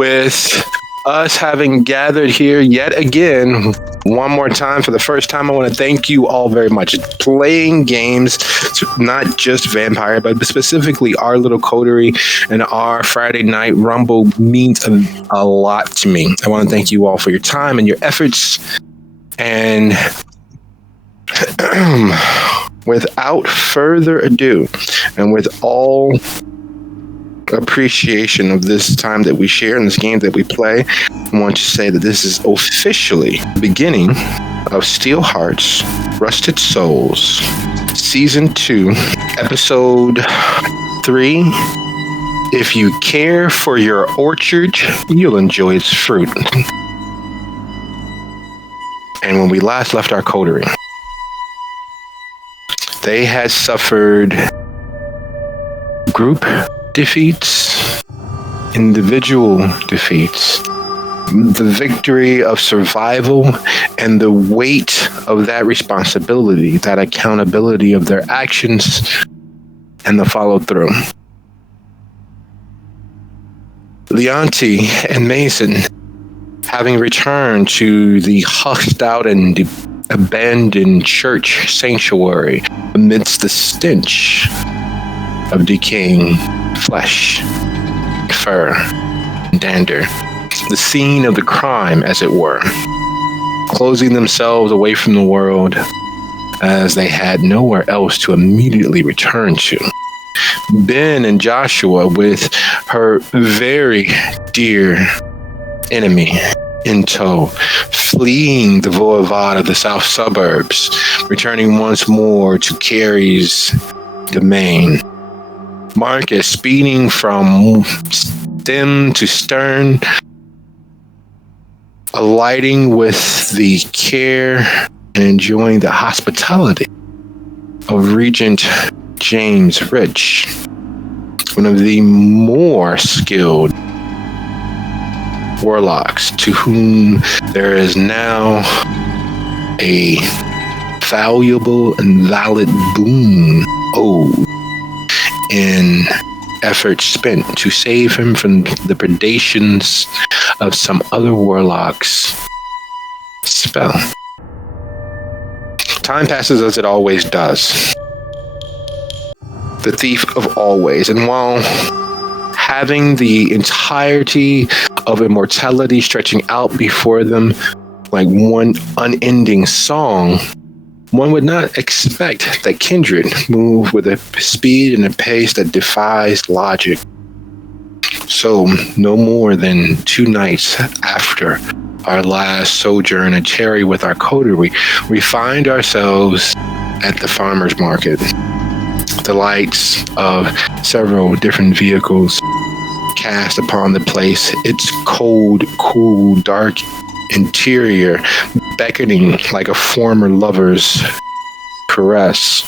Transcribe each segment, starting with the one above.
with us having gathered here yet again, one more time for the first time, I want to thank you all very much. Playing games, not just Vampire, but specifically our little coterie and our Friday night rumble means a lot to me. I want to thank you all for your time and your efforts. And without further ado, and with all appreciation of this time that we share and this game that we play, I want to say that this is officially the beginning of Steel Hearts, Rusted Souls, Season 2, Episode 3. If you care for your orchard, you'll enjoy its fruit. And when we last left our coterie, they had suffered group defeats, individual defeats, the victory of survival, and the weight of that responsibility, that accountability of their actions, and the follow-through. Leonti and Mason, having returned to the husked out and abandoned church sanctuary amidst the stench of decaying flesh, fur, and dander, the scene of the crime, as it were, closing themselves away from the world as they had nowhere else to immediately return to. Ben and Joshua, with her very dear enemy in tow, fleeing the voivode of the south suburbs, returning once more to Carrie's domain. Marcus speeding from stem to stern, alighting with the care and enjoying the hospitality of Regent James Rich, one of the more skilled warlocks to whom there is now a valuable and valid boon owed in efforts spent to save him from the predations of some other warlock's spell. Time passes as it always does. The thief of always. And while having the entirety of immortality stretching out before them like one unending song, one would not expect that Kindred move with a speed and a pace that defies logic. So, no more than 2 nights after our last sojourn and tarry with our coterie, we find ourselves at the farmer's market. The lights of several different vehicles cast upon the place, its cold, cool, dark interior beckoning like a former lover's caress.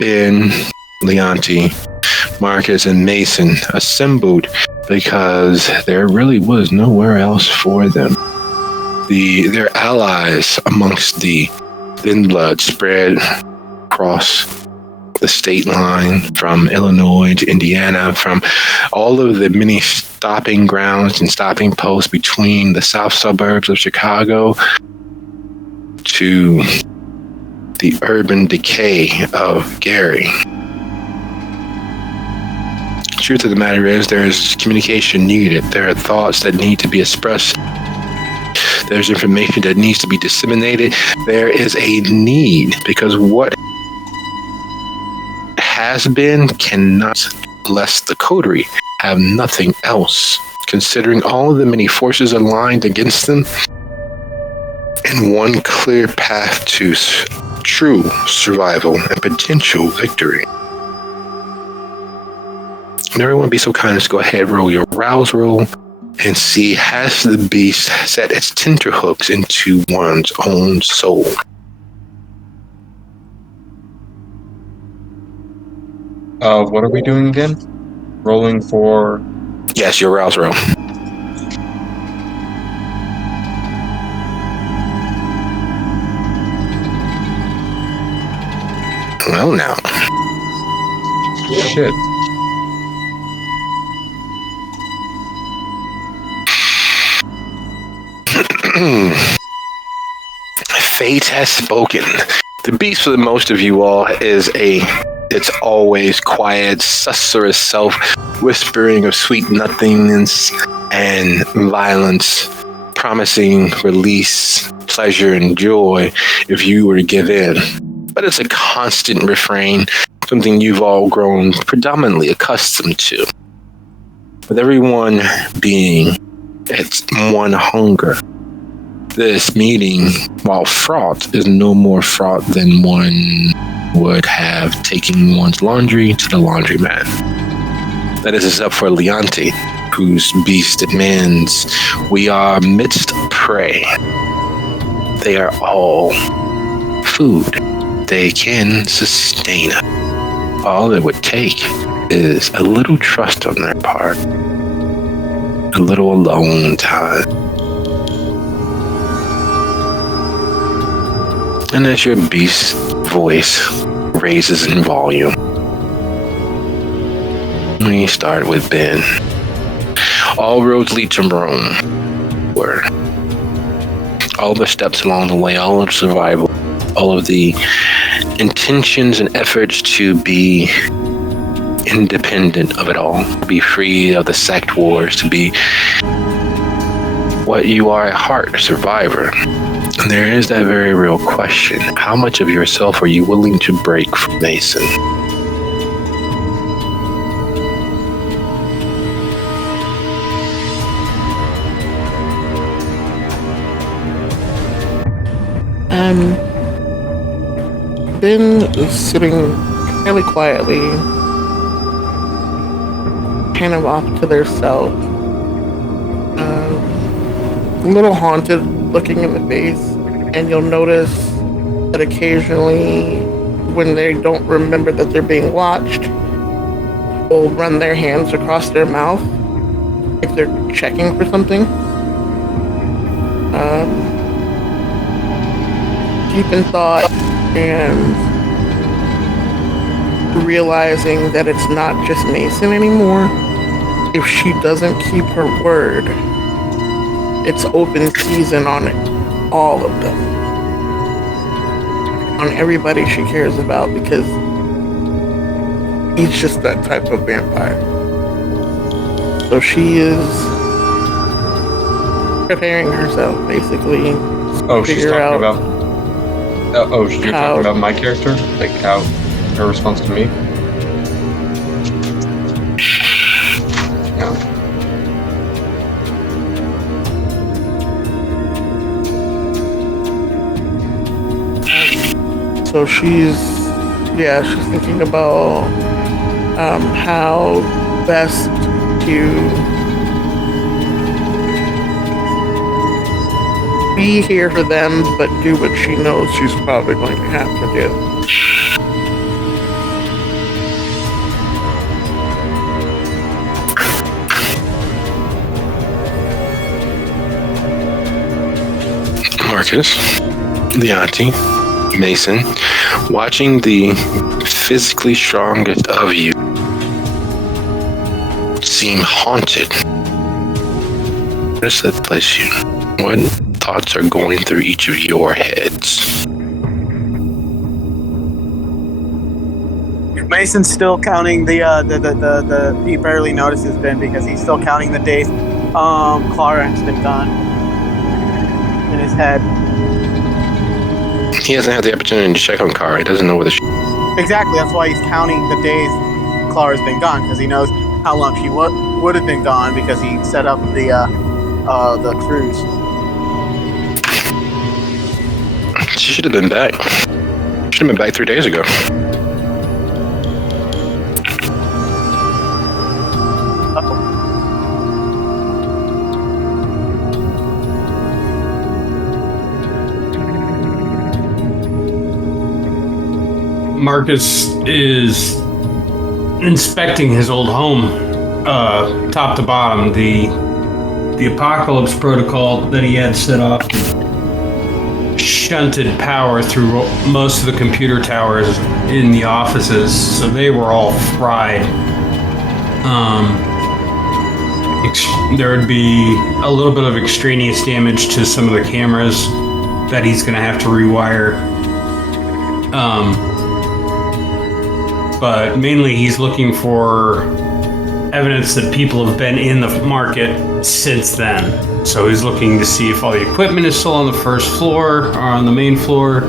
Ben, Leonti, Marcus, and Mason assembled because there really was nowhere else for them. Their allies amongst the thin blood spread across the state line from Illinois to Indiana, from all of the many stopping grounds and stopping posts between the south suburbs of Chicago to the urban decay of Gary. Truth of the matter is, there is communication needed. There are thoughts that need to be expressed. There's information that needs to be disseminated. There is a need, because what has been cannot, lest the coterie have nothing else, considering all of the many forces aligned against them, and one clear path to true survival and potential victory. And everyone be so kind as to go ahead, roll your rouse roll, and see, has the beast set its tenterhooks into one's own soul? What are we doing again? Rolling for... Yes, your rouse roll. Well, now. Shit. Fate has spoken. The beast for the most of you all is it's always quiet, susurrus self, whispering of sweet nothingness and violence, promising release, pleasure, and joy if you were to give in. But it's a constant refrain, something you've all grown predominantly accustomed to. With everyone being its one hunger. This meeting, while fraught, is no more fraught than one would have taken one's laundry to the laundromat. That is up for Leonti, whose beast demands we are midst prey. They are all food. They can sustain us. All it would take is a little trust on their part, a little alone time. And as your beast's voice raises in volume, we start with Ben. All roads lead to Rome. Where all the steps along the way, all of survival, all of the intentions and efforts to be independent of it all, to be free of the sect wars, to be what you are at heart, a survivor. And there is that very real question. How much of yourself are you willing to break for Mason? Ben is sitting fairly quietly, kind of off to their self. A little haunted looking in the face, and you'll notice that occasionally when they don't remember that they're being watched, they'll run their hands across their mouth like they're checking for something. Deep in thought and realizing that it's not just Mason anymore. If she doesn't keep her word, it's open season on all of them. On everybody she cares about, because he's just that type of vampire. So she is preparing herself, basically. Oh, she's talking about... you're talking about my character? Like how her response to me? Yeah. So she's thinking about how best to be here for them, but do what she knows she's probably going to have to do. Marcus, Leonti, Mason, watching the physically strongest of you seem haunted. Where does that place you? What thoughts are going through each of your heads? Mason's still counting the he barely notices Ben because he's still counting the days Clara has been gone in his head. He hasn't had the opportunity to check on Kara. He doesn't know whether she... Exactly, that's why he's counting the days Clara's been gone, because he knows how long she would have been gone because he set up the cruise. She should have been back. Should have been back 3 days ago. Marcus is inspecting his old home, top to bottom. The apocalypse protocol that he had set up shunted power through most of the computer towers in the offices, so they were all fried. there would be a little bit of extraneous damage to some of the cameras that he's going to have to rewire. But mainly he's looking for evidence that people have been in the market since then. So he's looking to see if all the equipment is still on the first floor or on the main floor.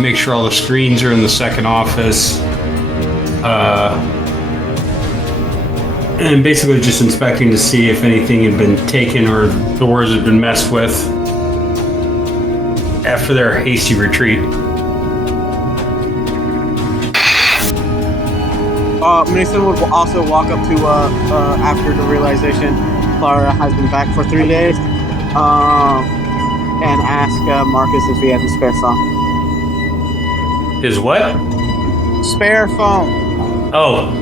Make sure all the screens are in the second office. And basically just inspecting to see if anything had been taken or doors had been messed with after their hasty retreat. Mason would also walk up to after the realization Clara has been back for 3 days, and ask Marcus if he has a spare phone. His what? Spare phone. Oh,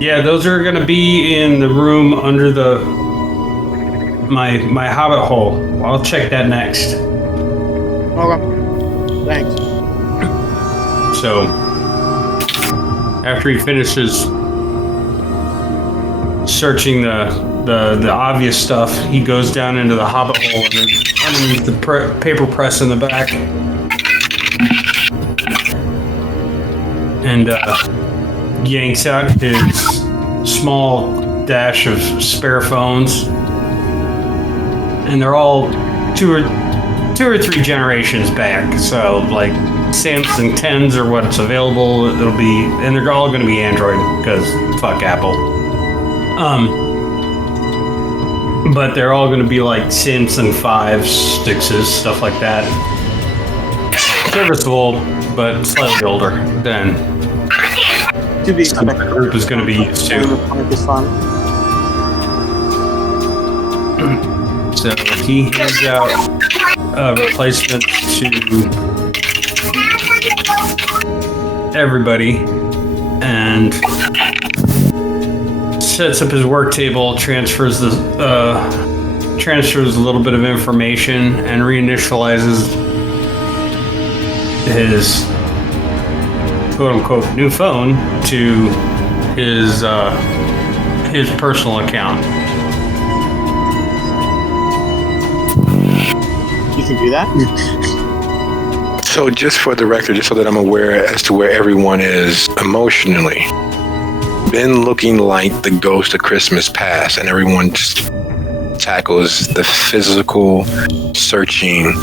yeah, those are gonna be in the room under my hobbit hole. I'll check that next. Okay. Thanks. So after he finishes searching the obvious stuff, he goes down into the hobbit hole and underneath the paper press in the back, and yanks out his small dash of spare phones, and they're all two or three generations back. So like Samsung 10s are what's available. It'll be, and they're all going to be Android because fuck Apple. But they're all going to be like Samsung 5s, 6s, stuff like that. Serviceable, but slightly older than To be some of the expected. group is going to be used to. So he hands out replacements to everybody and sets up his work table, transfers a little bit of information, and reinitializes his quote-unquote new phone to his personal account. You can do that? So just for the record, just so that I'm aware as to where everyone is emotionally, been looking like the ghost of Christmas past, and everyone just tackles the physical searching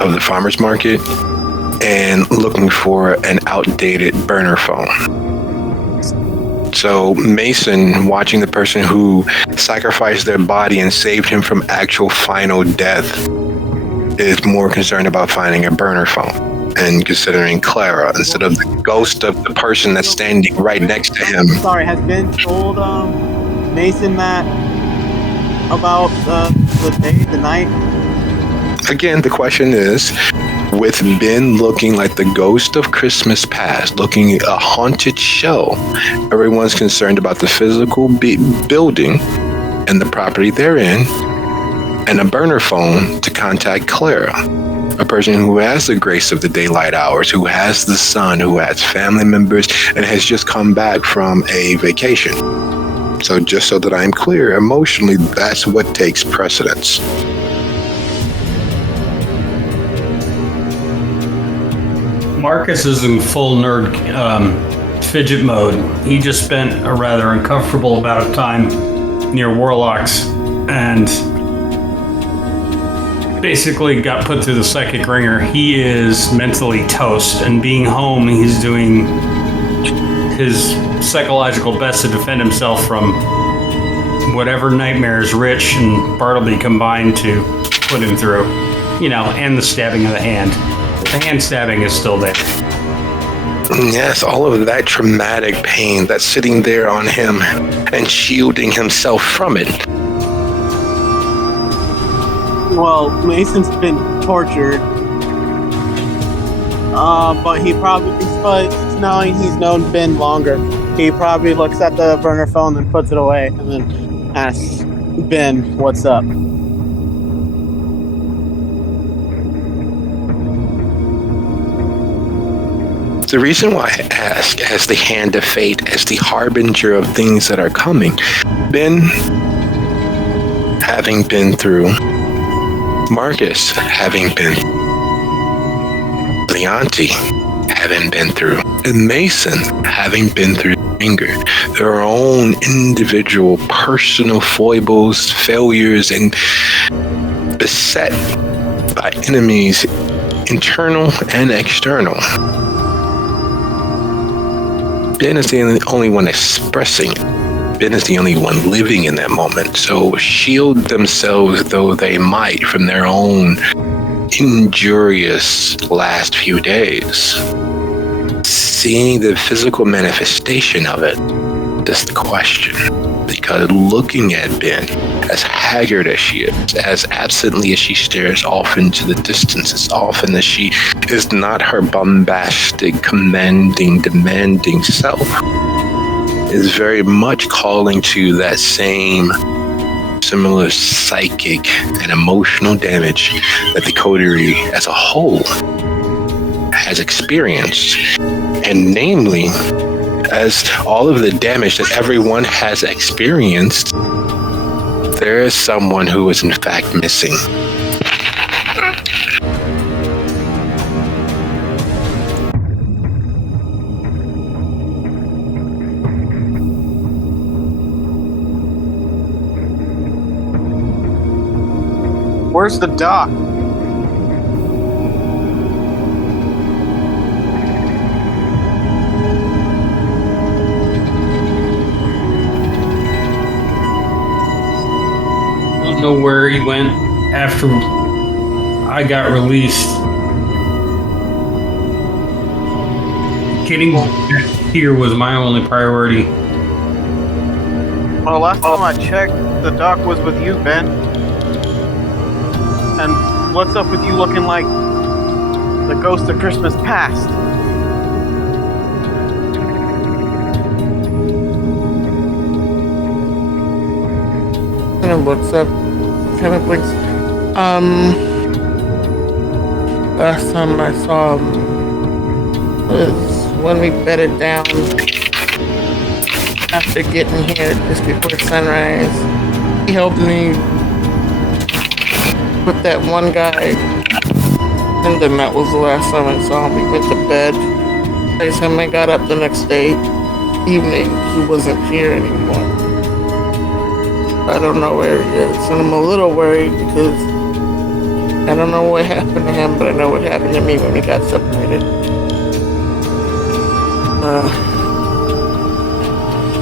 of the farmer's market and looking for an outdated burner phone. So Mason, watching the person who sacrificed their body and saved him from actual final death, is more concerned about finding a burner phone and considering Clara instead of the ghost of the person that's standing right next to him. Sorry, has Ben told Mason that about the day, the night? Again, the question is, with Ben looking like the ghost of Christmas past, looking a haunted show, everyone's concerned about the physical building and the property therein, and a burner phone to contact Clara, a person who has the grace of the daylight hours, who has the sun, who has family members, and has just come back from a vacation. So just so that I'm clear, emotionally, that's what takes precedence. Marcus is in full nerd fidget mode. He just spent a rather uncomfortable amount of time near Warlocks and basically got put through the psychic ringer. He is mentally toast, and being home, he's doing his psychological best to defend himself from whatever nightmares Rich and Bartleby combined to put him through. You know, and the stabbing of the hand. The hand stabbing is still there. Yes, all of that traumatic pain that's sitting there on him and shielding himself from it. Well, Mason's been tortured. But he probably, knowing he's known Ben longer, he probably looks at the burner phone and puts it away and then asks Ben, what's up? The reason why I ask, as the hand of fate, as the harbinger of things that are coming, Ben, having been through, Marcus having been through, Leonti having been through, and Mason having been through anger, their own individual personal foibles, failures, and beset by enemies, internal and external. Ben is the only one expressing it. Ben is the only one living in that moment. So shield themselves though they might from their own injurious last few days. Seeing the physical manifestation of it is the question. Because looking at Ben, as haggard as she is, as absently as she stares off into the distance, as often as she is not her bombastic, commanding, demanding self, is very much calling to that same similar psychic and emotional damage that the coterie as a whole has experienced. And namely, as all of the damage that everyone has experienced, there is someone who is in fact missing. Where's the doc? I don't know where he went after I got released. Getting here was my only priority. Well, last time I checked, the doc was with you, Ben. And what's up with you looking like the ghost of Christmas past? Kind of looks up, kind of blinks. Last time I saw him was when we bedded down after getting here just before sunrise. He helped me with that one guy, and then that was the last time I saw him. We went to bed. By the time I got up the next day, evening, he wasn't here anymore. I don't know where he is, and I'm a little worried because I don't know what happened to him, but I know what happened to me when we got separated.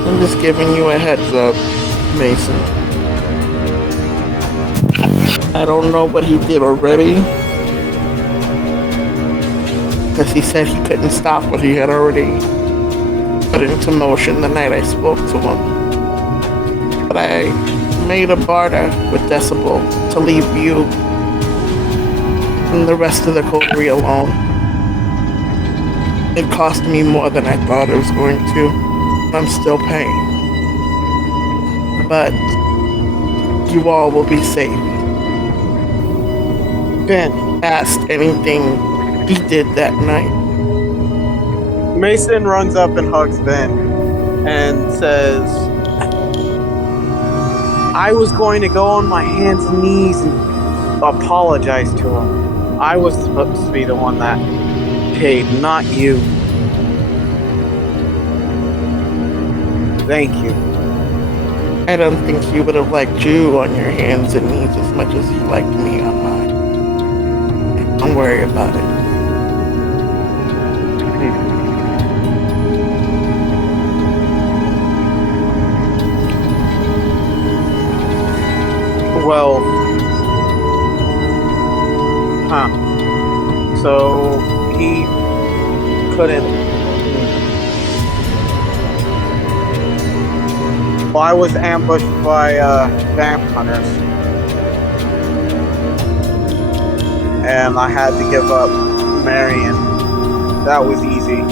I'm just giving you a heads up, Mason. I don't know what he did already, because he said he couldn't stop what he had already put into motion the night I spoke to him. But I made a barter with Decibel to leave you and the rest of the coterie alone. It cost me more than I thought it was going to. I'm still paying. But you all will be safe. Ben asked anything he did that night. Mason runs up and hugs Ben and says, I was going to go on my hands and knees and apologize to him. I was supposed to be the one that paid, not you. Thank you. I don't think he would have liked you on your hands and knees as much as he liked me on mine. Don't worry about it. Well, so he couldn't. Well, I was ambushed by vamp hunters, and I had to give up Marion. That was easy,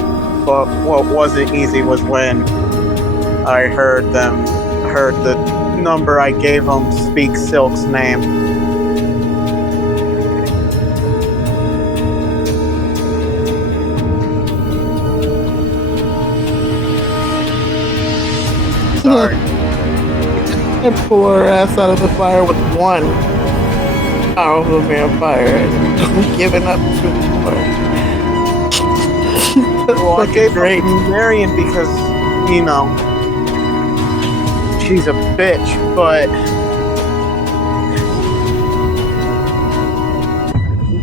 but what wasn't easy was when I heard the number I gave them speak Silk's name. Sorry. and pull her ass out of the fire with one powerful vampire and giving up too far. Well, I gave great Marion because, you know, she's a bitch, but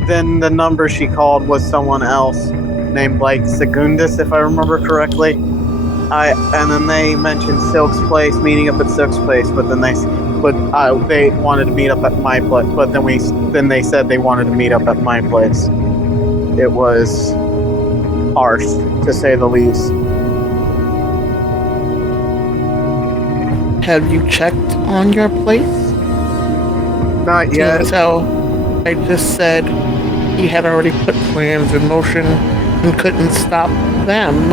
then the number she called was someone else named like Segundus, if I remember correctly. And then they mentioned Silk's place, meeting up at Silk's place, but then they wanted to meet up at my place. But then they said they wanted to meet up at my place. It was harsh, to say the least. Have you checked on your place? Not yet. So I just said he had already put plans in motion and couldn't stop them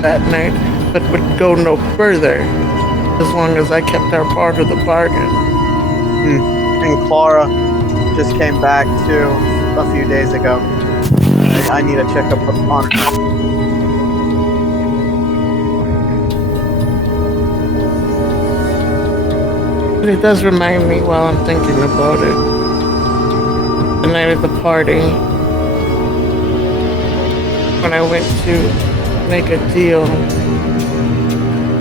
that night, but would go no further as long as I kept our part of the bargain. And Clara just came back too a few days ago. I need to check up on her. But it does remind me while I'm thinking about it. The night at the party, when I went to make a deal,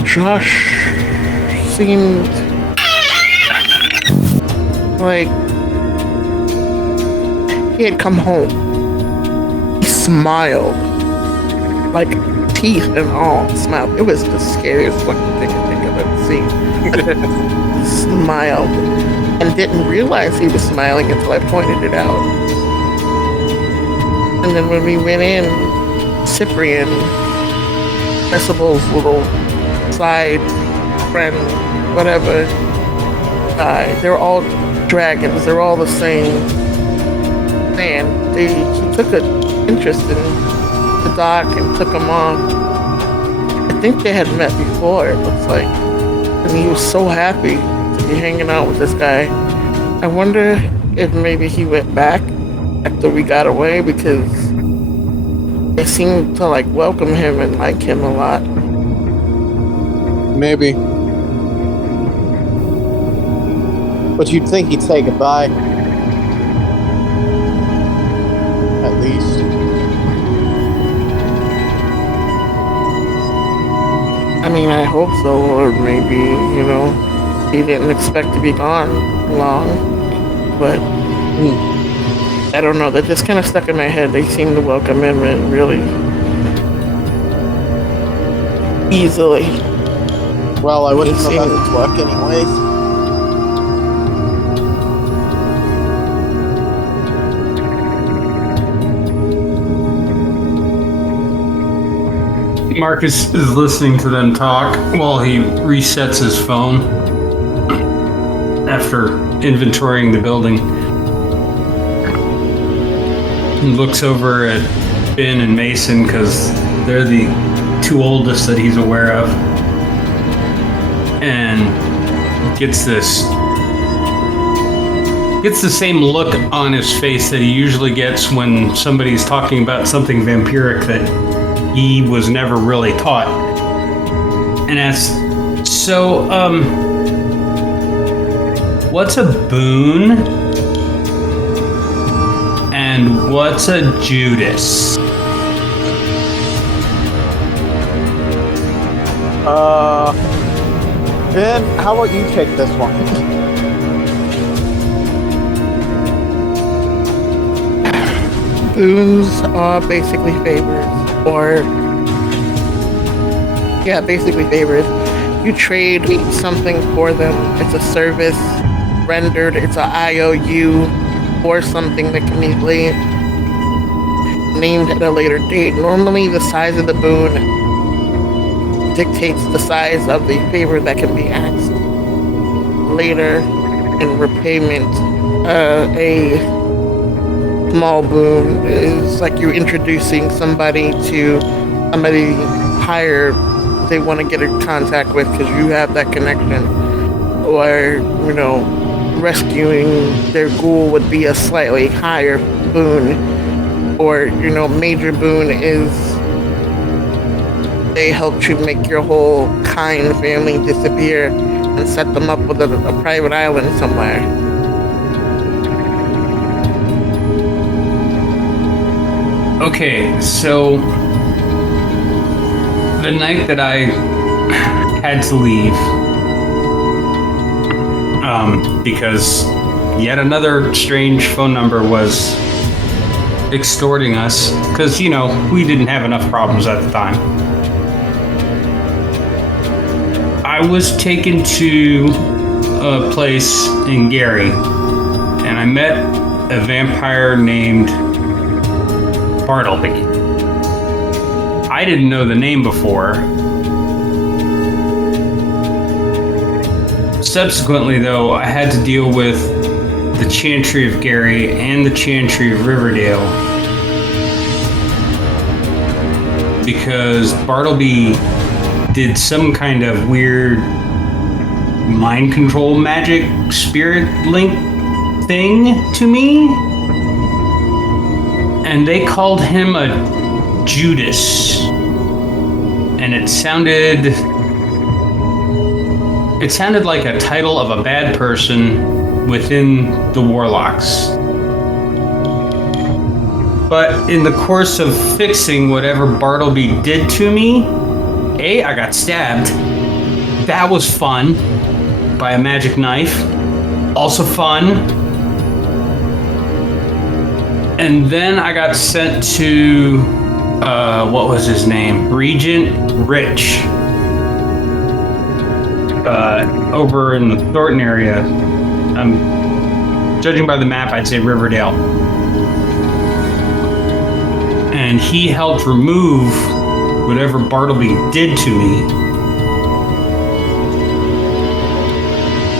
Josh seemed like he had come home. He smiled, like teeth and all smiled. It was the scariest fucking thing I think I've ever seen. Smiled and didn't realize he was smiling until I pointed it out. And then when we went in, Cyprian, Decibel's little side friend, whatever, they're all dragons. They're all the same. And he took an interest in the doc and took him on. I think they had met before, it looks like. And he was so happy to be hanging out with this guy. I wonder if maybe he went back after we got away, because they seemed to like welcome him and like him a lot. Maybe. But you'd think he'd say goodbye. At least. I mean, I hope so, or maybe, you know, he didn't expect to be gone long, but I don't know, that just kind of stuck in my head. They seem to welcome him in really easily. Well, I wouldn't know that would work anyways. Marcus is listening to them talk while he resets his phone after inventorying the building. He looks over at Ben and Mason because they're the two oldest that he's aware of, and gets the same look on his face that he usually gets when somebody's talking about something vampiric that he was never really taught. And asks, so, what's a boon? And what's a Judas? Ben, how about you take this one? Boons are basically favors, or yeah, basically favors. You trade something for them. It's a service rendered. It's an IOU or something that can be named at a later date. Normally, the size of the boon dictates the size of the favor that can be asked later in repayment. A small boon is like you're introducing somebody to somebody higher they want to get in contact with because you have that connection, or you know, rescuing their ghoul would be a slightly higher boon, or you know, major boon is they helped you make your whole kind family disappear and set them up with a private island somewhere. Okay, so the night that I had to leave, because yet another strange phone number was extorting us, because, you know, we didn't have enough problems at the time. I was taken to a place in Gary, and I met a vampire named Bartleby. I didn't know the name before. Subsequently, though, I had to deal with the Chantry of Gary and the Chantry of Riverdale because Bartleby did some kind of weird mind control magic spirit link thing to me. And they called him a Judas. And it sounded like a title of a bad person within the Warlocks. But in the course of fixing whatever Bartleby did to me, I got stabbed. That was fun. By a magic knife. Also fun. And then I got sent to, what was his name? Regent Rich. Over in the Thornton area. Judging by the map, I'd say Riverdale. And he helped remove whatever Bartleby did to me.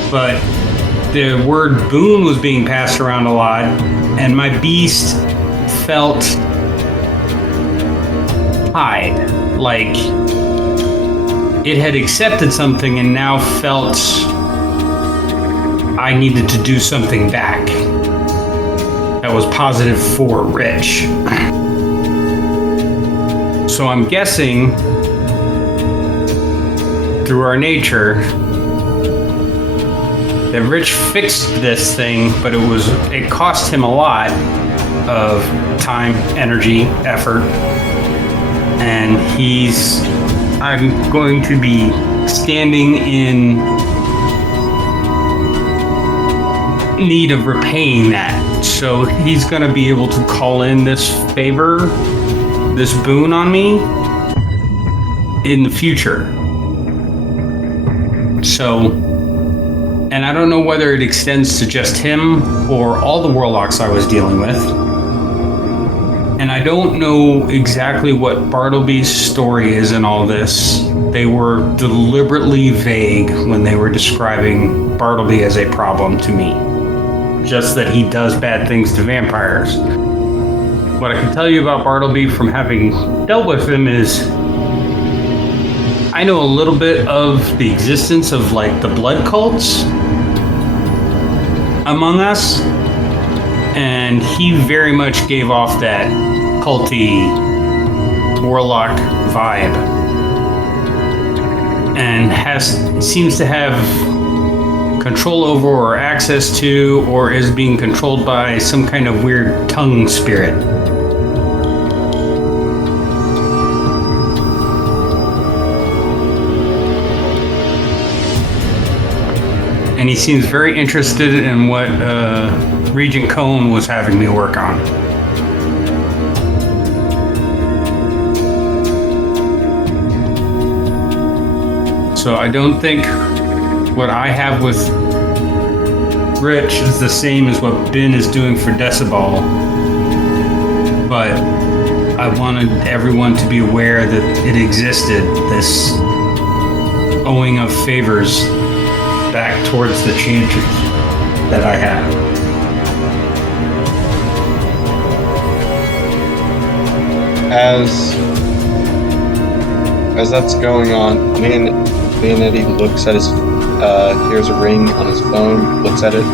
But the word boon was being passed around a lot, and my beast felt tied, like it had accepted something and now felt I needed to do something back that was positive for Rich. So I'm guessing through our nature that Rich fixed this thing, but it cost him a lot of time, energy, effort, and I'm going to be standing in need of repaying that. So he's going to be able to call in this favor, this boon on me in the future. So, and I don't know whether it extends to just him or all the Warlocks I was dealing with. And I don't know exactly what Bartleby's story is in all this. They were deliberately vague when they were describing Bartleby as a problem to me. Just that he does bad things to vampires. What I can tell you about Bartleby from having dealt with him is I know a little bit of the existence of like the blood cults among us, and he very much gave off that culty warlock vibe, and seems to have control over or access to or is being controlled by some kind of weird tongue spirit. And he seems very interested in what Regent Cohn was having me work on. So I don't think what I have with Rich is the same as what Ben is doing for Decibel. But I wanted everyone to be aware that it existed, this owing of favors back towards the changes that I have. As that's going on, Leonetti looks at his, hears a ring on his phone, looks at it,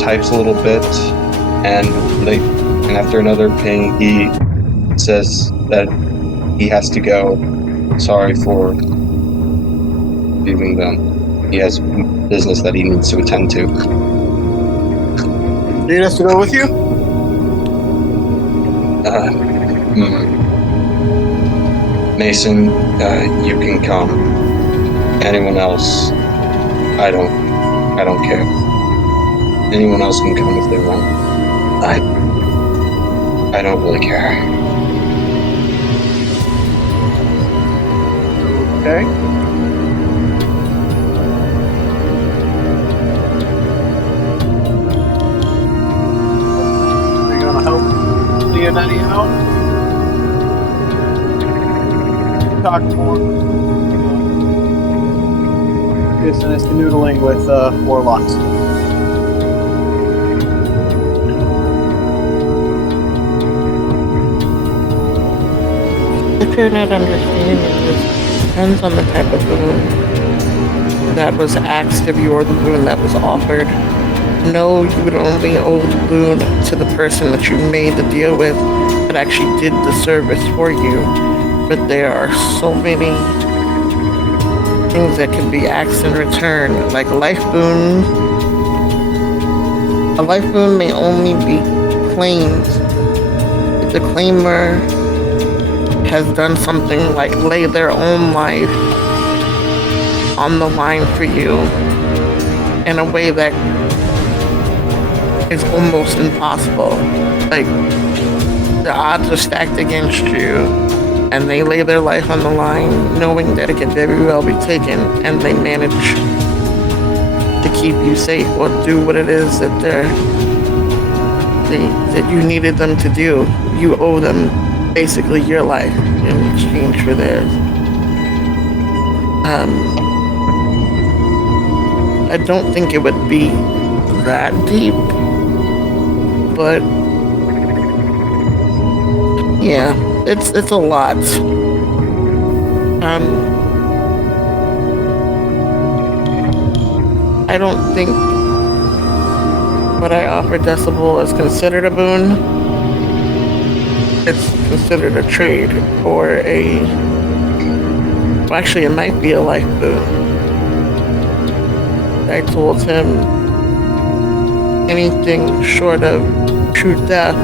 types a little bit, and after another ping, he says that he has to go. Sorry for Even then, he has business that he needs to attend to. Do you need us to go with you? Mason, you can come. Anyone else, I don't care. Anyone else can come if they want. I don't really care. Okay. Are you gonna help Leonetti out? Talk more. Business canoodling with warlocks. If you're not understanding this, depends on the type of boon that was asked of you or the boon that was offered. No, you would only owe the boon to the person that you made the deal with that actually did the service for you. But there are so many things that can be asked in return, like a life boon. A life boon may only be claimed if the claimer has done something like lay their own life on the line for you in a way that is almost impossible. Like, the odds are stacked against you, and they lay their life on the line knowing that it can very well be taken, and they manage to keep you safe or do what it is that that you needed them to do. You owe them basically your life in exchange for theirs. I don't think it would be that deep, but yeah, it's a lot. I don't think what I offer Decibel is considered a boon. It's considered a trade or well, actually, it might be a life boon. I told him anything short of true death.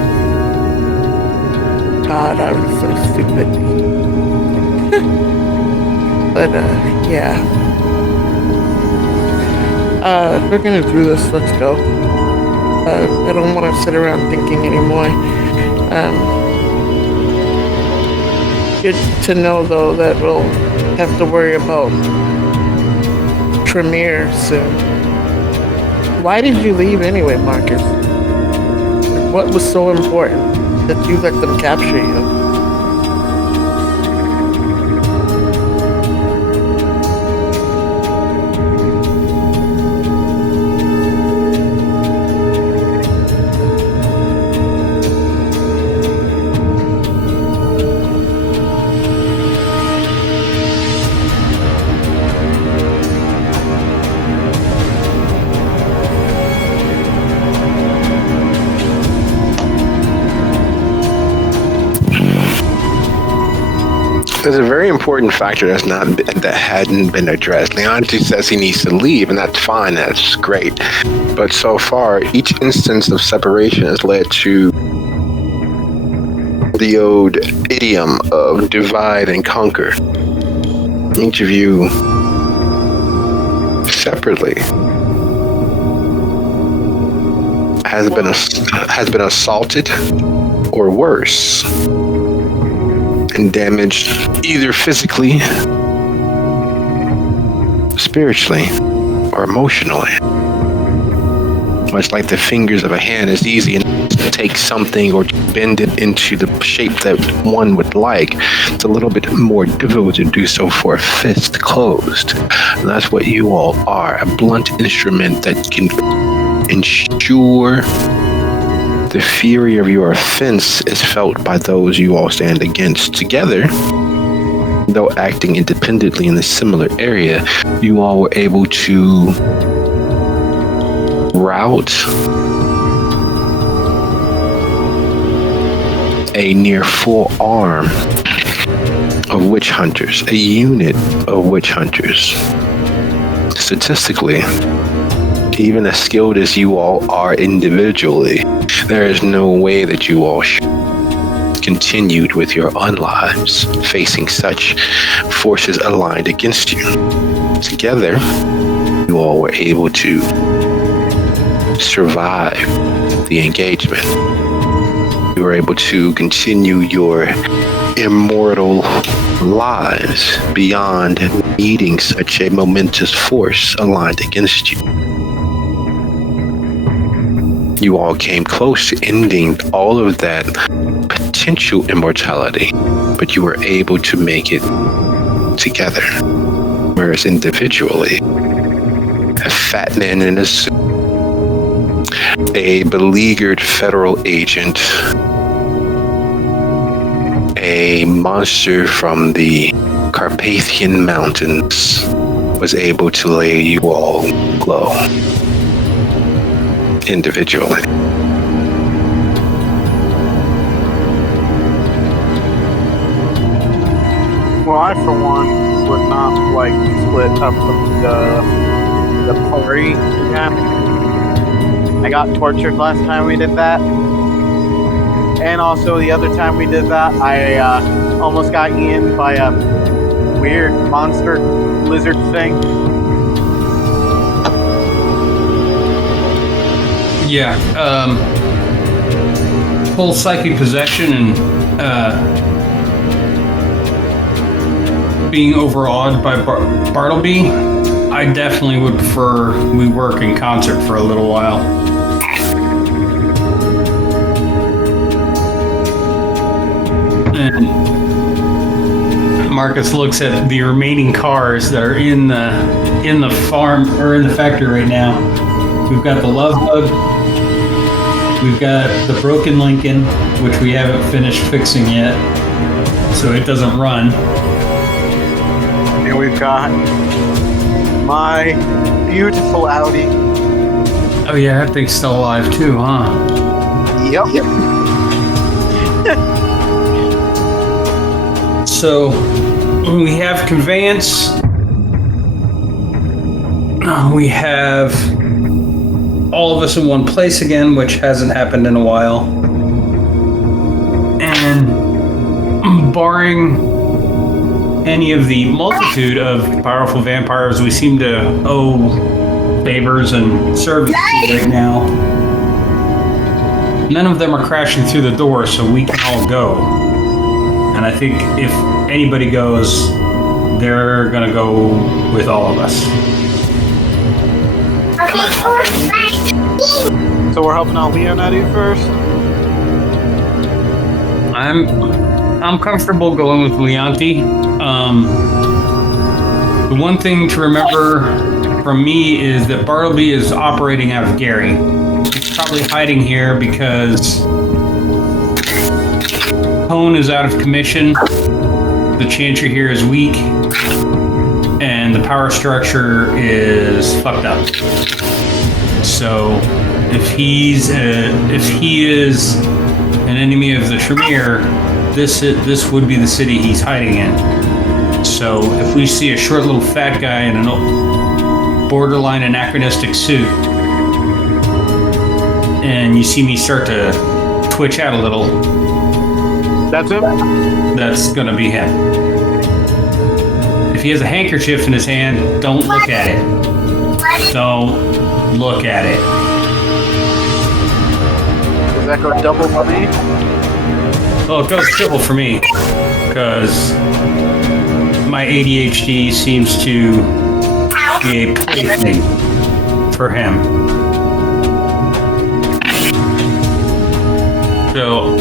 God, I was so stupid. But, yeah. If we're gonna do this, let's go. I don't want to sit around thinking anymore. Good to know, though, that we'll have to worry about Tremere soon. Why did you leave anyway, Marcus? What was so important that you let them capture you? There's a very important factor that hadn't been addressed. Leonti says he needs to leave, and that's fine. That's great. But so far, each instance of separation has led to the old idiom of divide and conquer. Each of you separately has been assaulted or worse, and damaged either physically, spiritually, or emotionally. Much like the fingers of a hand, is easy to take something or bend it into the shape that one would like. It's a little bit more difficult to do so for a fist closed. And that's what you all are, a blunt instrument that can ensure the fury of your offense is felt by those you all stand against. Together, though acting independently in a similar area, you all were able to rout a near full arm of witch hunters, a unit of witch hunters, statistically, even as skilled as you all are individually, there is no way that you all continued with your own lives, facing such forces aligned against you. Together, you all were able to survive the engagement. You were able to continue your immortal lives beyond needing such a momentous force aligned against you. You all came close to ending all of that potential immortality, but you were able to make it together. Whereas individually, a fat man in a suit, a beleaguered federal agent, a monster from the Carpathian Mountains was able to lay you all low individually. Well, I, for one, would not like to split up the party again. I got tortured last time we did that. And also, the other time we did that, I almost got eaten by a weird monster lizard thing. Yeah. Full psychic possession and being overawed by Bartleby, I definitely would prefer we work in concert for a little while. And Marcus looks at the remaining cars that are in the farm or in the factory right now. We've got the Love Bug. We've got the broken Lincoln, which we haven't finished fixing yet, so it doesn't run. And we've got my beautiful Audi. Oh yeah, that thing's still alive too, huh? Yep. So we have conveyance. We have all of us in one place again, which hasn't happened in a while. And barring any of the multitude of powerful vampires we seem to owe favors and service to right now, none of them are crashing through the door, so we can all go. And I think if anybody goes, they're gonna go with all of us. So we're helping out Leonetti first? I'm comfortable going with Leonti. The one thing to remember from me is that Bartleby is operating out of Gary. He's probably hiding here because Cone is out of commission, the Chantry here is weak, and the power structure is fucked up. So if he is an enemy of the Tremere, this would be the city he's hiding in. So if we see a short little fat guy in a borderline anachronistic suit, and you see me start to twitch out a little, That's him? that's gonna be him. If he has a handkerchief in his hand, don't look at it. Don't look at it. Does that go double for me? Well, it goes triple for me, because my ADHD seems to be a plaything for him. So,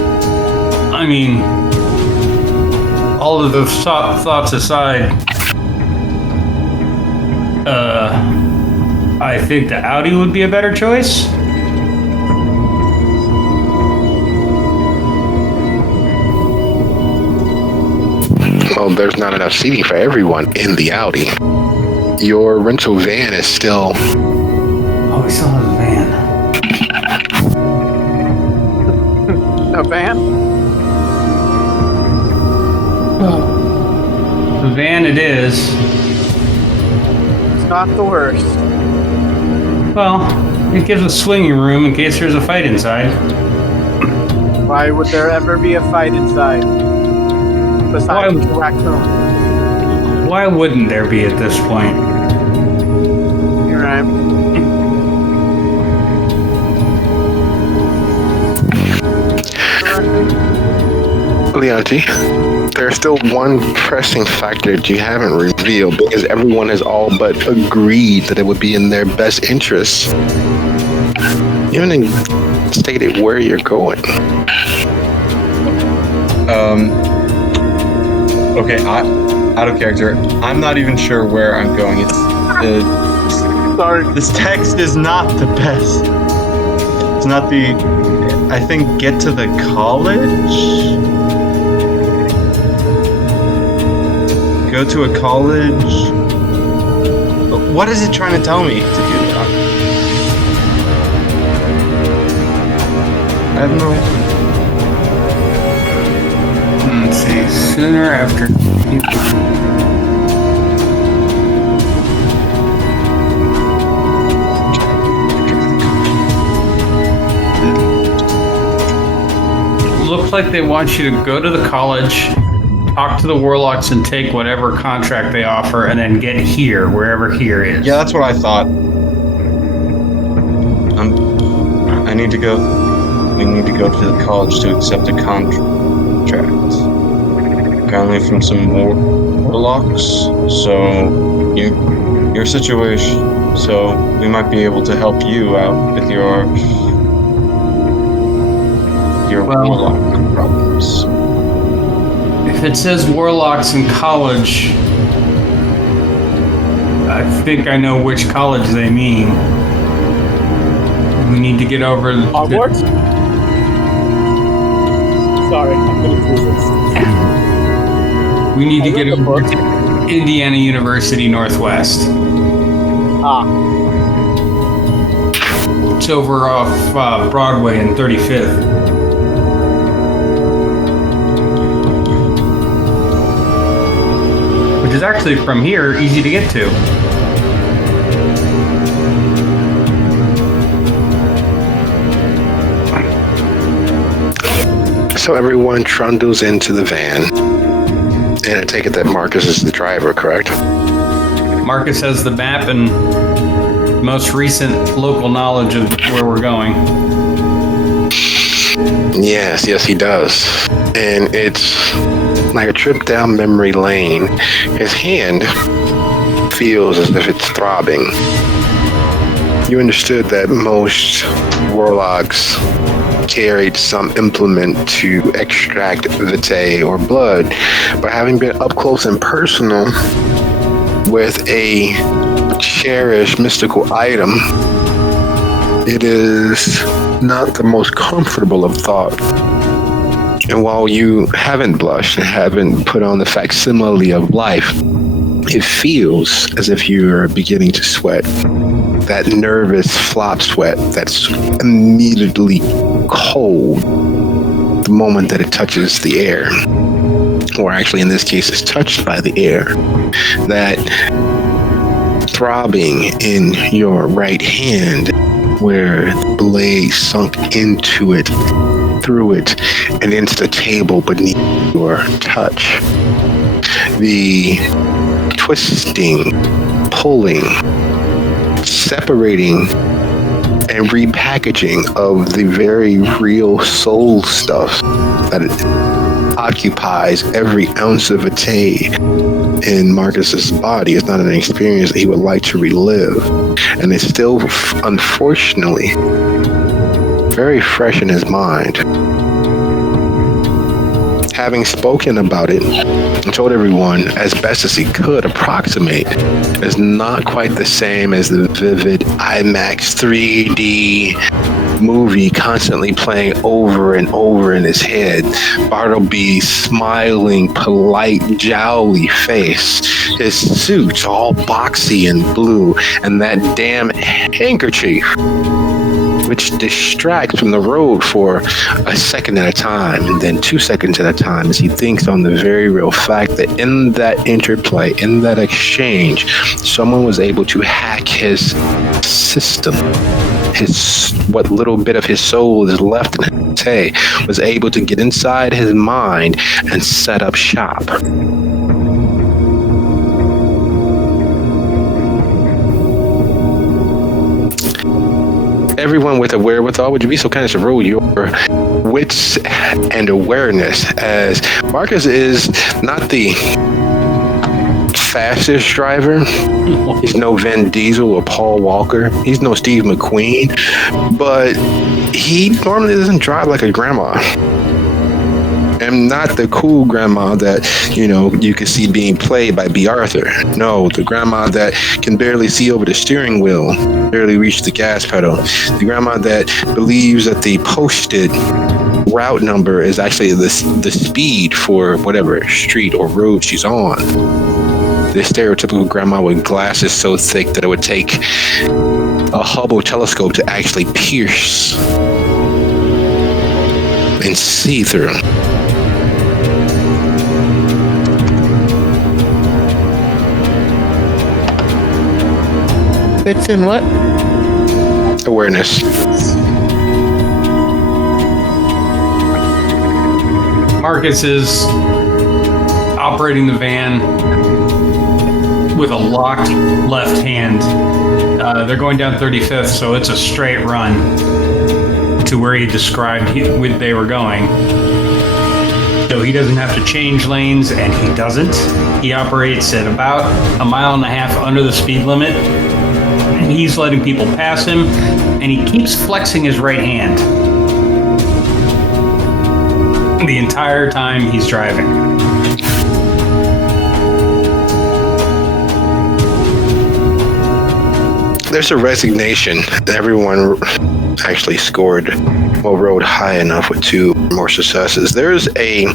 I mean, all of those thoughts aside, I think the Audi would be a better choice. Well, there's not enough seating for everyone in the Audi. Your rental van is still... Oh, we still have a van. A van? The van it is. not the worst. Well, it gives a swinging room in case there's a fight inside. Why would there ever be a fight inside? Besides Why- the raccoon. Why wouldn't there be at this point? You're right. Leonti, there's still one pressing factor that you haven't revealed because everyone has all but agreed that it would be in their best interests. You haven't stated where you're going. Okay, out of character. I'm not even sure where I'm going. Sorry. This text is not the best. It's not the. I think get to the college. Go to a college. What is it trying to tell me to do? I have no idea. Let's see. Sooner after. Looks like they want you to go to the college, talk to the warlocks, and take whatever contract they offer, and then get here, wherever here is. Yeah, that's what I thought. I need to go. We need to go to the college to accept a contract. Apparently from some warlocks. So your situation. So we might be able to help you out with your warlock problems. If it says warlocks in college, I think I know which college they mean. We need to get over. Hogwarts? Sorry, I'm gonna lose this. We need to I get read the over book. to Indiana University Northwest. Ah, It's over off Broadway and 35th. Which is actually from here easy to get to. So everyone trundles into the van. And I take it that Marcus is the driver, correct? Marcus has the map and most recent local knowledge of where we're going. Yes, he does. And it's like a trip down memory lane. His hand feels as if it's throbbing. You understood that most warlocks carried some implement to extract vitae or blood, but having been up close and personal with a cherished mystical item, it is not the most comfortable of thought. And while you haven't blushed and haven't put on the facsimile of life, it feels as if you're beginning to sweat. That nervous flop sweat that's immediately cold the moment that it touches the air. Or actually, in this case, it's touched by the air. That throbbing in your right hand where the blade sunk into it, through it, and into the table beneath your touch. The twisting, pulling, separating, and repackaging of the very real soul stuff that occupies every ounce of vitae in Marcus's body is not an experience that he would like to relive. And it's still, unfortunately, very fresh in his mind. Having spoken about it and told everyone as best as he could approximate, is not quite the same as the vivid IMAX 3D movie constantly playing over and over in his head. Bartleby's smiling, polite, jowly face, his suit all boxy and blue, and that damn handkerchief which distracts from the road for a second at a time, and then 2 seconds at a time, as he thinks on the very real fact that in that interplay, in that exchange, someone was able to hack his system. What little bit of his soul is left in his head was able to get inside his mind and set up shop. Everyone with a wherewithal, would you be so kind as to roll your wits and awareness, as Marcus is not the fastest driver. He's no Vin Diesel or Paul Walker. He's no Steve McQueen, but he normally doesn't drive like a grandma. And not the cool grandma that, you can see being played by B. Arthur. No, the grandma that can barely see over the steering wheel, barely reach the gas pedal. The grandma that believes that the posted route number is actually the speed for whatever street or road she's on. The stereotypical grandma with glasses so thick that it would take a Hubble telescope to actually pierce and see through. It's in what? Awareness. Marcus is operating the van with a locked left hand. They're going down 35th, so it's a straight run to where he described they were going. So he doesn't have to change lanes, and he doesn't. He operates at about 1.5 miles under the speed limit, and he's letting people pass him, and he keeps flexing his right hand the entire time he's driving. There's a resignation. Everyone actually rode high enough with 2 more successes. There's a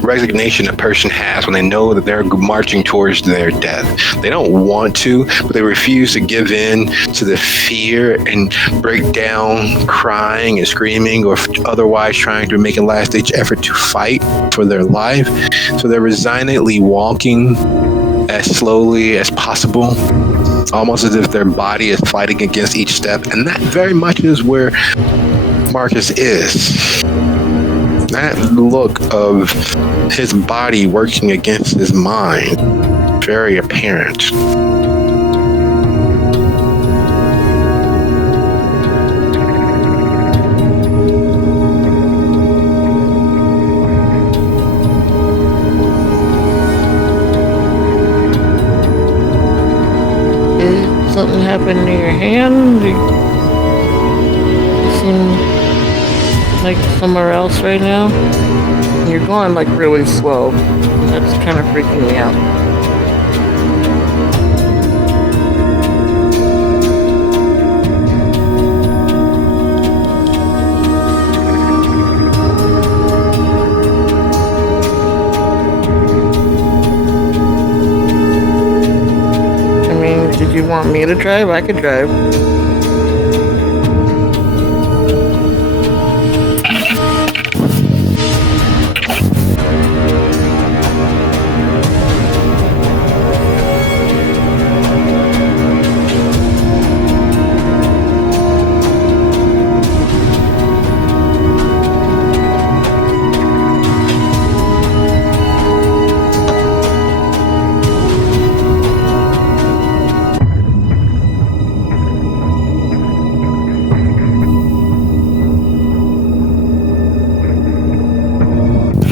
resignation a person has when they know that they're marching towards their death. They don't want to, but they refuse to give in to the fear and break down crying and screaming or otherwise trying to make a last-ditch effort to fight for their life. So they're resignedly walking as slowly as possible, almost as if their body is fighting against each step. And that very much is where Marcus is. That look of his body working against his mind, very apparent. Did something happen to your hand? You seem like somewhere else right now. You're going like really slow. That's kind of freaking me out. I mean, did you want me to drive? I could drive.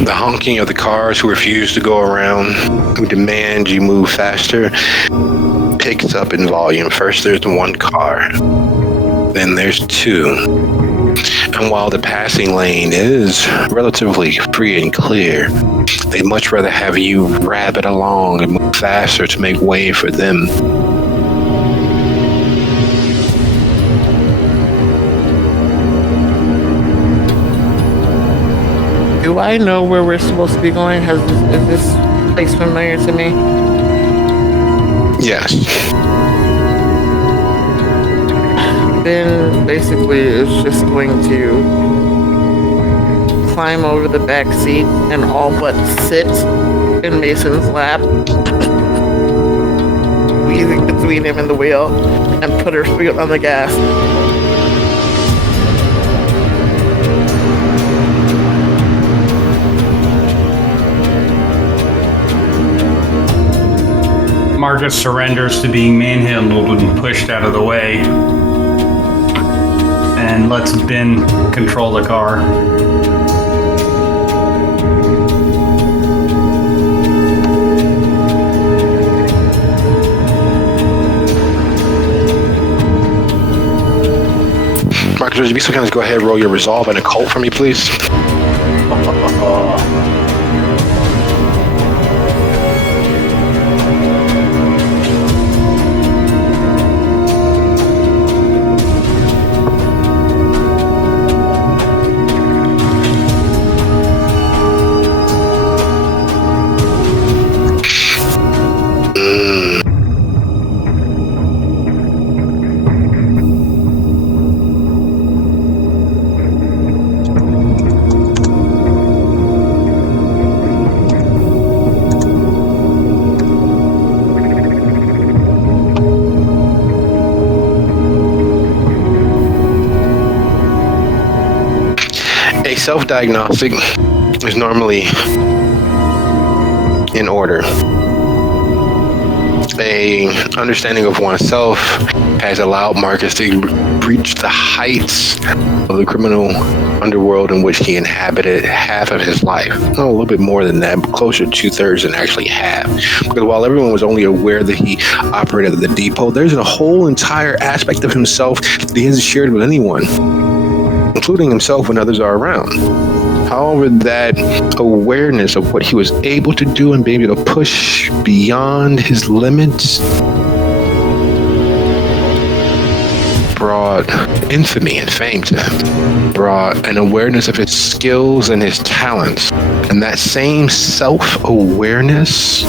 The honking of the cars who refuse to go around, who demand you move faster, picks up in volume. First there's 1 car, then there's 2. And while the passing lane is relatively free and clear, they'd much rather have you rabbit along and move faster to make way for them. Do I know where we're supposed to be going? Is this place familiar to me? Yes. Finn basically is just going to climb over the back seat and all but sit in Mason's lap, squeezing between him and the wheel, and put her foot on the gas. Marcus surrenders to being manhandled and pushed out of the way and lets Ben control the car. Marcus, would you be so kind as go ahead and roll your resolve and occult for me, please? A self-diagnostic is normally in order. A understanding of oneself has allowed Marcus to reach the heights of the criminal underworld in which he inhabited half of his life. No, a little bit more than that, but closer to 2/3 than actually half. Because while everyone was only aware that he operated at the depot, there's a whole entire aspect of himself that he hasn't shared with anyone, including himself when others are around. However, that awareness of what he was able to do and being able to push beyond his limits brought infamy and fame to him, brought an awareness of his skills and his talents. And that same self-awareness,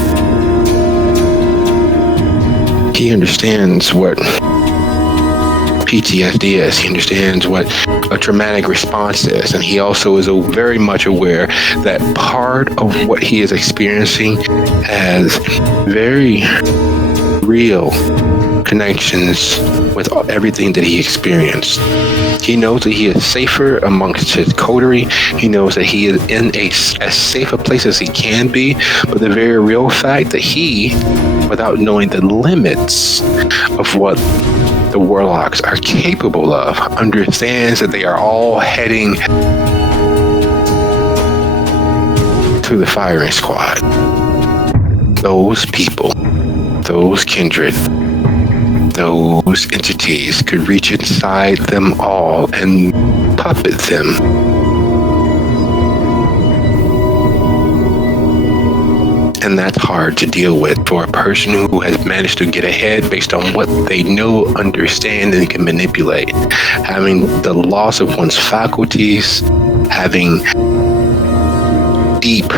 he understands what PTSD is. He understands what a traumatic response is, and he also is very much aware that part of what he is experiencing has very real connections with everything that he experienced. He knows that he is safer amongst his coterie. He knows that he is in as safe a place as he can be, but the very real fact that he, without knowing the limits of what the warlocks are capable of, understands that they are all heading to the firing squad. Those people, those kindred, those entities could reach inside them all and puppet them. And that's hard to deal with for a person who has managed to get ahead based on what they know, understand, and can manipulate. Having the loss of one's faculties, having deep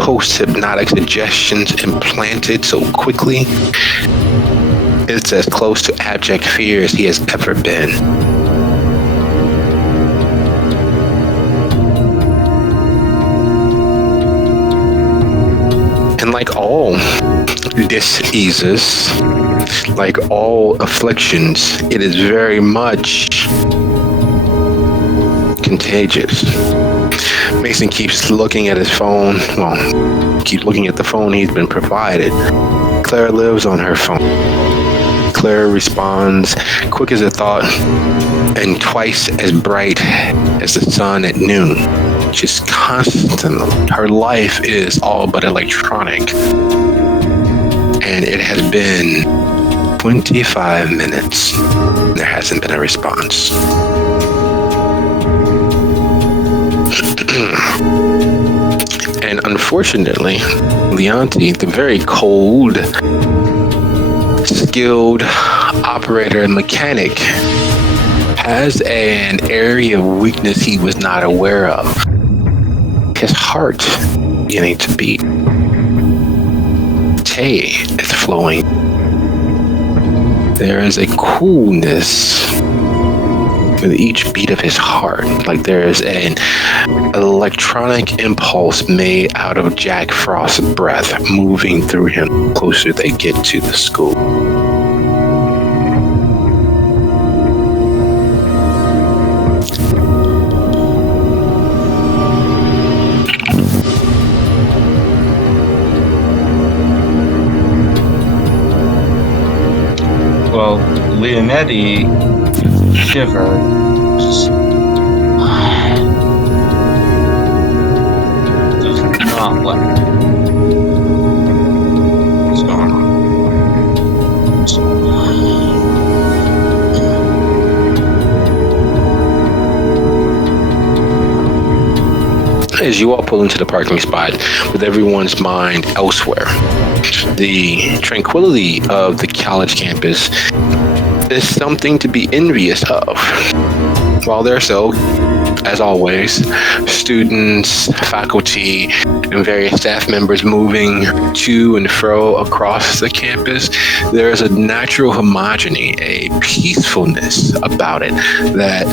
post-hypnotic suggestions implanted so quickly, it's as close to abject fear as he has ever been. And like all diseases, like all afflictions, it is very much contagious. Mason keeps looking at his phone. Well, keep looking at the phone he's been provided. Claire lives on her phone. Claire responds quick as a thought and twice as bright as the sun at noon. She's constantly, her life is all but electronic. And it has been 25 minutes. There hasn't been a response. And unfortunately, Leonti, the very cold, skilled operator and mechanic, has an area of weakness he was not aware of. His heart beginning to beat. Tay is flowing. There is a coolness with each beat of his heart, like there is an electronic impulse made out of Jack Frost's breath moving through him the closer they get to the school. Well, Leonetti shivers. Does not like what's going on. As you all pull into the parking spot with everyone's mind elsewhere, the tranquility of the college campus is something to be envious of. While there are so, as always, students, faculty, and various staff members moving to and fro across the campus, there is a natural homogeny, a peacefulness about it that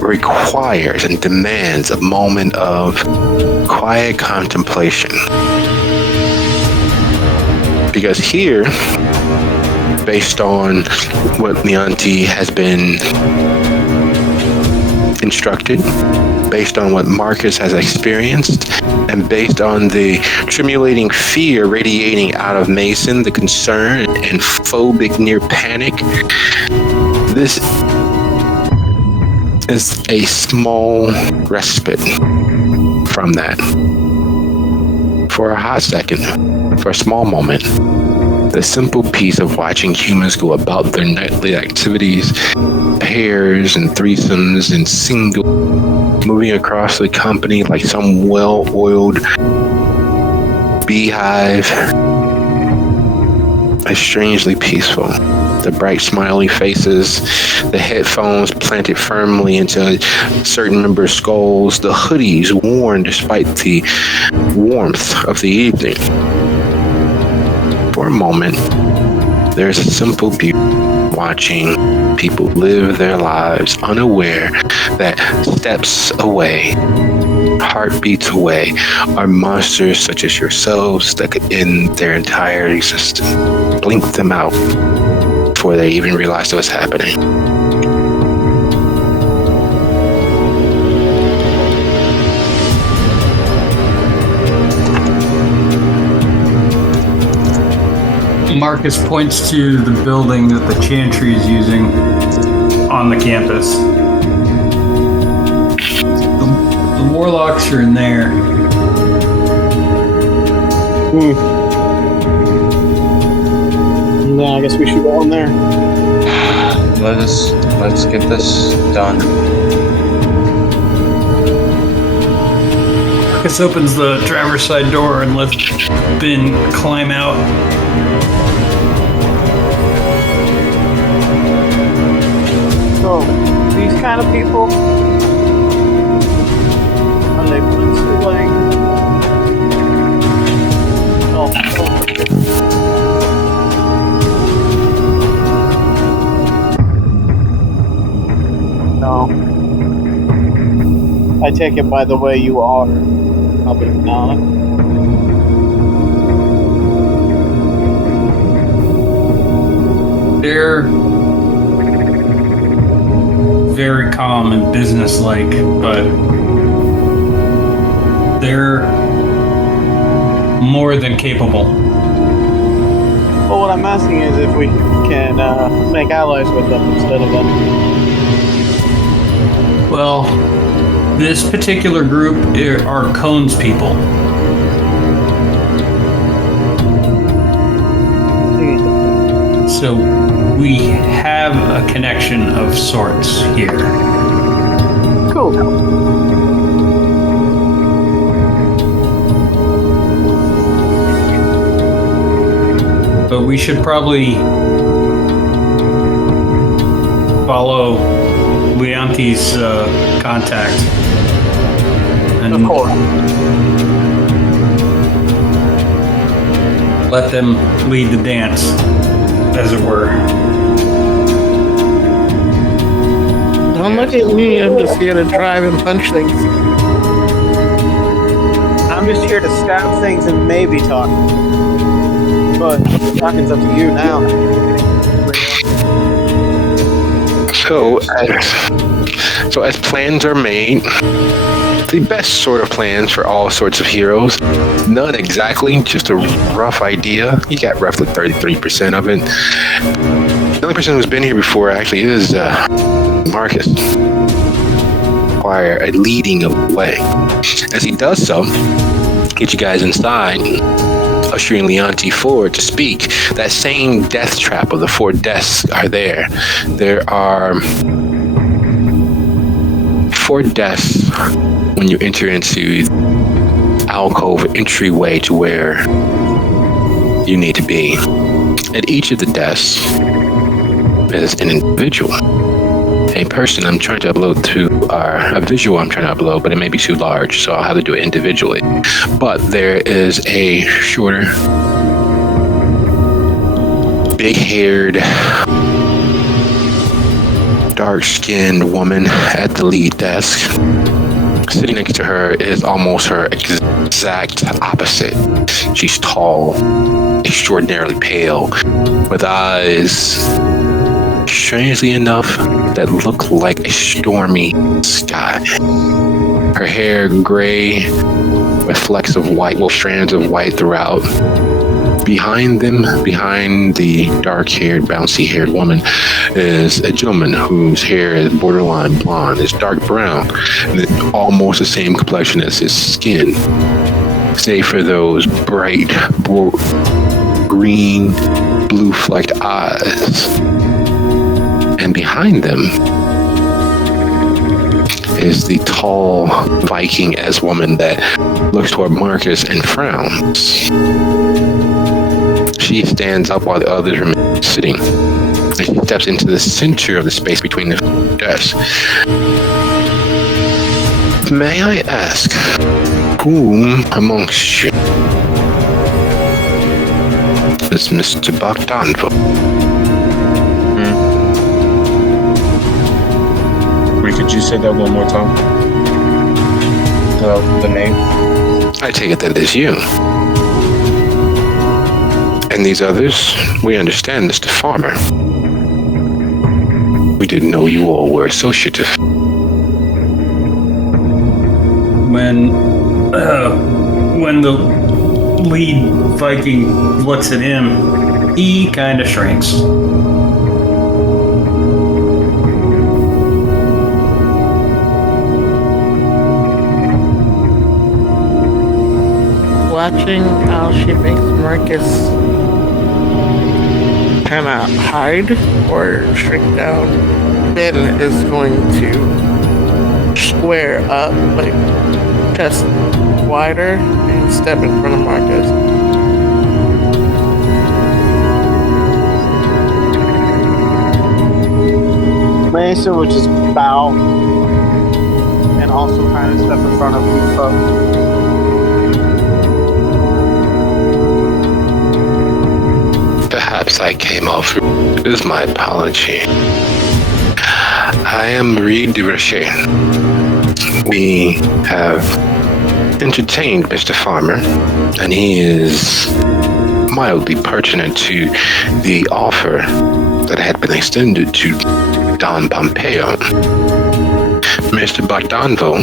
requires and demands a moment of quiet contemplation. Because here, based on what Leonti has been instructed, based on what Marcus has experienced, and based on the tremulating fear radiating out of Mason, the concern and phobic near panic, this is a small respite from that. For a hot second, for a small moment, the simple peace of watching humans go about their nightly activities, pairs and threesomes and single, moving across the company like some well-oiled beehive, is strangely peaceful. The bright smiley faces, the headphones planted firmly into certain members' skulls, the hoodies worn despite the warmth of the evening. For a moment, there's a simple beauty watching people live their lives unaware that steps away, heartbeats away, are monsters such as yourselves that could end their entire existence, blink them out before they even realized it was happening. Marcus points to the building that the Chantry is using on the campus. The Warlocks are in there. No, I guess we should go in there. Let's get this done. Marcus opens the driver's side door and lets Ben climb out. So, these kind of people, are they mostly like, no. I take it by the way you are. Probably not. They're very calm and businesslike, but they're more than capable. Well, what I'm asking is if we can make allies with them instead of enemies. Well, this particular group are Cone's people. So we have a connection of sorts here. Cool. But we should probably follow Leonti's contact. And Of course. let them lead the dance, as it were. Don't look at me. I'm just here to drive and punch things. I'm just here to stab things and maybe talk. But talking's up to you now. So as plans are made, the best sort of plans for all sorts of heroes. None exactly, just a rough idea. You got roughly 33% of it. The only person who's been here before actually is Marcus. Require a leading of the way. As he does so, get you guys inside, ushering Leonti forward to speak. That same death trap of the 4 deaths are there. There are 4 deaths when you enter into alcove entryway to where you need to be. At each of the desks is an individual. A person I'm trying to upload to, a visual I'm trying to upload, but it may be too large, so I'll have to do it individually. But there is a shorter, big-haired, dark-skinned woman at the lead desk. Sitting next to her is almost her exact opposite. She's tall, extraordinarily pale, with eyes, strangely enough, that look like a stormy sky. Her hair gray with flecks of white, strands of white throughout. Behind them, behind the dark-haired, bouncy-haired woman, is a gentleman whose hair is borderline blonde. It's dark brown, and almost the same complexion as his skin, save for those bright, green, blue-flecked eyes. And behind them is the tall Viking-esque woman that looks toward Marcus and frowns. She stands up while the others remain sitting. And she steps into the center of the space between the desks. May I ask, whom amongst you is Mr. Bogdanvo? Could you say that one more time? The name? I take it that it is you. And these others, we understand, Mr. Farmer. We didn't know you all were associative. When the lead Viking looks at him, he kind of shrinks. Watching how she makes Marcus kind of hide or shrink down, Ben is going to square up, like chest wider, and step in front of Marcus. Mesa would just bow and also kind of step in front of Lufa. Perhaps I came off rude. It is my apology. I am Marie Duverger. We have entertained Mr. Farmer, and he is mildly pertinent to the offer that had been extended to Don Pompeo. Mr. Bogdanvo,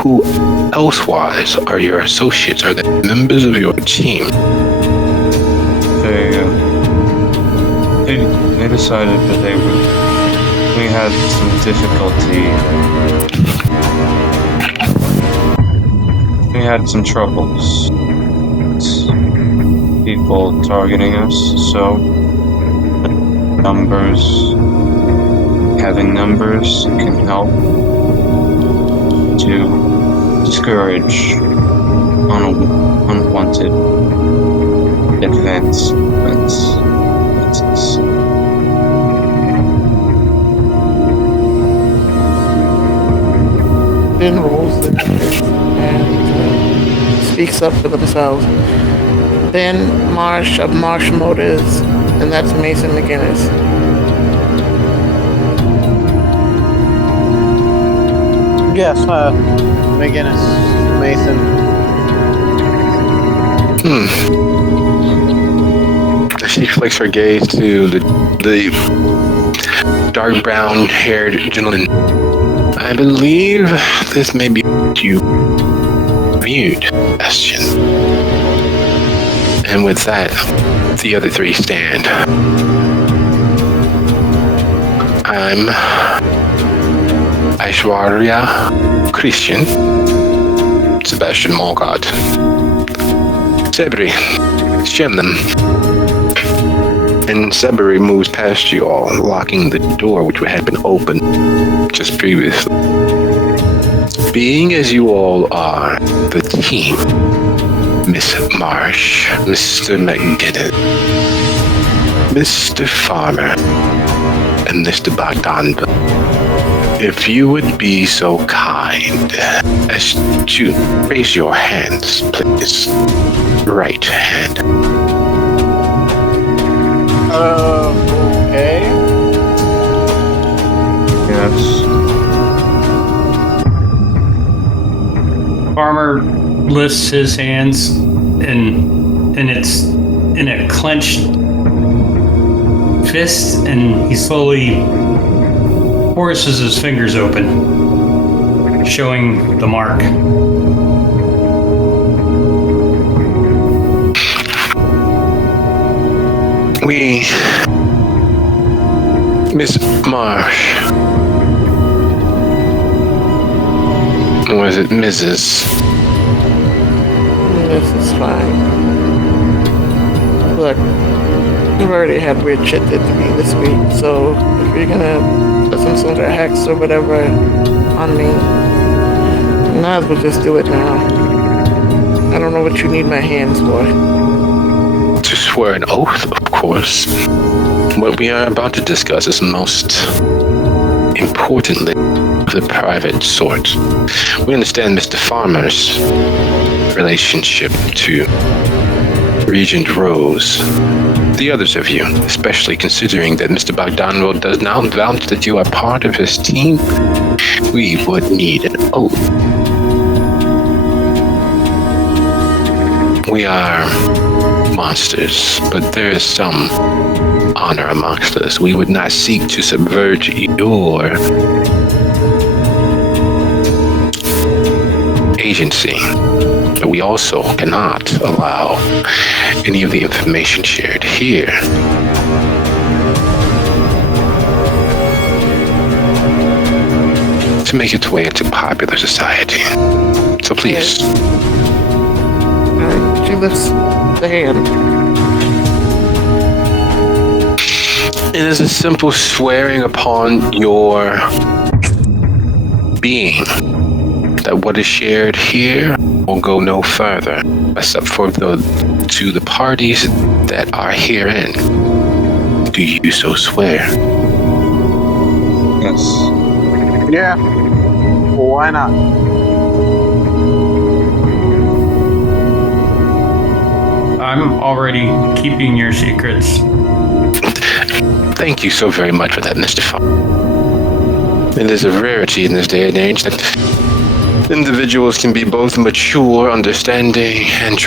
who elsewise are your associates? Are they members of your team? They decided that we had some difficulty. We had some troubles. People targeting us, so having numbers can help to discourage unwanted advances. Ben rolls the dice and speaks up for themselves. Ben Marsh of Marsh Motors, and that's Mason McGinnis. Yes, McGinnis, Mason. She flicks her gaze to the dark brown haired gentleman. I believe this may be what you viewed, Bastion. And with that, the other three stand. I'm Aishwarya Christian, Sebastian Molgott, Sebri, Shemlin. And Sebri moves past you all, locking the door which had been open just previously. Being as you all are the team, Miss Marsh, Mr. McGinnis, Mr. Farmer, and Mr. Bogdanville, if you would be so kind as to raise your hands, please. Right hand. Okay. Yes. Farmer lifts his hands and it's in a clenched fist, and he slowly forces his fingers open, showing the mark. Miss Marsh. Or is it Mrs.? This is fine. Look, you've already had weird shit did to me this week, so if you're gonna put some sort of hex or whatever on me, might as well just do it now. I don't know what you need my hands for. To swear an oath, of course. What we are about to discuss is most importantly of the private sort. We understand Mr. Farmer's relationship to Regent Rose. The others of you, especially considering that Mr. Bogdanville does now vouch that you are part of his team, we would need an oath. We are monsters, but there is some honor amongst us. We would not seek to subvert your agency, but we also cannot allow any of the information shared here to make its way into popular society. So please. Alright, she lifts the hand. It is a simple swearing upon your being that what is shared here will go no further, except for to the parties that are herein. Do you so swear? Yes. Yeah. Well, why not? I'm already keeping your secrets. Thank you so very much for that, Mr. Farmer. It is a rarity in this day and age that individuals can be both mature, understanding, and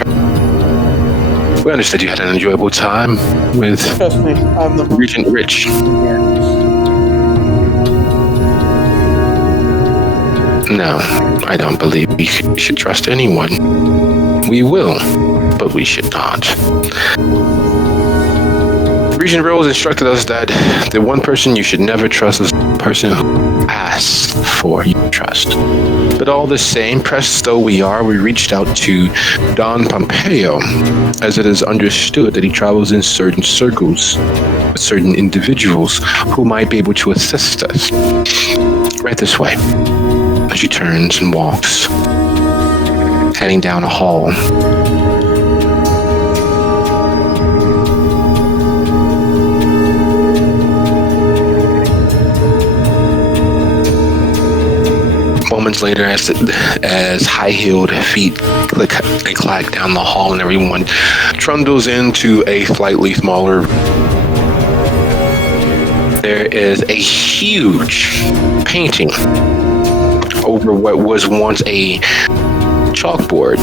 we understand you had an enjoyable time with Trust me, I'm the Regent Rich. here. No, I don't believe we should trust anyone. We will, but we should not. Regent Rose instructed us that the one person you should never trust is the person who asks for your trust. But all the same, pressed though we are, we reached out to Don Pompeo, as it is understood that he travels in certain circles with certain individuals who might be able to assist us. Right this way. As she turns and walks, heading down a hall. Moments later, as high-heeled feet click and clack down the hall, and everyone trundles into a slightly smaller. There is a huge painting over what was once a chalkboard.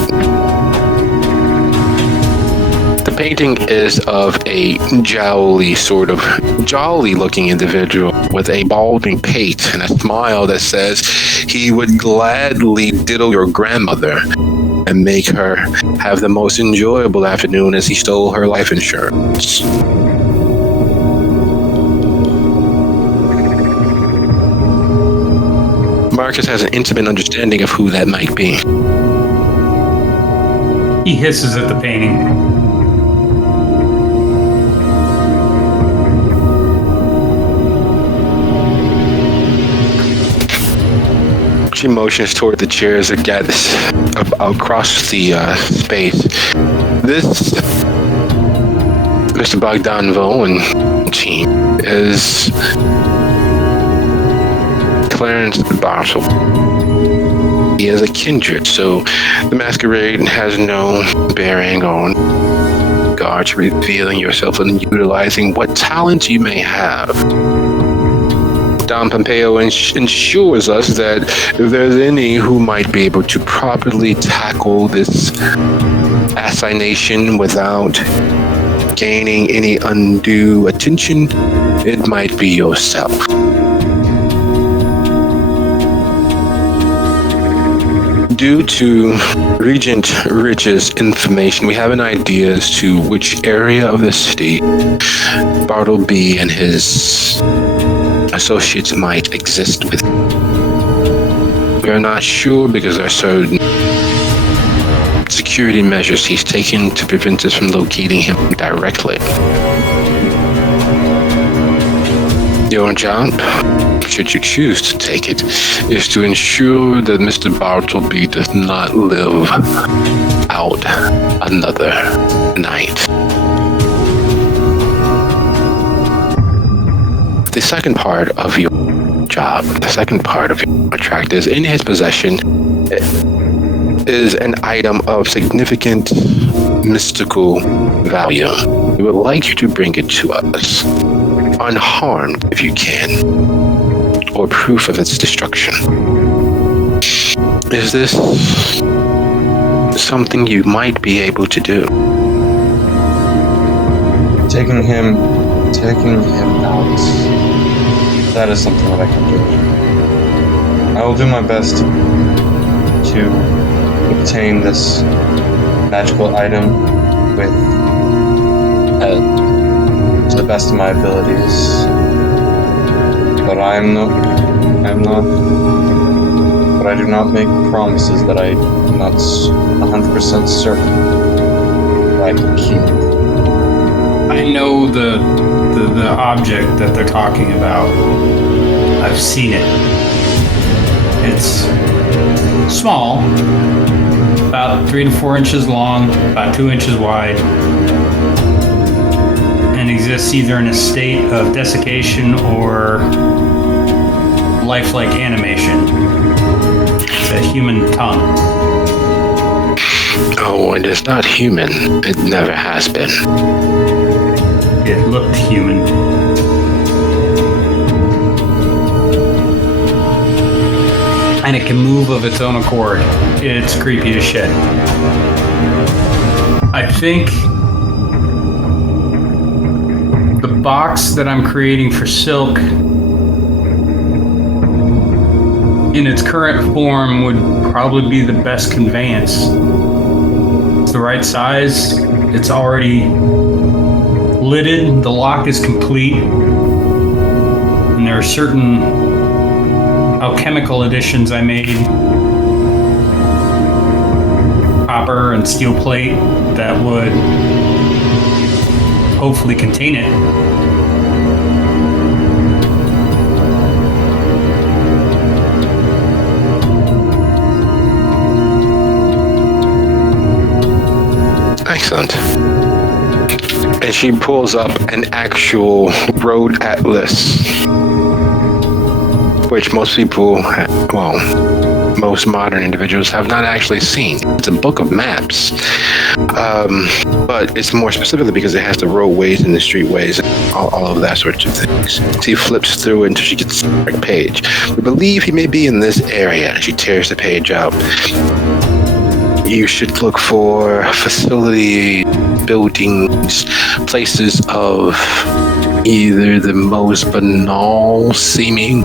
The painting is of a jolly looking individual with a balding pate and a smile that says he would gladly diddle your grandmother and make her have the most enjoyable afternoon as he stole her life insurance. Marcus has an intimate understanding of who that might be. He hisses at the painting. She motions toward the chairs that gathers across the space. This Mr. Bogdanvo and team is Clarence Bartle. He is a kindred, so the masquerade has no bearing on regards revealing yourself and utilizing what talents you may have. Don Pompeo ensures us that if there's any who might be able to properly tackle this assignation without gaining any undue attention, it might be yourself. Due to Regent Rich's information, we have an idea as to which area of the city Bartleby and his associates might exist with. We are not sure because there are certain security measures he's taken to prevent us from locating him directly. Your job, should you choose to take it, is to ensure that Mr. Bartleby does not live out another night. The second part of your job, the second part of your contract is in his possession is an item of significant mystical value. We would like you to bring it to us, unharmed if you can, or proof of its destruction. Is this something you might be able to do? Taking him out. That is something that I can do. I will do my best to obtain this magical item with to the best of my abilities. But I do not make promises that I'm not 100% certain that I can keep. I know the object that they're talking about. I've seen it. It's small, about 3 to 4 inches long, about 2 inches wide, and exists either in a state of desiccation or lifelike animation. It's a human tongue. Oh, it is not human. It never has been. It looked human. And it can move of its own accord. It's creepy as shit. I think the box that I'm creating for Silk in its current form would probably be the best conveyance. It's the right size. It's already lidded. The lock is complete. And there are certain alchemical additions I made. Copper and steel plate that would hopefully contain it. Excellent. And she pulls up an actual road atlas, which most people, most modern individuals have not actually seen. It's a book of maps, but it's more specifically because it has the roadways and the streetways and all of that sorts of things. So she flips through until she gets to the correct page. We believe he may be in this area. She tears the page out. You should look for facility, buildings, places of either the most banal seeming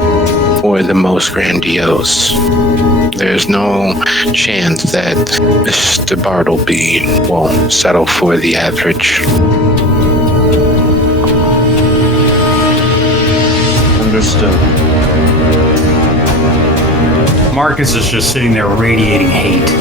or the most grandiose. There's no chance that Mr. Bartleby will settle for the average. Understood. Marcus is just sitting there radiating hate.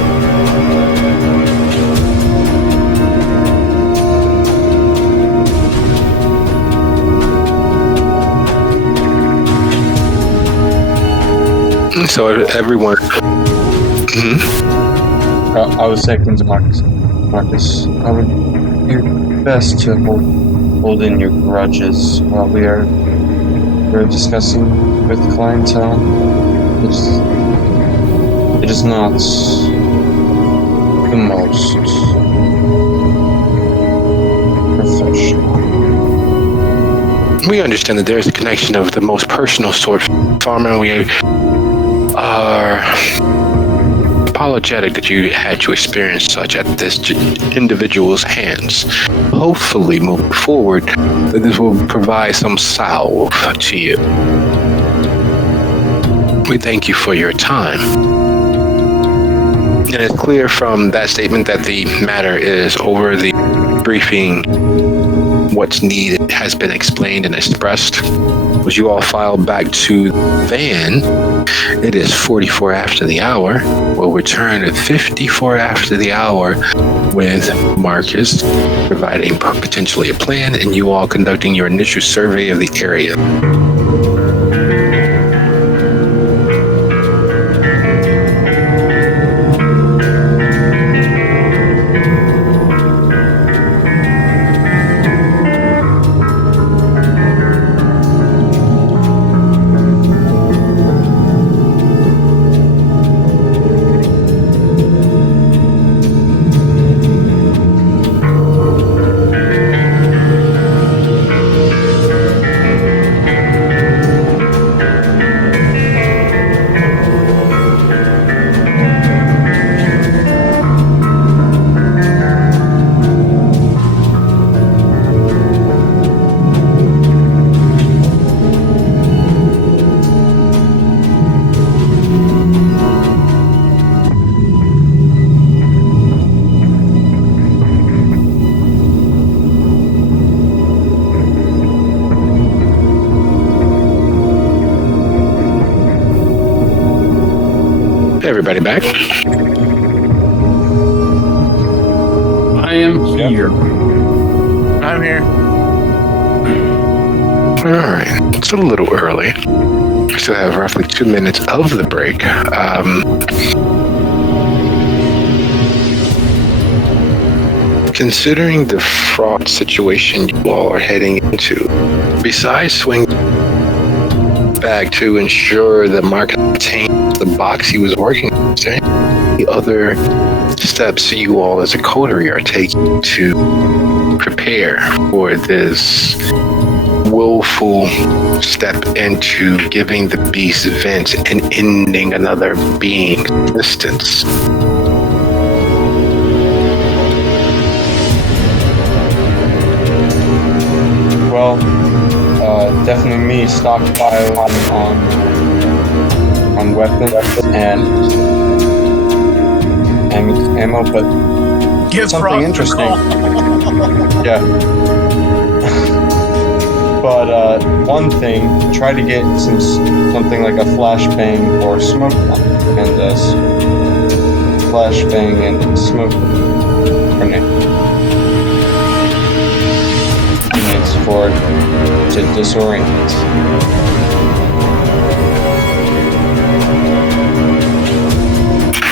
So everyone. Mhm. I was saying to Marcus, I would do best to hold in your grudges while we're discussing with clientele. It is not the most professional. We understand that there's a connection of the most personal sort. Farmer, we are apologetic that you had to experience such at this individual's hands. Hopefully, moving forward, that this will provide some salve to you. We thank you for your time. And it's clear from that statement that the matter is over. The briefing, what's needed has been explained and expressed. As you all file back to the van, it is 44 after the hour. We'll return at 54 after the hour with Marcus providing potentially a plan and you all conducting your initial survey of the area. Everybody back? I am here. I'm here. All right. It's a little early. We still have roughly 2 minutes of the break. Considering the fraught situation you all are heading into, besides swing back to ensure that Mark obtained the box he was working on, is there any other steps you all as a coterie are taking to prepare for this willful step into giving the beast vent and ending another being's existence? Well, definitely me stockpile on weapons and ammo, but Give something Frost a interesting. call. Yeah. But one thing, try to get something like a flashbang or smoke bomb, and flashbang and smoke grenade. It's for to disorient.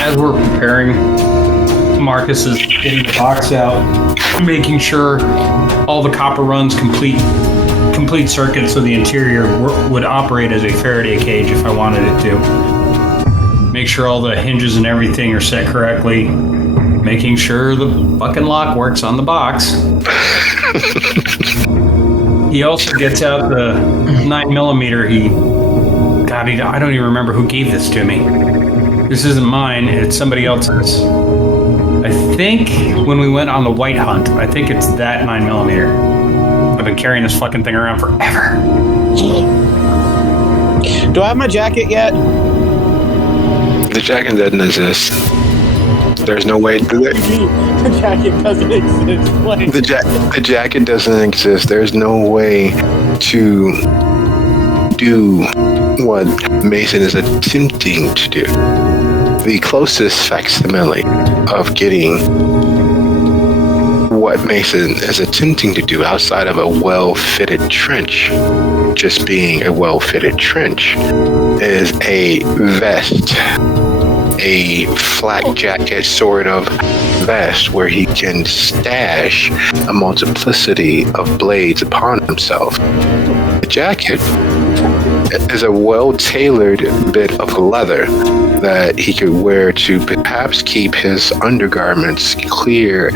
As we're preparing, Marcus is getting the box out, making sure all the copper runs complete circuit so the interior would operate as a Faraday cage if I wanted it to. make sure all the hinges and everything are set correctly, making sure the fucking lock works on the box. He also gets out the 9mm. I don't even remember who gave this to me. This isn't mine, it's somebody else's. I think when we went on the white hunt, I think it's that 9mm. I've been carrying this fucking thing around forever. Do I have my jacket yet? The jacket doesn't exist. There's no way. The jacket doesn't exist. Like, The jacket doesn't exist. There's no way to do what Mason is attempting to do. The closest facsimile of getting what Mason is attempting to do outside of a well-fitted trench, just being a well-fitted trench, is a vest. A flak jacket sort of vest where he can stash a multiplicity of blades upon himself. The jacket is a well-tailored bit of leather that he could wear to perhaps keep his undergarments clear,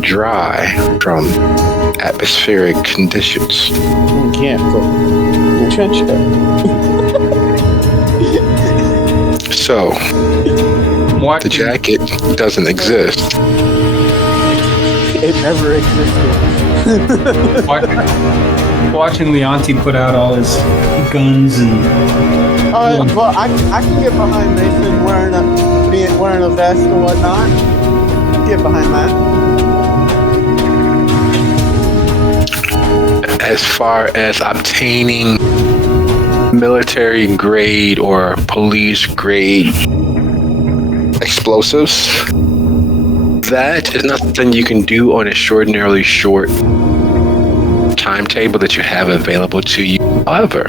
dry from atmospheric conditions. you can't put the trench coat. So, the jacket doesn't exist. It never existed. Watching Leonti put out all his guns and Well, I can get behind Mason wearing a vest and whatnot. Get behind that. As far as obtaining military grade or police grade explosives, that is not something you can do on an extraordinarily short timetable that you have available to you. However,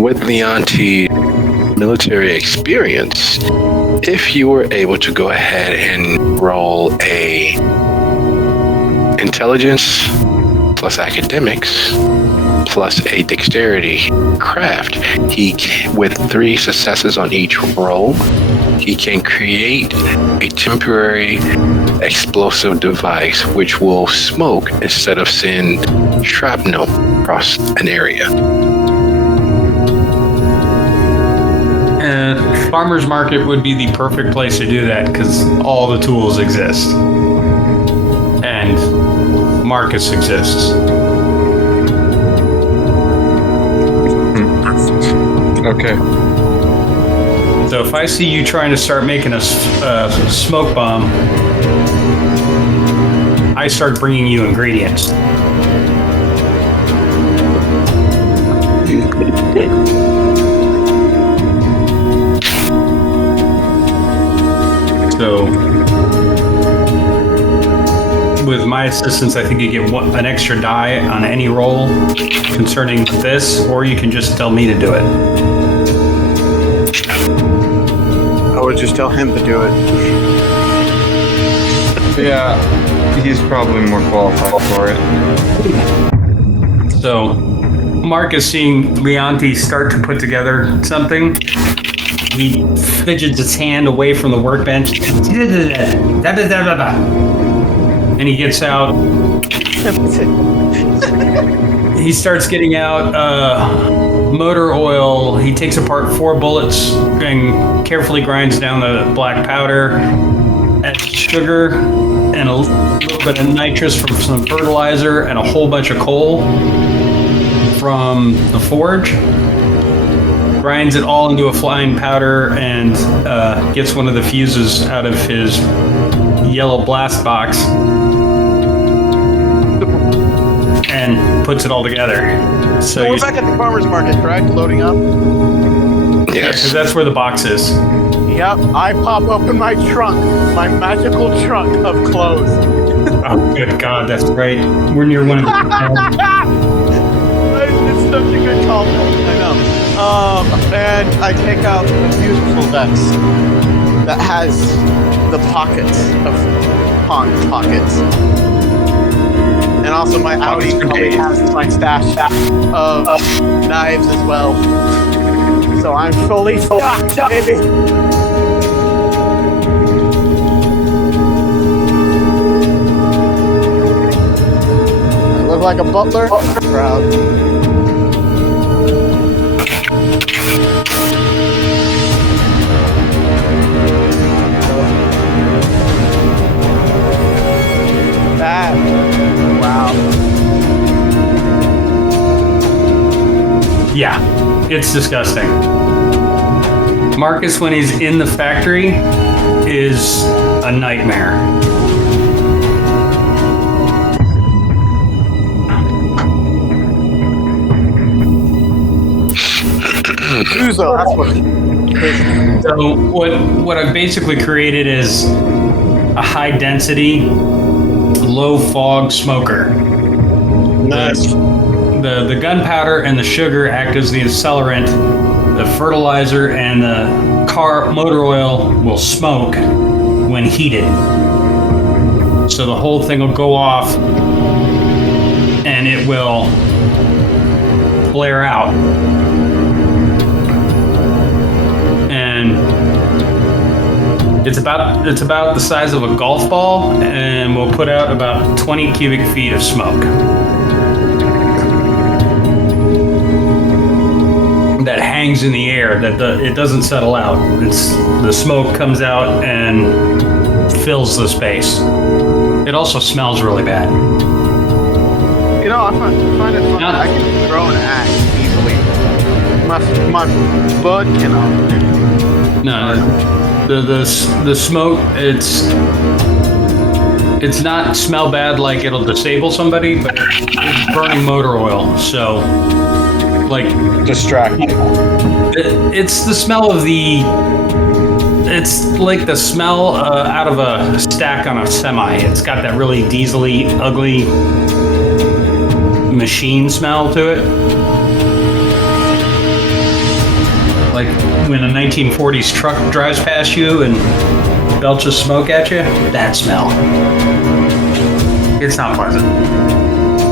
with Leonti's military experience, if you were able to go ahead and roll a intelligence plus academics plus a dexterity craft, with 3 successes on each roll, he can create a temporary explosive device which will smoke instead of send shrapnel across an area. And farmer's market would be the perfect place to do that because all the tools exist. And Marcus exists. Okay. So if I see you trying to start making a smoke bomb, I start bringing you ingredients. So with my assistance, I think you get an extra die on any roll concerning this, or you can just tell me to do it. I would just tell him to do it. Yeah, he's probably more qualified for it. So, Mark is seeing Leonti start to put together something. He fidgets his hand away from the workbench. And he gets out. He starts getting out motor oil. He takes apart 4 bullets and carefully grinds down the black powder, adds sugar and a little bit of nitrous from some fertilizer and a whole bunch of coal from the forge. Grinds it all into a flying powder and gets one of the fuses out of his yellow blast box and puts it all together. So we're back at the farmer's market, correct? Loading up? Yeah, because that's where the box is. Yep, I pop open my trunk, my magical trunk of clothes. Oh, good God, that's right. We're near one of the... It's such a good callback, I know. And I take out a beautiful vest that has the pockets of pond pockets. And also my Audi probably has my stash of knives as well. So So I'm fully stocked, baby. I look like a butler. Proud. That. Wow. Yeah, it's disgusting. Marcus, when he's in the factory, is a nightmare. Uzo, that's what. So what I've basically created is a high density, low fog smoker. Nice. The gunpowder and the sugar act as the accelerant. The fertilizer and the car motor oil will smoke when heated. So the whole thing will go off and it will flare out. And it's about the size of a golf ball and will put out about 20 cubic feet of smoke. That hangs in the air, it doesn't settle out. The smoke comes out and fills the space. It also smells really bad. You know, I find it fun. Yeah. I can throw an axe easily. My bud cannot. No, the smoke, it's not smell bad like it'll disable somebody, but it's burning motor oil. So, like, Distracting. it's the smell of it's like the smell out of a stack on a semi. It's got that really diesely, ugly machine smell to it. Like when a 1940s truck drives past you and belches smoke at you, that smell. It's not pleasant.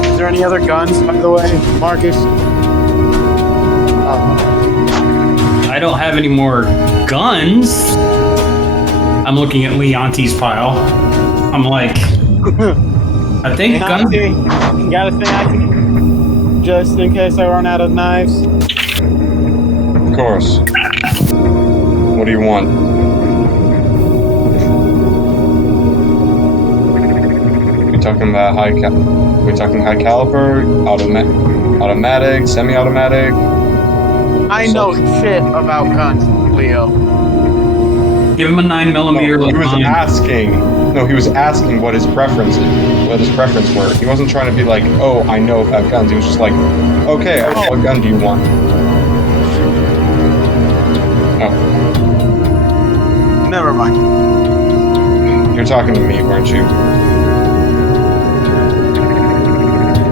Is there any other guns, by the way, Marcus? I don't have any more guns. I'm looking at Leonti's pile. I'm like, I think guns. You got a thing I can, just in case I run out of knives? Of course. What do you want? We talking about we talking high caliber, automatic, semi-automatic? I know shit about guns, Leo. Give him a 9mm. He like was mine. asking. No, he was asking what his preference were. He wasn't trying to be like, oh, I know about guns. He was just like, okay, what gun do you want? Oh, Never mind. you're talking to me, weren't you?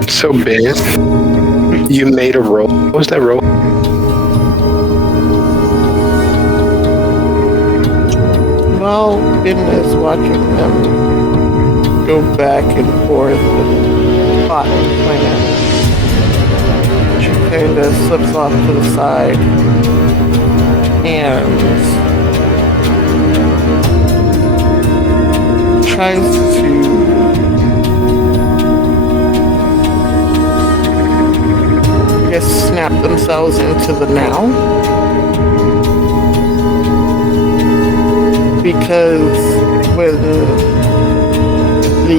So, Biz, you made a roll. What was that roll? Well, goodness, watching them go back and forth and plot and plan. She kind of slips off to the side and tries to snap themselves into the now. Because when the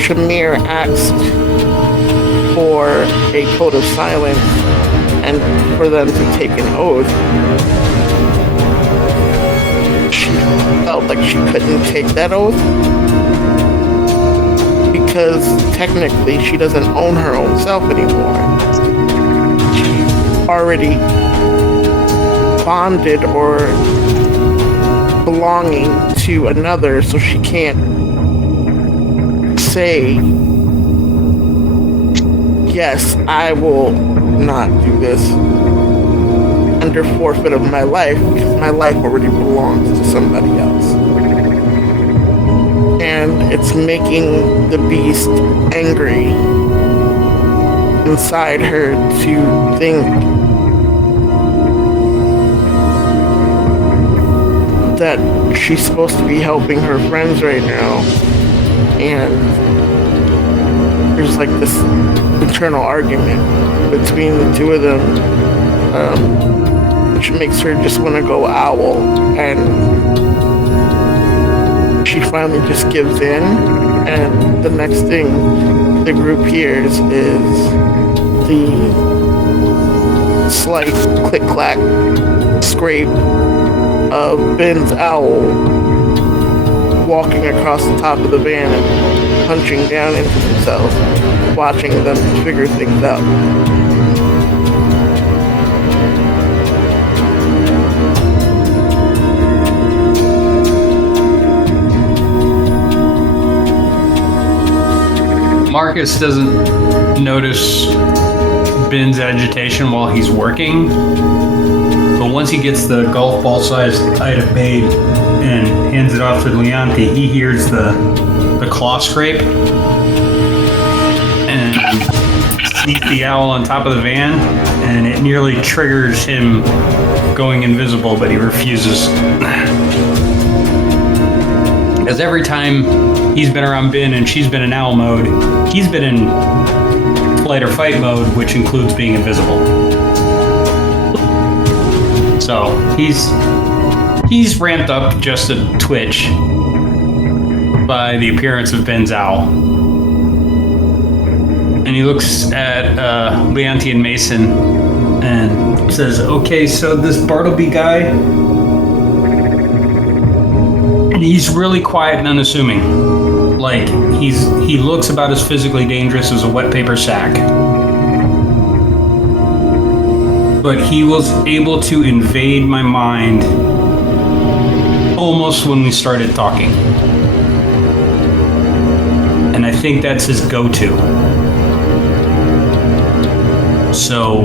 Tremere asked for a code of silence and for them to take an oath, she felt like she couldn't take that oath because technically she doesn't own her own self anymore. She's already bonded or belonging to another, so she can't say, yes, I will not do this under forfeit of my life, because my life already belongs to somebody else. And it's making the beast angry inside her to think that she's supposed to be helping her friends right now, and there's like this internal argument between the two of them, which makes her just want to go owl, and she finally just gives in, and the next thing the group hears is the slight click-clack scrape of Ben's owl walking across the top of the van and punching down into themselves, watching them figure things out. Marcus doesn't notice Ben's agitation while he's working, but once he gets the golf ball sized item made and hands it off to Leonti, he hears the claw scrape and sees the owl on top of the van, and it nearly triggers him going invisible, but he refuses. Because every time he's been around Ben and she's been in owl mode, he's been in flight or fight mode, which includes being invisible. So he's ramped up just a twitch by the appearance of Ben's owl. And he looks at Leonti and Mason and says, okay, so this Bartleby guy, he's really quiet and unassuming. Like, he looks about as physically dangerous as a wet paper sack. But he was able to invade my mind almost when we started talking. And I think that's his go-to. So,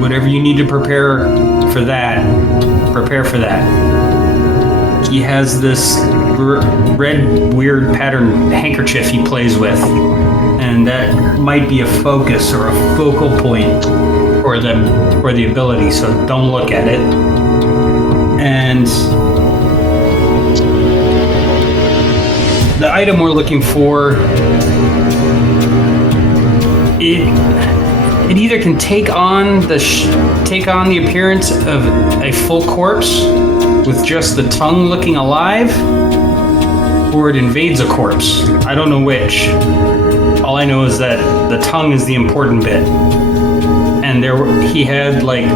whatever you need to prepare for that, prepare for that. He has this red, weird pattern handkerchief he plays with, and that might be a focus or a focal point for the ability, so don't look at it. And the item we're looking for, it either can take on the appearance of a full corpse with just the tongue looking alive, or it invades a corpse. I don't know which. All I know is that the tongue is the important bit. And he had like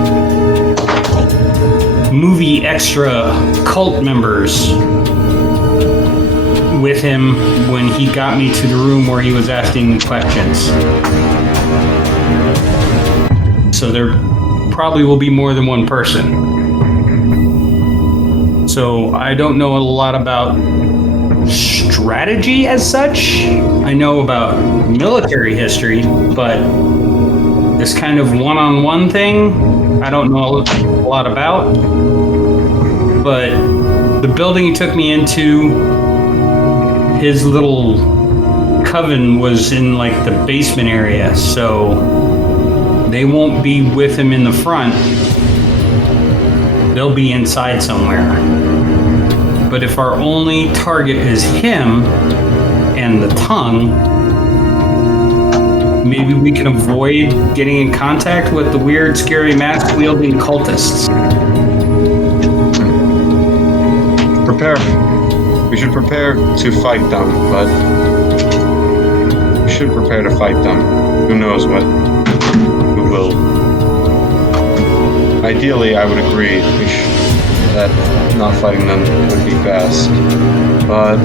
movie extra cult members with him when he got me to the room where he was asking me questions. So there probably will be more than one person. So I don't know a lot about strategy as such. I know about military history, but this kind of one-on-one thing, I don't know a lot about. But the building he took me into, his little coven was in like the basement area, so they won't be with him in the front. They'll be inside somewhere. But if our only target is him and the tongue, maybe we can avoid getting in contact with the weird, scary, mask-wielding cultists. Prepare. We should prepare to fight them, but we should prepare to fight them. Who knows what? Who will? Ideally, I would agree that not fighting them would be best, but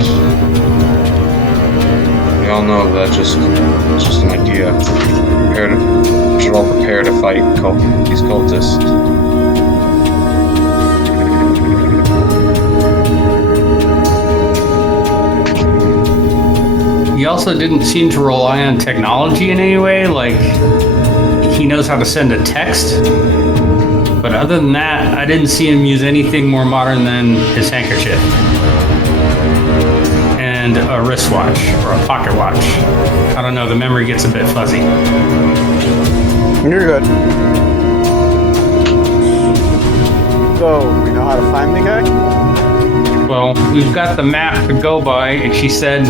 we all know that's just an idea. We should all prepare to fight these cultists. He also didn't seem to rely on technology in any way, like he knows how to send a text. But other than that, I didn't see him use anything more modern than his handkerchief. And a wristwatch, or a pocket watch. I don't know, the memory gets a bit fuzzy. You're good. So, we know how to find the guy? Well, we've got the map to go by, and she said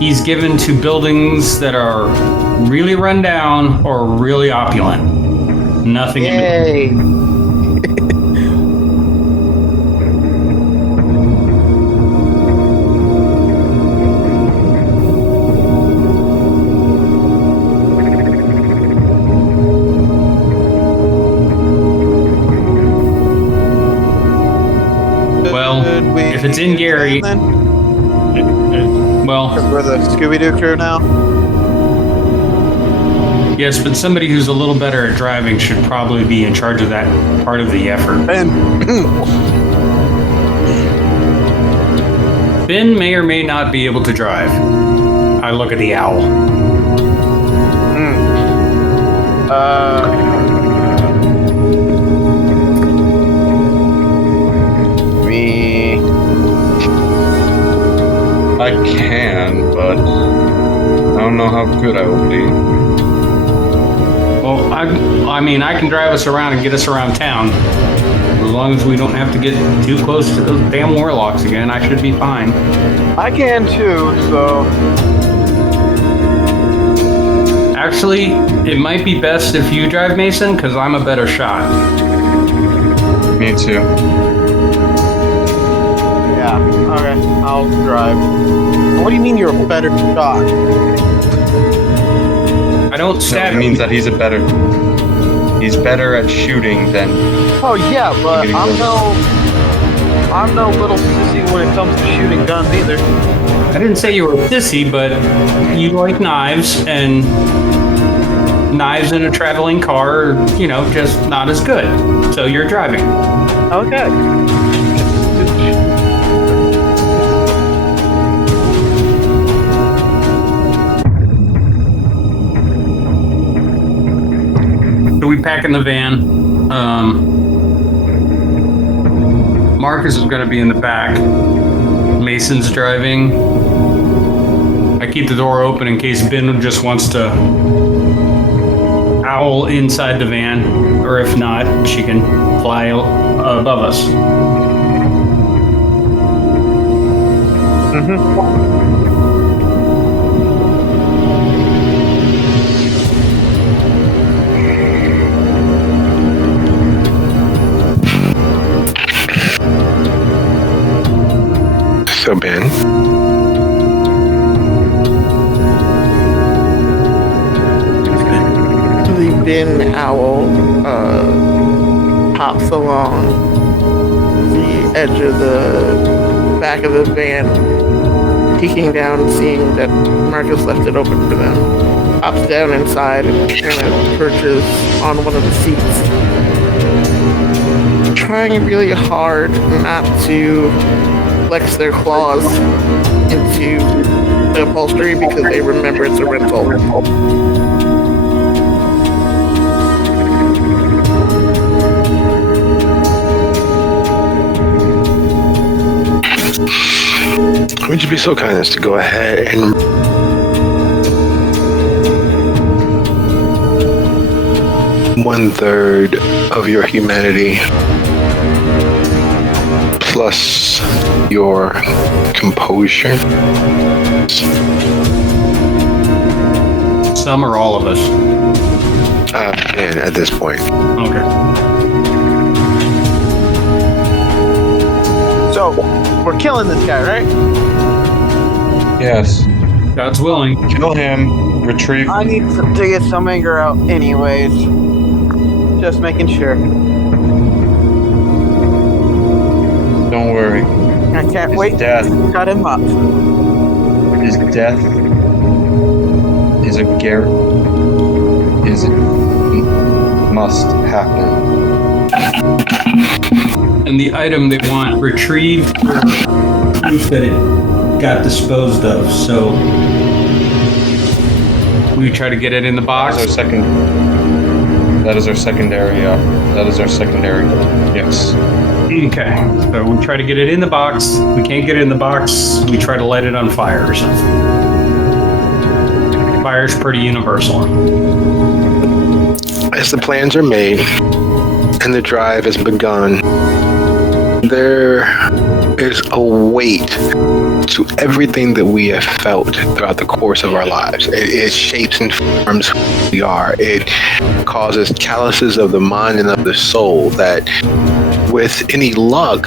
he's given to buildings that are really run down or really opulent. Nothing in between. Yay! Well, Should we if it's in Gary, then? well, Because we're the Scooby-Doo crew now. yes, but somebody who's a little better at driving should probably be in charge of that part of the effort. And Ben may or may not be able to drive. I look at the owl. me. I can, but I don't know how good I will be. Well, I mean, I can drive us around and get us around town. As long as we don't have to get too close to those damn warlocks again, I should be fine. I can too, so. Actually, it might be best if you drive, Mason, because I'm a better shot. Me too. Yeah, okay, I'll drive. What do you mean you're a better shot? I don't No, stab it means that he's better at shooting than. Oh yeah, but Getting I'm no little sissy when it comes to shooting guns either. I didn't say you were a sissy, but you like knives, and knives in a traveling car are, just not as good. So you're driving. Okay. So we pack in the van. Marcus is going to be in the back. Mason's driving. I keep the door open in case Ben just wants to owl inside the van, or if not, she can fly above us. So, Ben, The bin owl hops along the edge of the back of the van, peeking down, seeing that Marcus left it open for them. Hops down inside and kind of perches on one of the seats, trying really hard not to flex their claws into the upholstery because they remember it's a rental. would you be so kind as to go ahead and one-third of your humanity plus your composure? Some or all of us? And at this point. Okay. So, we're killing this guy, right? Yes. God's willing. Kill him. Retrieve. I need to get some anger out anyways. Just making sure. Don't worry. I can't His wait death. to cut him up. His death is a must happen. And the item they want retrieved for proof that it got disposed of. So we try to get it in the box. That is our secondary. That is our secondary. Yes. Okay. So we try to get it in the box. We can't get it in the box. We try to light it on fire or something. Fire's pretty universal. As the plans are made and the drive has begun, there is a weight to everything that we have felt throughout the course of our lives. It shapes and forms who we are. It causes calluses of the mind and of the soul that, with any luck,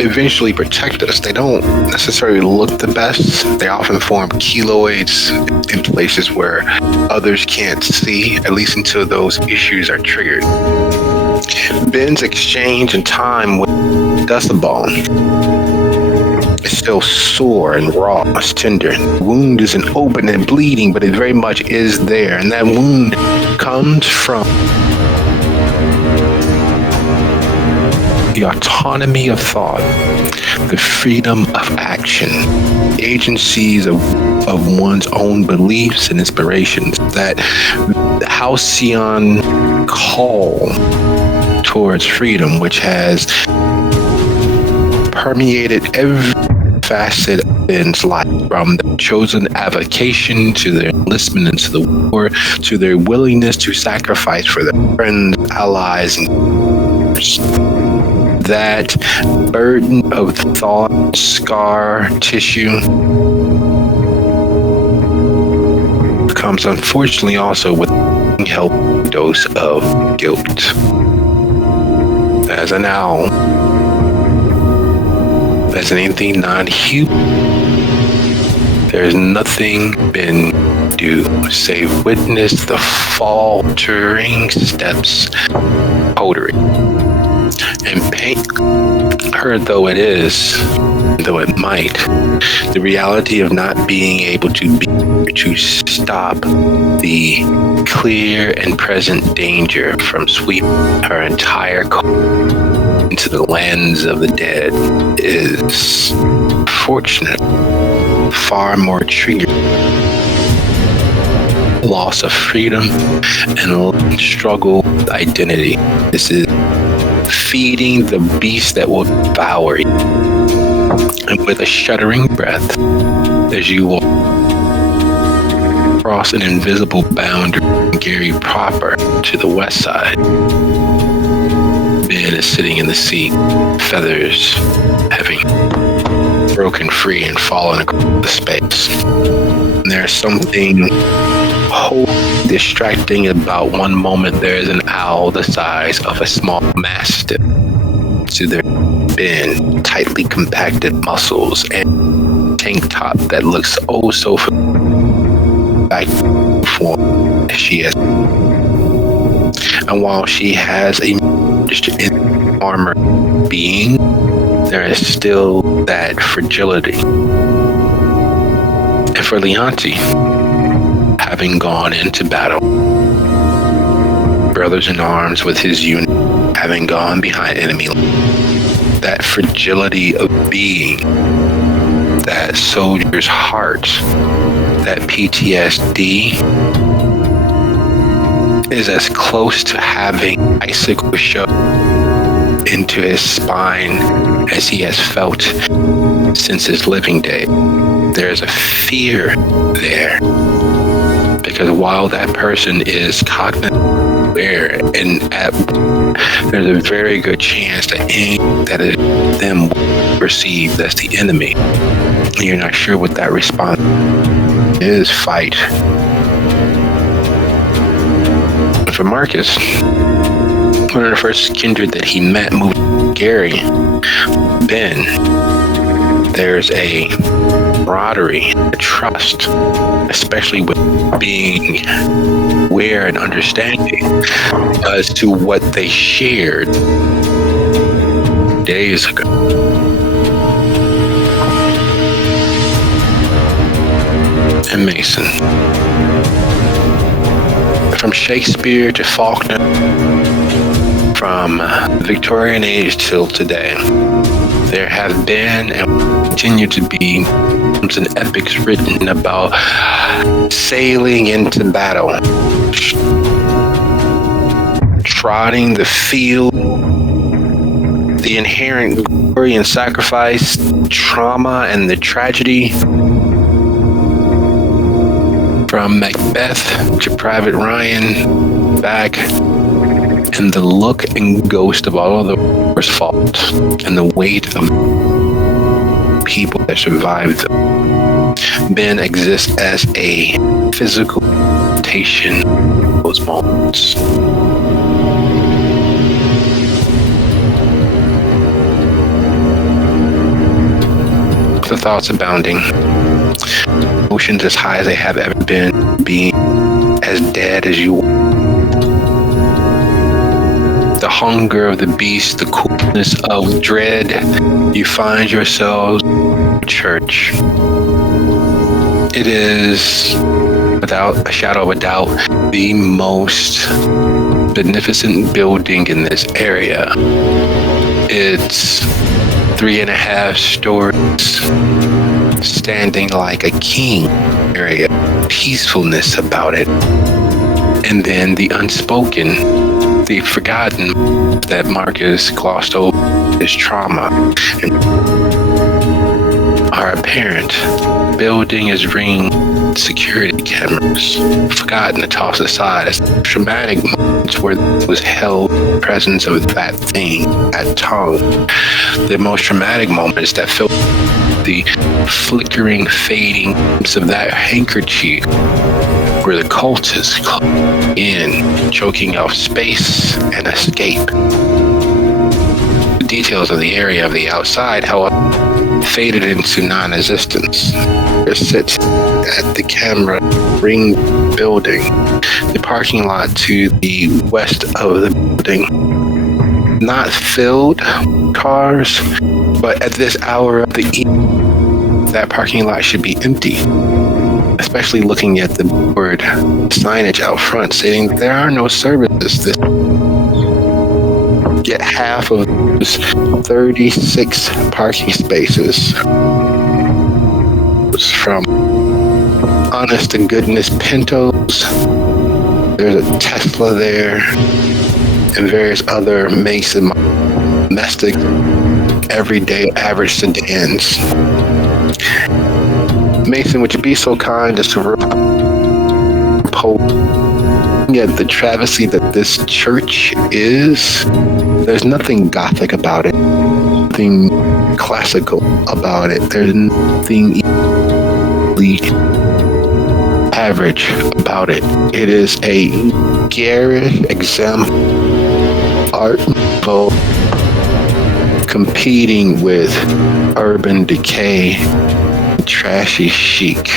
eventually protect us. They don't necessarily look the best. They often form keloids in places where others can't see, at least until those issues are triggered. Ben's exchange in time with Dustball is still sore and raw. It's tender. The wound isn't open and bleeding, but it very much is there. And that wound comes from the autonomy of thought, the freedom of action, agencies of one's own beliefs and inspirations, that halcyon call towards freedom, which has permeated every facet of Ben's life, from the chosen avocation to their enlistment into the war, to their willingness to sacrifice for their friends, allies, and that burden of thought, scar tissue comes unfortunately also with a healthy dose of guilt. As an owl, as anything non-human, there's nothing been do save witness the faltering steps, pottery, and paint. Hurt though it is, though it might, the reality of not being able to stop the clear and present danger from sweeping her entire into the lands of the dead is, fortunate, far more triggering. Loss of freedom and struggle with identity. This is feeding the beast that will devour you. And with a shuddering breath, as you walk across an invisible boundary from Gary proper to the west side, Ben is sitting in the seat, feathers having broken free and fallen across the space. And there's something wholly distracting about one moment there's an owl the size of a small mastiff. To their Ben, tightly compacted muscles and tank top that looks oh so back form she has. And while she has a armor being, there is still that fragility. And for Leonti, having gone into battle, brothers in arms with his unit, having gone behind enemy, that fragility of being, that soldier's heart, that PTSD is as close to having icicle shove into his spine as he has felt since his living day. There's a fear there, because while that person is cognizant, aware, and there's a very good chance that that is them perceived as the enemy. You're not sure what that response is. Fight. For Marcus, one of the first kindred that he met moved to Gary, Ben, there's a camaraderie, a trust, especially with being aware and understanding as to what they shared days ago. And Mason. From Shakespeare to Faulkner, from the Victorian age till today, there have been and will continue to be some epics written about sailing into battle, trotting the field, the inherent glory and sacrifice, trauma and the tragedy. From Macbeth to Private Ryan, back, and the look and ghost of all of the was fault, and the weight of people that survived them. Ben exists as a physical representation of those moments. The thoughts abounding, emotions as high as they have ever been, being as dead as you are. The hunger of the beast, the coolness of dread, you find yourselves in church. It is, without a shadow of a doubt, the most beneficent building in this area. It's 3.5 stories, standing like a king area, peacefulness about it. And then the unspoken, the forgotten that Marcus glossed over his trauma and are apparent. Building is ringing security cameras, forgotten to toss aside as traumatic moments where there was held presence of that thing, that tongue. The most traumatic moments that felt the flickering, fading of that handkerchief where the cultists come in, choking off space and escape. The details of the area of the outside, however, faded into non-existence. There sits at the camera ring building, the parking lot to the west of the building. Not filled cars, but at this hour of the evening, that parking lot should be empty. Especially looking at the board signage out front saying there are no services. Get half of those 36 parking spaces from honest to goodness Pintos. There's a Tesla there and various other makes and domestic everyday average sedans. Mason, would you be so kind as to at the travesty that this church is? There's nothing gothic about it, nothing classical about it. There's nothing average about it. It is a garish example art novel competing with urban decay, trashy chic.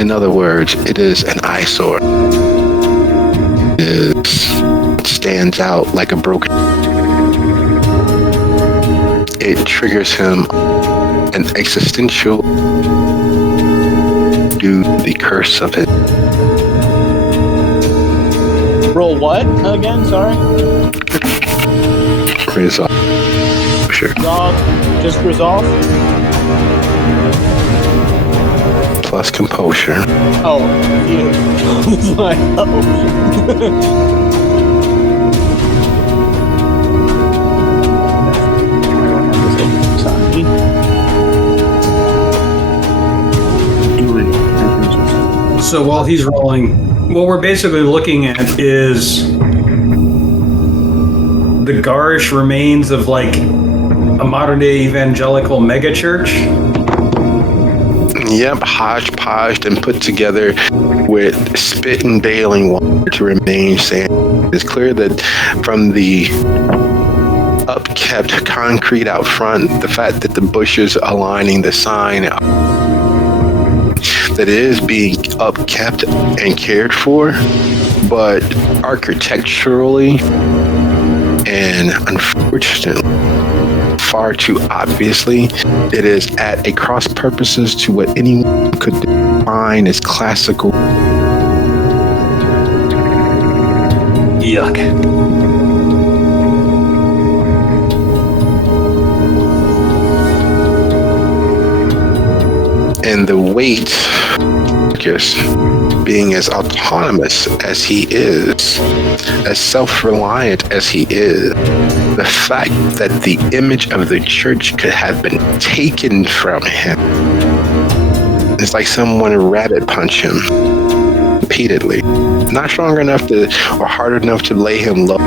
In other words, it is an eyesore. It stands out like a broken. It triggers him an existential due to the curse of it. Roll what again? Sorry. Resolve. Sure. Resolve. Just resolve. Plus composure. Oh, you. It's like, So while he's rolling, what we're basically looking at is the garish remains of like a modern day evangelical megachurch. Yep, hodgepodged and put together with spit and bailing water to remain sand. It's clear that from the upkept concrete out front, the fact that the bushes aligning the sign, that it is being upkept and cared for, but architecturally and unfortunately, far too obviously, it is at a cross purposes to what anyone could define as classical. Yuck. And the weight, Marcus, being as autonomous as he is, as self-reliant as he is, the fact that the image of the church could have been taken from him, it's like someone rabbit punch him. repeatedly. Not strong enough to, or hard enough to lay him low,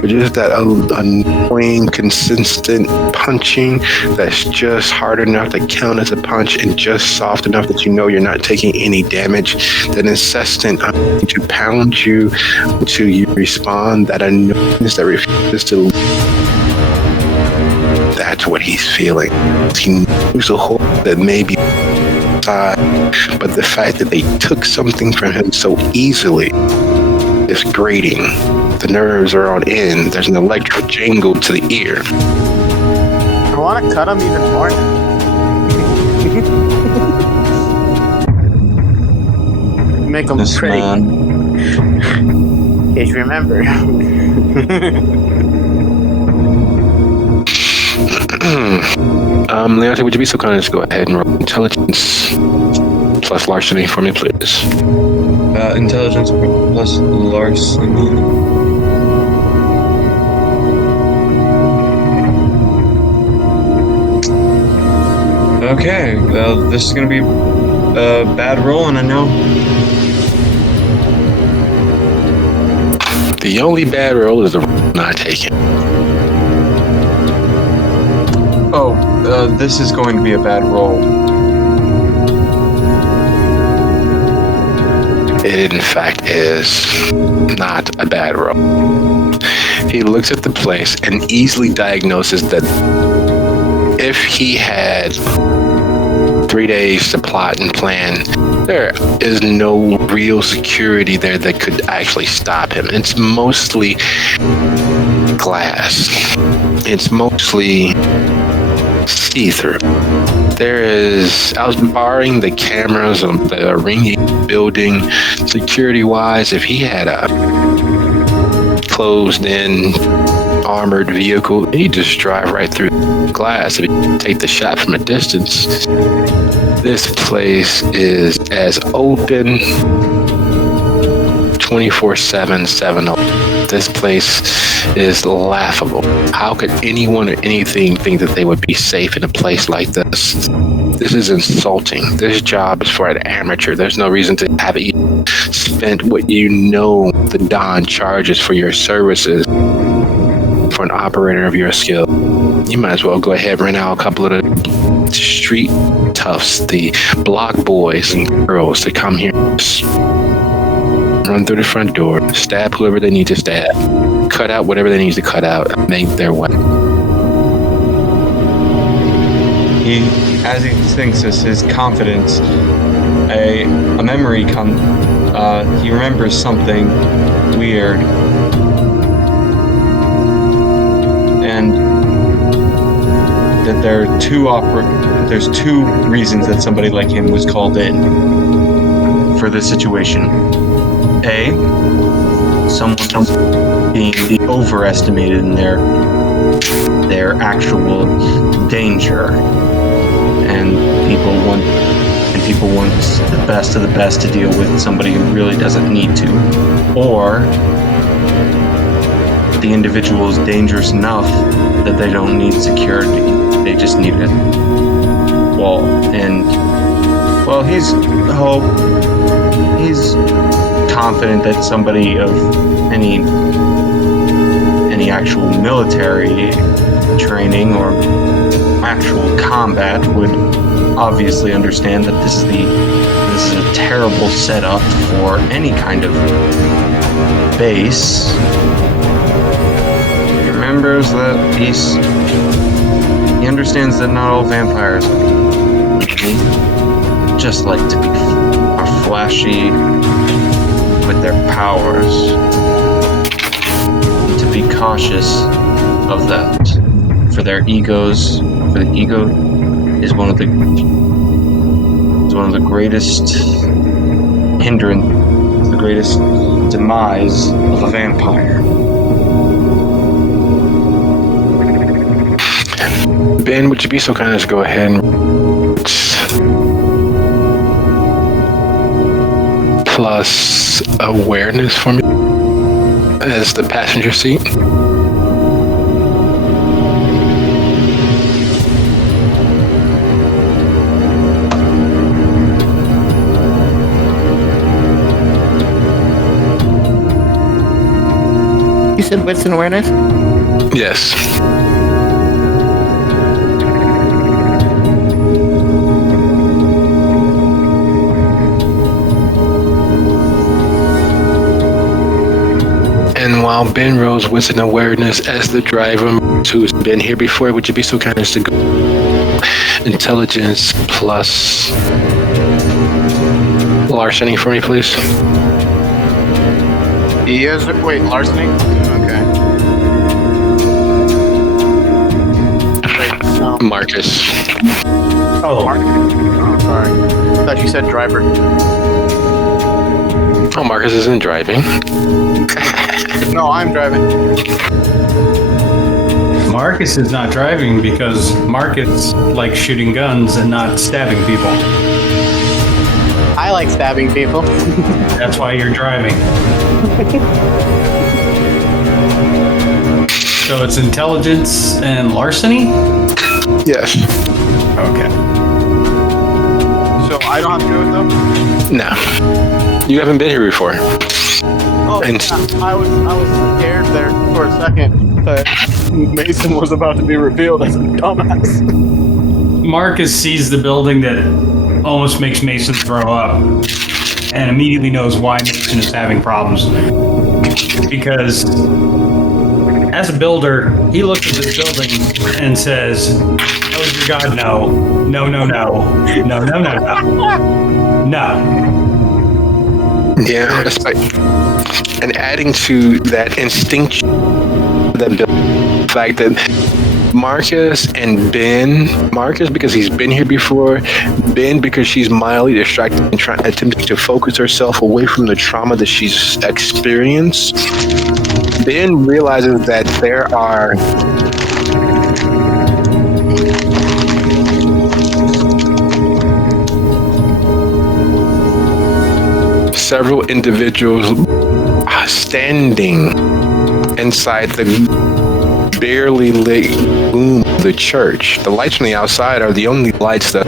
but just that annoying, consistent punching that's just hard enough to count as a punch and just soft enough that you know you're not taking any damage. That incessant to pound you until you respond, that annoyance that refuses to. That's what he's feeling. He knows a hole that maybe but the fact that they took something from him so easily is grating. The nerves are on end. There's an electric jingle to the ear. I want to cut him even more now. Make him This pretty. man. Because remember. Leonte, would you be so kind as to go ahead and roll intelligence plus larceny for me, please? Intelligence plus larceny. Okay, well, this is gonna be a bad roll, and I know. The only bad roll is the roll not taken. Oh, this is going to be a bad roll. It, in fact, is not a bad roll. He looks at the place and easily diagnoses that if he had 3 days to plot and plan, there is no real security there that could actually stop him. It's mostly glass. It's mostly see-through. There is, barring the cameras of the ringing building, security-wise, if he had a closed-in armored vehicle, he'd just drive right through the glass if he take the shot from a distance. This place is as open 24/7, 7-Eleven. This place is laughable. How could anyone or anything think that they would be safe in a place like this? This is insulting. This job is for an amateur. There's no reason to have it spent what you know the Don charges for your services for an operator of your skill. You might as well go ahead and rent out a couple of the street toughs, the block boys and girls to come here. Run through the front door, stab whoever they need to stab, cut out whatever they need to cut out, and make their way. As he thinks this, his confidence, a memory he remembers something weird. And that there's two reasons that somebody like him was called in for this situation. A, someone being overestimated in their actual danger, and people want the best of the best to deal with somebody who really doesn't need to, or the individual is dangerous enough that they don't need security, they just need a wall. And well, he's confident that somebody of any actual military training or actual combat would obviously understand that this is a terrible setup for any kind of base. He remembers that he understands that not all vampires just like to be flashy with their powers, and to be cautious of that for their egos. For the ego is one of the greatest hindrance, the greatest demise of a vampire. Ben, would you be so kind as to go ahead and plus awareness for me as the passenger seat? You said wits and awareness? Yes. And while Ben rolls wits and awareness as the driver who's been here before, would you be so kind as to go intelligence plus larceny for me, please? He is. Wait, larceny? Okay. Wait, no. Marcus. Oh, Mark? Oh, sorry. I thought you said driver. Oh, Marcus isn't driving. No, I'm driving. Marcus is not driving because Marcus likes shooting guns and not stabbing people. I like stabbing people. That's why you're driving. So it's intelligence and larceny? Yes. Okay. So I don't have to do it though? No. You haven't been here before. Oh, And- yeah. I was scared there for a second that Mason was about to be revealed as a dumbass. Marcus sees the building that almost makes Mason throw up and immediately knows why Mason is having problems. Because as a builder, he looks at this building and says, "Oh, dear God, no. No, no, no. No, no, no, no. No." Yeah, that's right. And adding to that instinct, that the fact that Marcus and Ben, Marcus because he's been here before, Ben because she's mildly distracted and attempting to focus herself away from the trauma that she's experienced. Ben realizes that there are several individuals standing inside the barely lit room of the church. The lights from the outside are the only lights that,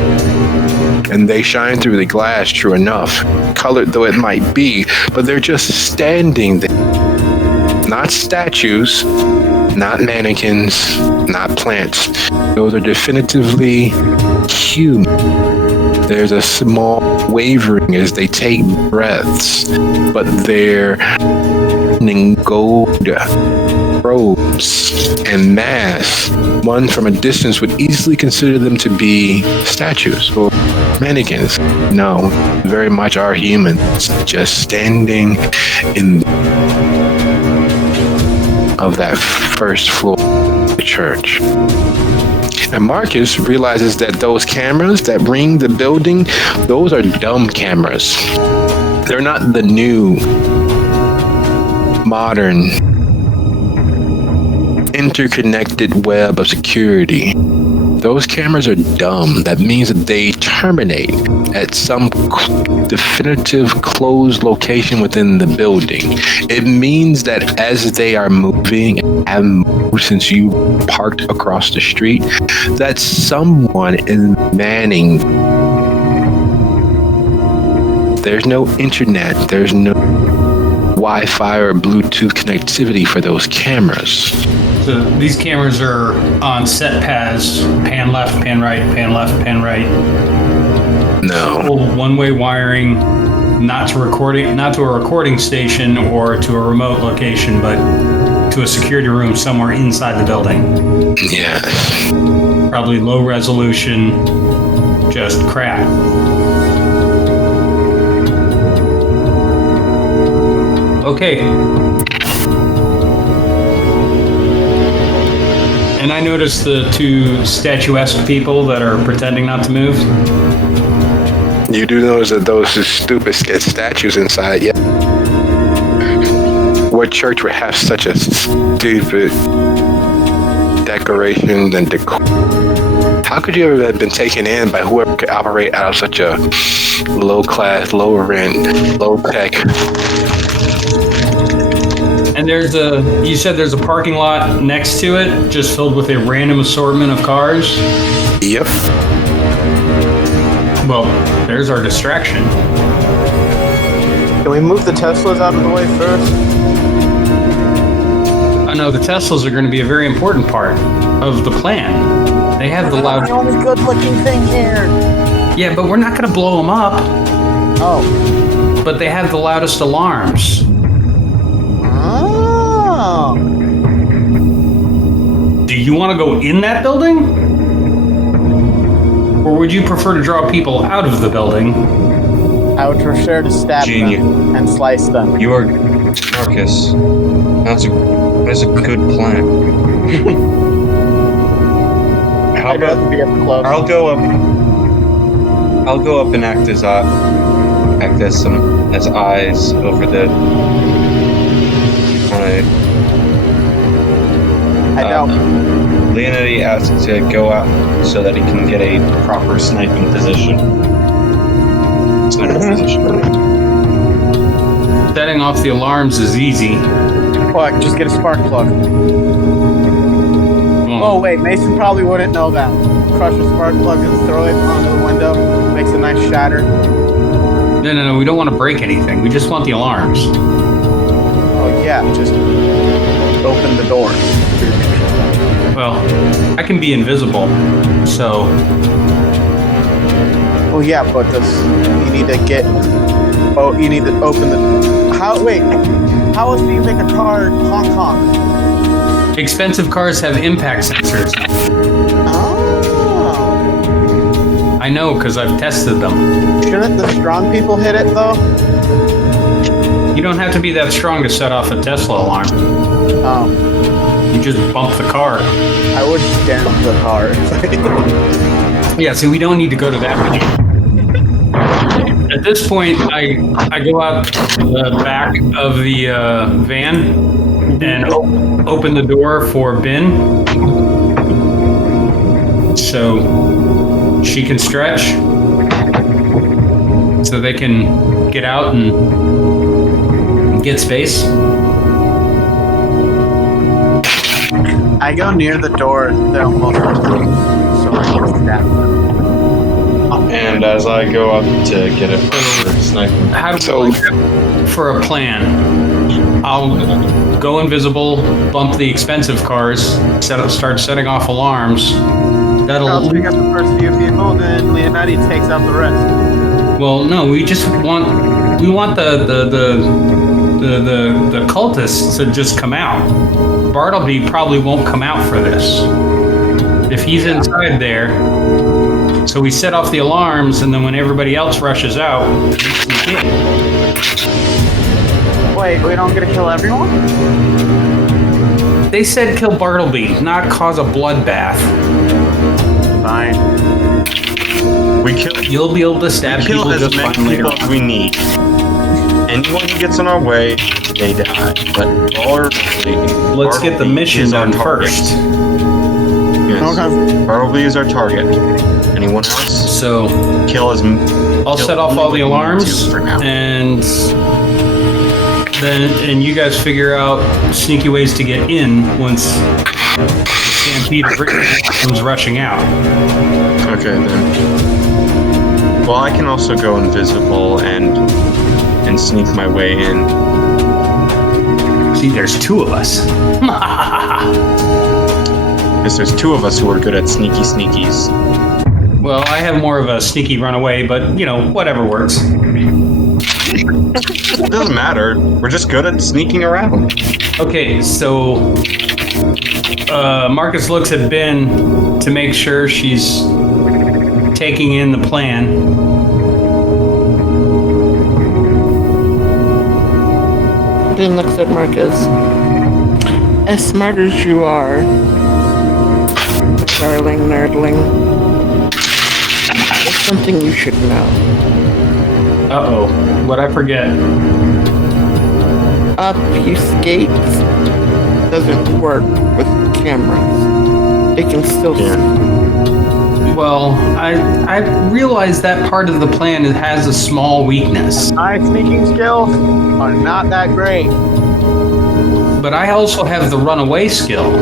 and they shine through the glass, true enough, colored though it might be, but they're just standing there. Not statues, not mannequins, not plants. Those are definitively human. There's a small wavering as they take breaths, but they're in gold robes and masks. One from a distance would easily consider them to be statues or mannequins. No, very much are humans, just standing in of that first floor of the church. And Marcus realizes that those cameras that ring the building, those are dumb cameras. They're not the new, modern, interconnected web of security. Those cameras are dumb. That means that they terminate at some definitive closed location within the building. It means that as they are moving and have moved since you parked across the street, that someone is manning. There's no internet. There's no Wi-Fi or Bluetooth connectivity for those cameras. So these cameras are on set paths, pan left, pan right, pan left, pan right. No. Full one-way wiring, not to a recording station or to a remote location, but to a security room somewhere inside the building. Yes. Probably low resolution, just crap. Okay. And I noticed the two statuesque people that are pretending not to move. You do notice that those stupid statues inside, yeah. What church would have such a stupid decoration and decor? How could you ever have been taken in by whoever could operate out of such a low class, low rent, low tech? And you said there's a parking lot next to it, just filled with a random assortment of cars? Yep. Well, there's our distraction. Can we move the Teslas out of the way first? No, the Teslas are going to be a very important part of the plan. They have the loud. The only good-looking thing here. Yeah, but we're not going to blow them up. Oh. But they have the loudest alarms. Oh. Do you want to go in that building? Or would you prefer to draw people out of the building? I would prefer to stab Genius. them and slice them. You are Marcus. That's a good plan. How I'd rather about be up close. I'll go up and act as eyes over the. I don't. Leonardi asks to go out so that he can get a proper sniping position. Setting off the alarms is easy. What? Just get a spark plug. Oh wait, Mason probably wouldn't know that. Crush a spark plug and throw it onto the window. Makes a nice shatter. No. We don't want to break anything. We just want the alarms. Oh yeah, just open the door. Well, I can be invisible, so. Oh yeah, but you need to get. Oh, you need to open the. How? Wait. How else do you make a car honk honk? Expensive cars have impact sensors. Oh. I know, because I've tested them. Shouldn't the strong people hit it though? You don't have to be that strong to set off a Tesla alarm. Oh. You just bump the car. I would dent the car. Yeah, so we don't need to go to that much. At this point, I go out the back of the van and open the door for Ben, so she can stretch, so they can get out and get space. I go near the door. They're almost open, so I can stab them. And as I go up to get a proper sniping, How do we for a plan? I'll go invisible, bump the expensive cars, start setting off alarms. I'll pick up the first few people, then Leonardi takes out the rest. Well, no, we want the cultists to just come out. Bartleby probably won't come out for this. If he's inside there, so we set off the alarms, and then when everybody else rushes out, we kill. Wait, we don't get to kill everyone? They said kill Bartleby, not cause a bloodbath. Fine. You'll be able to stab kill people as just many fine later people as we need. Anyone who gets in our way, they die. But Let's get the mission done first. Yes. Okay. Bartleby is our target. Anyone else? So Kill as. I'll set off all the alarms, for now. and you guys figure out sneaky ways to get in once the stampede comes rushing out. Okay then. Well, I can also go invisible and sneak my way in. See, there's two of us. Because there's two of us who are good at sneakies. Well, I have more of a sneaky runaway, but whatever works. It doesn't matter. We're just good at sneaking around. Okay, so Marcus looks at Ben to make sure she's taking in the plan. Ben looks at Marcus. As smart as you are, darling nerdling, there's something you should know. Uh-oh, what'd I forget? Obfuscate doesn't work with cameras. It can still see. Well, I realize that part of the plan has a small weakness. My sneaking skills are not that great. But I also have the runaway skill.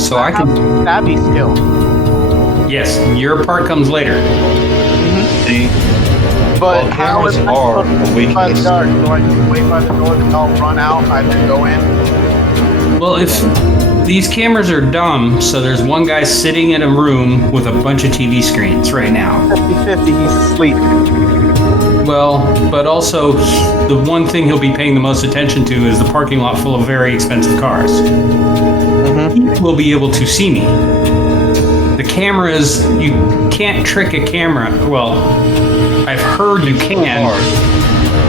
So I can... Stabby skill. Yes, your part comes later. See, But Well, how cameras is I are supposed to a wait by the weakness. yard? Do I just wait by the door and I'll run out and then go in? Well, if these cameras are dumb, so there's one guy sitting in a room with a bunch of TV screens right now. 50-50, he's asleep. Well, but also the one thing he'll be paying the most attention to is the parking lot full of very expensive cars. He will be able to see me. The cameras, you can't trick a camera. Well, I've heard you can.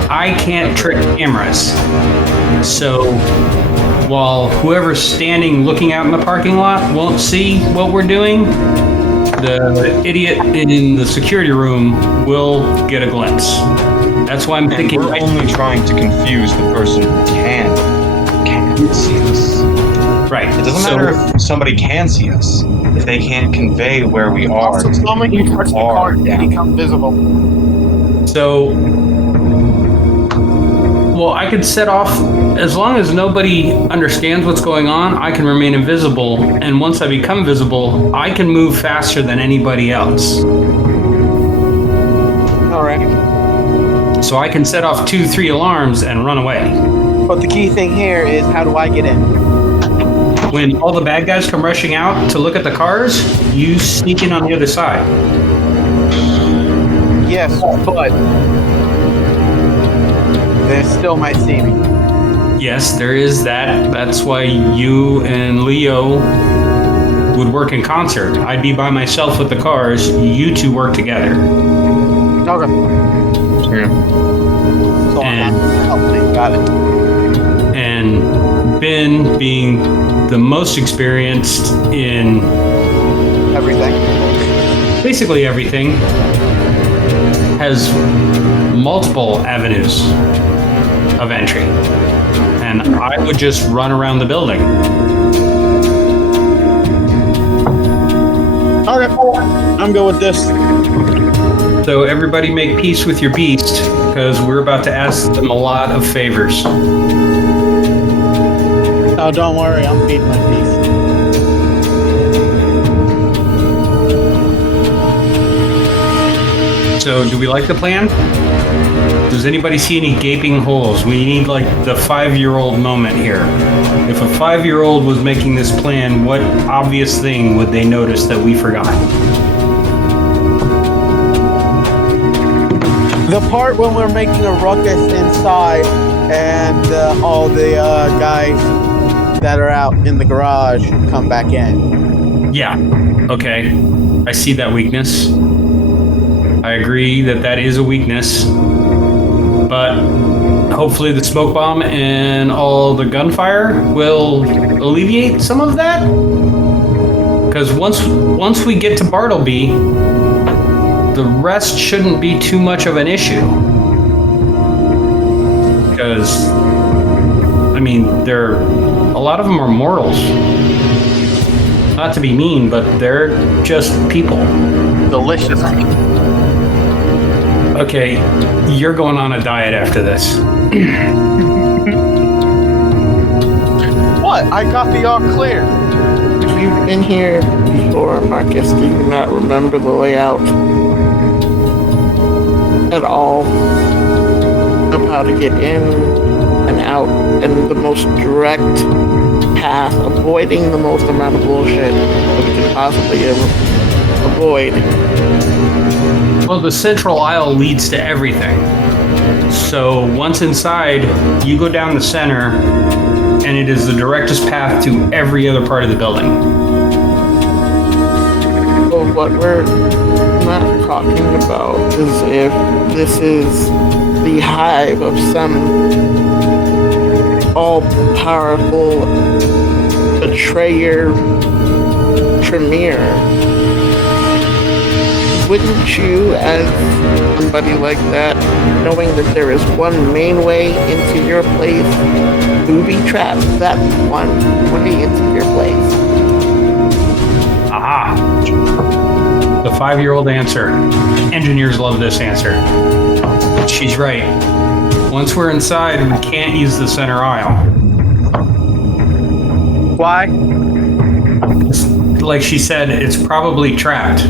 I can't trick cameras. So while whoever's standing looking out in the parking lot won't see what we're doing, the idiot in the security room will get a glimpse. That's why I'm And thinking. we're only trying to confuse the person who can't see us. Right. It doesn't matter if somebody can see us. If they can't convey where we are. Also, tell me you touch the car and down. become visible. So, well, I could set off, as long as nobody understands what's going on, I can remain invisible. And once I become visible, I can move faster than anybody else. Alright. So I can set off 2-3 alarms and run away. But the key thing here is how do I get in? When all the bad guys come rushing out to look at the cars, you sneak in on the other side. Yes, but they still might see me. Yes, there is that. That's why you and Leo would work in concert. I'd be by myself with the cars. You two work together. Okay. So And- help me. Got it. And Ben, being the most experienced in Everything. basically everything, has multiple avenues of entry. And I would just run around the building. Okay. I'm good with this. So everybody make peace with your beast, because we're about to ask them a lot of favors. Oh, don't worry. I'm feeding my beast. So do we like the plan? Does anybody see any gaping holes? We need like the 5-year-old moment here. If a 5-year-old was making this plan, what obvious thing would they notice that we forgot? The part when we're making a ruckus inside and all the guys that are out in the garage come back in. Yeah, okay. I see that weakness. I agree that that is a weakness. But hopefully the smoke bomb and all the gunfire will alleviate some of that. Because once we get to Bartleby, the rest shouldn't be too much of an issue. Because, I mean, a lot of them are mortals. Not to be mean, but they're just people. Delicious. Okay, you're going on a diet after this. What? I got the all clear. If you've been here before, Marcus, do you not remember the layout at all of how to get in and out and the most direct path, avoiding the most amount of bullshit that we can possibly avoid? Well, the central aisle leads to everything. So once inside, you go down the center, and it is the directest path to every other part of the building. Well, what we're not talking about is if this is the hive of some all-powerful betrayer Tremere. Wouldn't you, as somebody like that, knowing that there is one main way into your place, booby trap that one way into your place? Aha! The 5-year-old answer. Engineers love this answer. She's right. Once we're inside, we can't use the center aisle. Why? Like she said, it's probably trapped.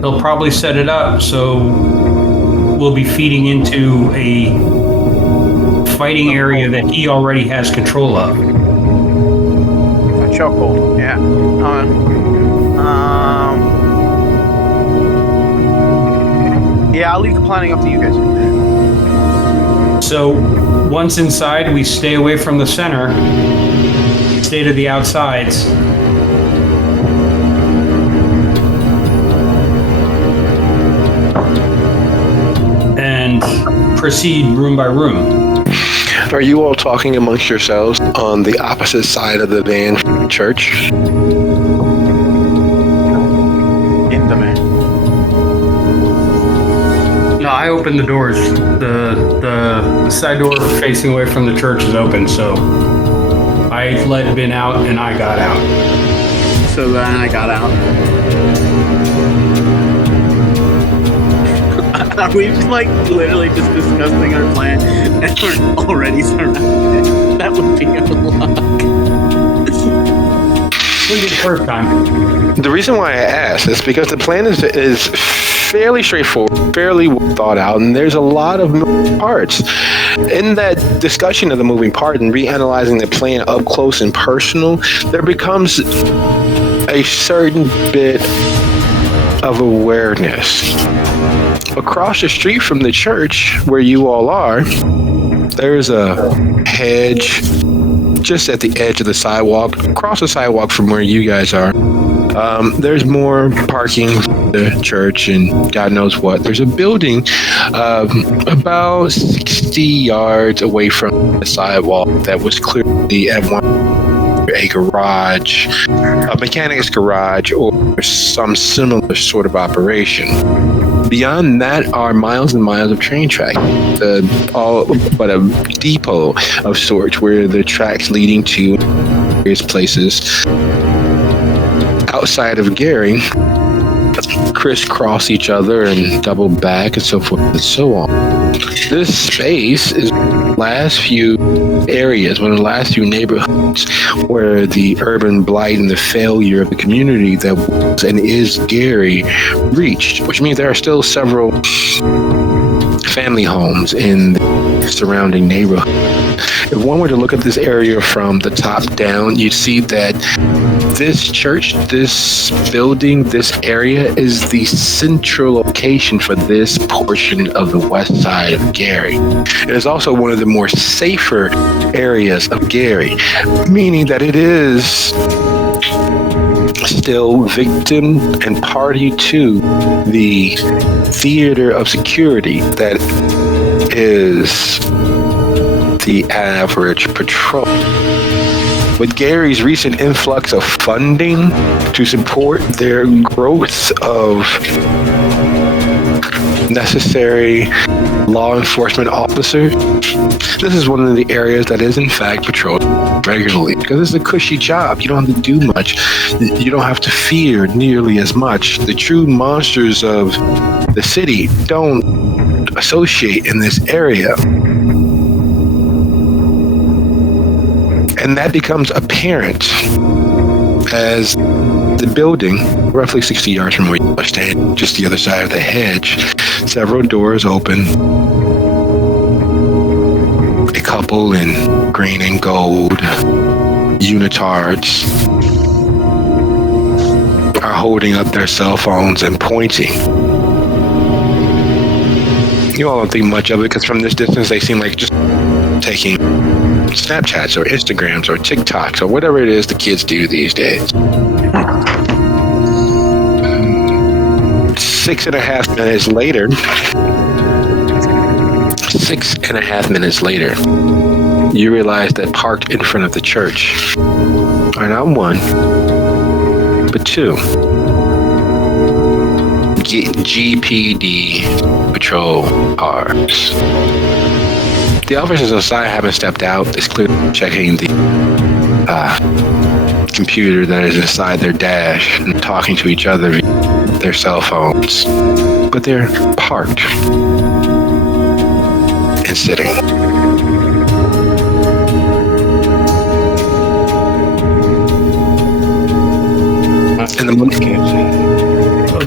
They'll probably set it up so will be feeding into a fighting area that he already has control of. A chokehold. Yeah. Yeah, I'll leave the planning up to you guys. So once inside, we stay away from the center, stay to the outsides. And proceed room by room. Are you all talking amongst yourselves on the opposite side of the van church? In the man. No, I opened the doors. The side door facing away from the church is open, so I let Ben out and I got out. So then I got out. Are we like literally just discussing our plan and we're already surrounded? That would be a luck. Wouldn't be the first time. The reason why I asked is because the plan is fairly straightforward, fairly well thought out, and there's a lot of moving parts. In that discussion of the moving part and reanalyzing the plan up close and personal, there becomes a certain bit of awareness. Across the street from the church where you all are, there's a hedge just at the edge of the sidewalk, across the sidewalk from where you guys are. There's more parking for the church and God knows what. There's a building about 60 yards away from the sidewalk that was clearly at one a garage, a mechanic's garage, or some similar sort of operation. Beyond that are miles and miles of train track, all but a depot of sorts where the tracks leading to various places outside of Gary crisscross each other and double back and so forth and so on. This space is one of the last few areas, one of the last few neighborhoods where the urban blight and the failure of the community that was and is Gary reached, which means there are still several family homes in the surrounding neighborhood. If one were to look at this area from the top down, you'd see that this church, this building, this area is the central location for this portion of the west side of Gary. It is also one of the more safer areas of Gary, meaning that it is still victim and party to the theater of security that is the average patrol. With Gary's recent influx of funding to support their growth of necessary law enforcement officers, this is one of the areas that is in fact patrolled regularly because it's a cushy job. You don't have to do much. You don't have to fear nearly as much. The true monsters of the city don't associate in this area. And that becomes apparent as the building, roughly 60 yards from where you are standing, just the other side of the hedge, several doors open. A couple in green and gold unitards are holding up their cell phones and pointing. You all don't think much of it because from this distance they seem like just taking Snapchats or Instagrams or TikToks or whatever it is the kids do these days. 6.5 minutes later, 6.5 minutes later, you realize that parked in front of the church are not one, but two GPD patrol cars. The officers inside haven't stepped out. It's clearly checking the computer that is inside their dash and talking to each other via their cell phones. But they're parked and sitting.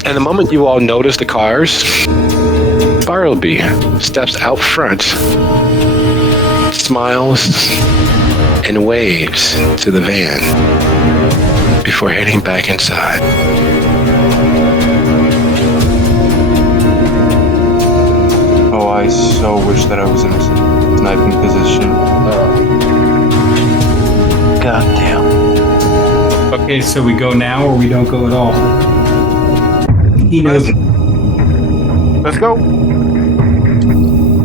And the moment you all notice the cars, Bartleby steps out front, smiles, and waves to the van before heading back inside. Oh, I so wish that I was in a sniping position. God damn. Okay, so we go now or we don't go at all? He knows. Let's go.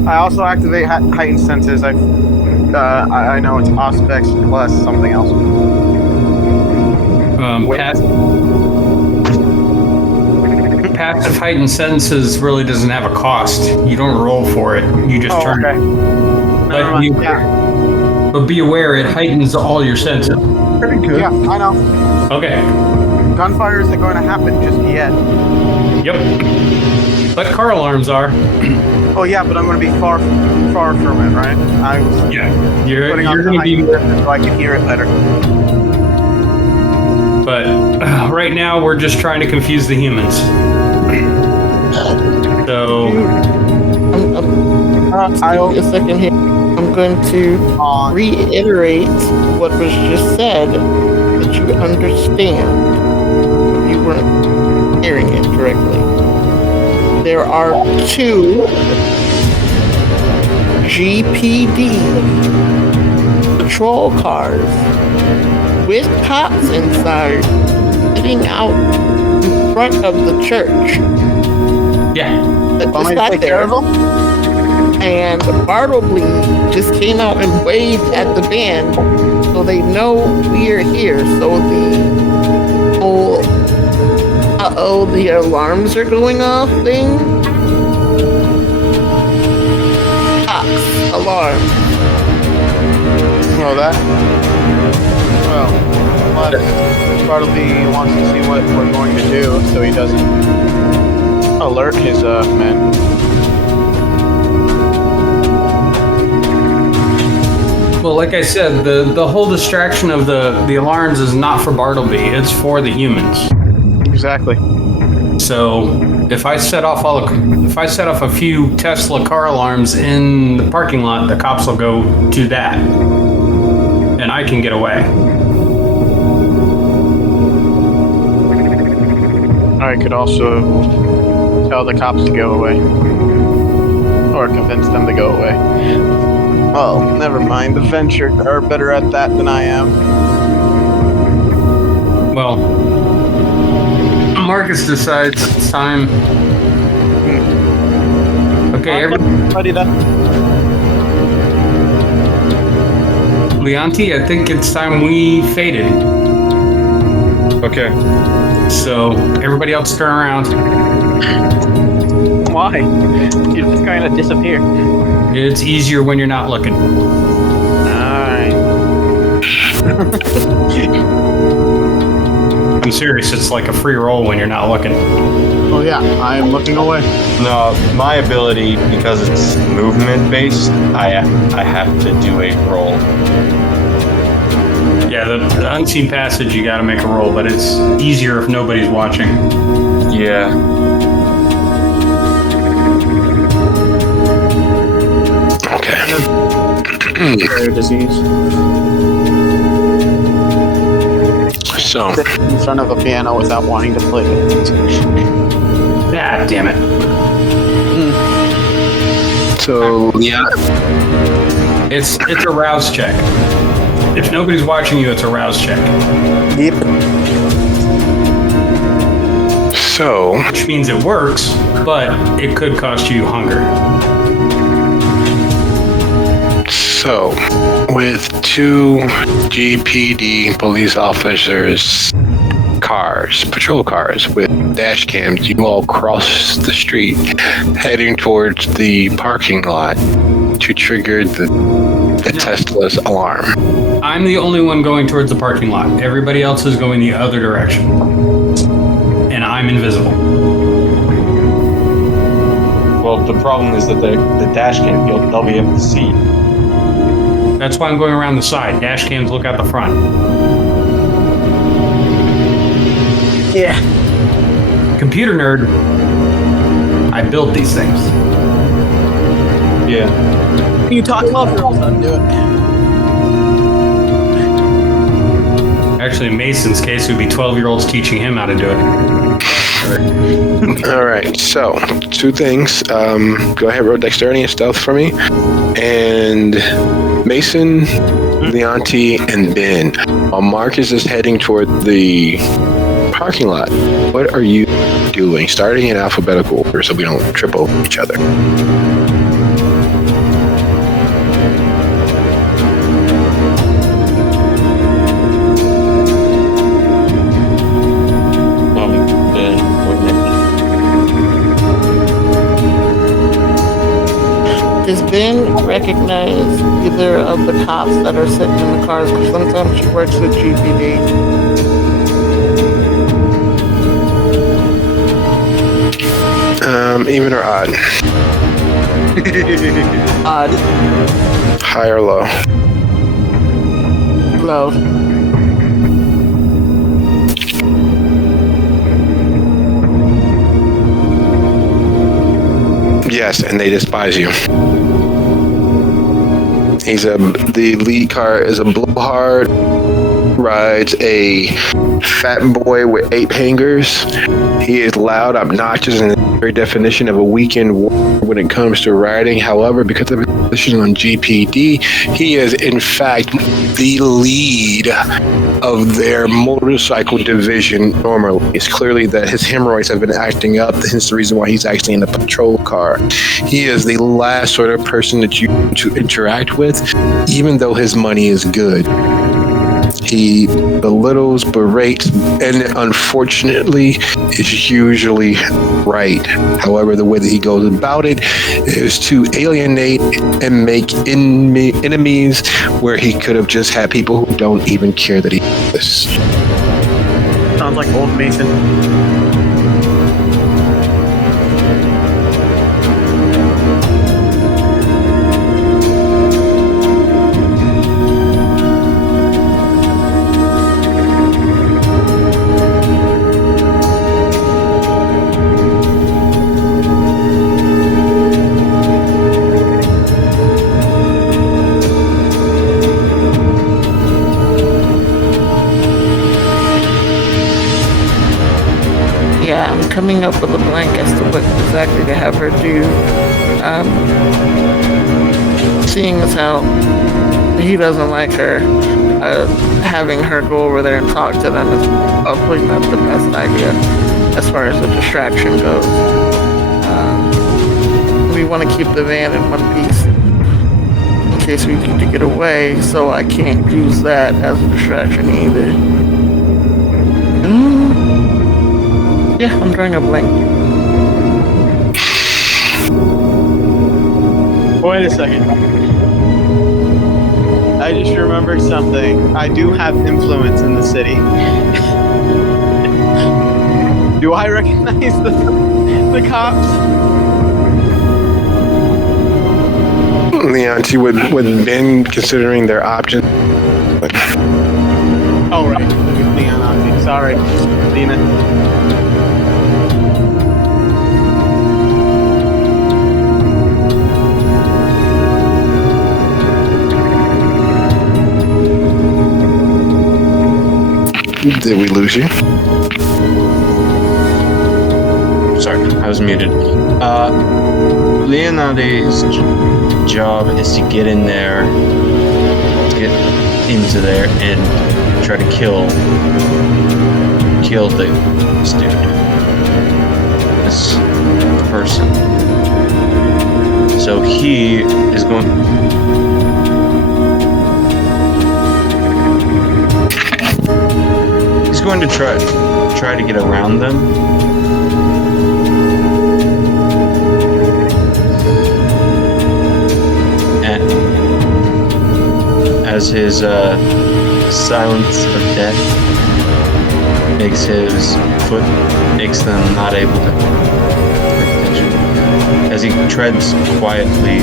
I also activate heightened senses. I know it's aspects plus something else. Passive heightened senses really doesn't have a cost. You don't roll for it. You just turn okay. it. Never mind. But be aware, it heightens all your senses. Pretty good. Yeah, I know. Okay. Gunfire isn't going to happen just yet. Yep. But car alarms are. Oh yeah, but I'm going to be far from it, right? I was Yeah. You're putting on going to be. so I can hear it better. But right now, we're just trying to confuse the humans. So. I'll a second here. I'm going to reiterate what was just said, that you understand. You weren't hearing it correctly. There are 2 GPD patrol cars with cops inside sitting out in front of the church. Yeah. That Want me just to got take there. care of them? And Bartleby just came out and waved at the band, so they know we are here. So the whole the alarms are going off thing. Cops, alarm. Oh, that? Well, Bartleby wants to see what we're going to do, so he doesn't alert his men. Well, like I said, the whole distraction of the alarms is not for Bartleby. It's for the humans. Exactly. So if I set off a few Tesla car alarms in the parking lot, the cops will go to that, and I can get away. I could also tell the cops to go away. Or convince them to go away. Oh, never mind. The Venture are better at that than I am. Well, Marcus decides it's time. Okay, Ready then? Leonti, I think it's time we faded. Okay. So everybody else turn around. Why? You just kind of disappear. It's easier when you're not looking. Alright. I'm serious, it's like a free roll when you're not looking. Oh yeah, I am looking away. No, my ability, because it's movement based, I have to do a roll. Yeah, the unseen passage, you gotta make a roll, but it's easier if nobody's watching. Yeah. Rare disease. So, Sit in front of a piano without wanting to play it. Ah, damn it. yeah. It's a rouse check. If nobody's watching you, it's a rouse check. Yep. So, Which means it works, but it could cost you hunger. So, with 2 GPD police officers' cars, patrol cars with dash cams, you all cross the street heading towards the parking lot to trigger the Tesla's alarm. I'm the only one going towards the parking lot. Everybody else is going the other direction. And I'm invisible. Well, the problem is that the dash cam, they'll be able to see. That's why I'm going around the side. Dash cams look out the front. Yeah. Computer nerd. I build these things. Yeah. You taught 12-year-olds how to do it. Actually, in Mason's case, it would be 12-year-olds teaching him how to do it. All right, so 2 things. Go ahead, roll dexterity and stealth for me. And Mason, Leonti, and Ben. While Marcus is heading toward the parking lot, what are you doing? Starting in alphabetical order so we don't trip over each other. Ben, Does Ben recognize either of the cops that are sitting in the cars? Because sometimes she works with GPD. Even or odd? Odd. High or low? Low. Yes, and they despise you. The lead car is a blowhard, rides a fat boy with 8 hangers. He is loud, obnoxious, and the very definition of a weekend warrior when it comes to riding. However, because of his position on GPD, he is in fact the lead of their motorcycle division normally. It's clearly that his hemorrhoids have been acting up, hence the reason why he's actually in a patrol car. He is the last sort of person that you to interact with, even though his money is good. He belittles, berates, and unfortunately is usually right. However, the way that he goes about it is to alienate and make enemies where he could have just had people who don't even care that he exists. Sounds like old Mason. Yeah, I'm coming up with a blank as to what exactly to have her do. Seeing as how he doesn't like her, having her go over there and talk to them is probably not the best idea as far as the distraction goes. We want to keep the van in one piece in case we need to get away, so I can't use that as a distraction either. Yeah, I'm drawing a blank. Wait a second. I just remembered something. I do have influence in the city. Do I recognize the cops? Leonti would Ben considering their options. Oh, right. Leon, sorry. Lena. Did we lose you? Sorry, I was muted. Leonardo's job is to get in there, get into there, and try to kill this dude, this person. So he is going. He's going to try to get around them. And as his silence of death makes them not able to pay attention. As he treads quietly,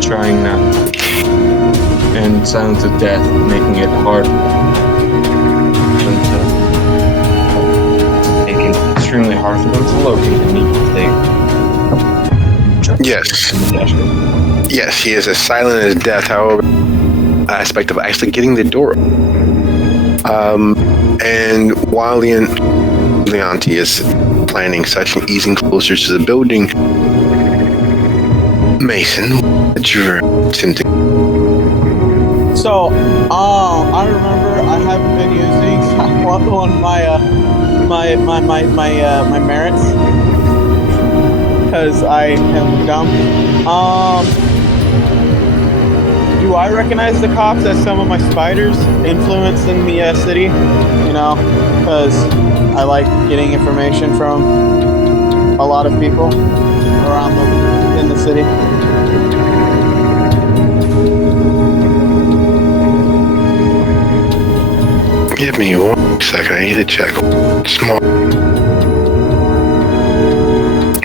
trying not, and silence of death making it hard. Extremely hard for them to locate immediately. Try Yes. Gesture. Yes, he is as silent as death. However, aspect of actually getting the door. And while Leonti is planning such and easing closer to the building, Mason, what you're attempting. So, I remember I haven't been using one of my merits because I am dumb. Do I recognize the cops as some of my spiders influencing the city? You know, because I like getting information from a lot of people around in the city. Give me 1 second. I need to check. Small.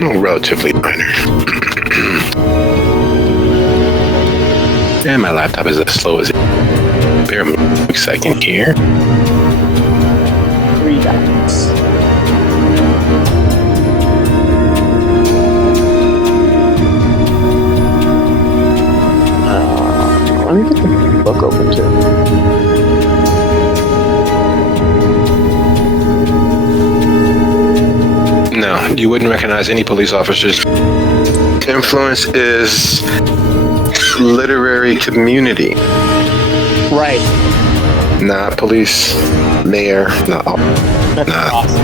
Oh, relatively minor. And my laptop is as slow as it. Bear with me a second here. 3 dots. Let me get the book open too. No, you wouldn't recognize any police officers. Influence is literary community, Right. not police, mayor, not all. That's Nah. Frost.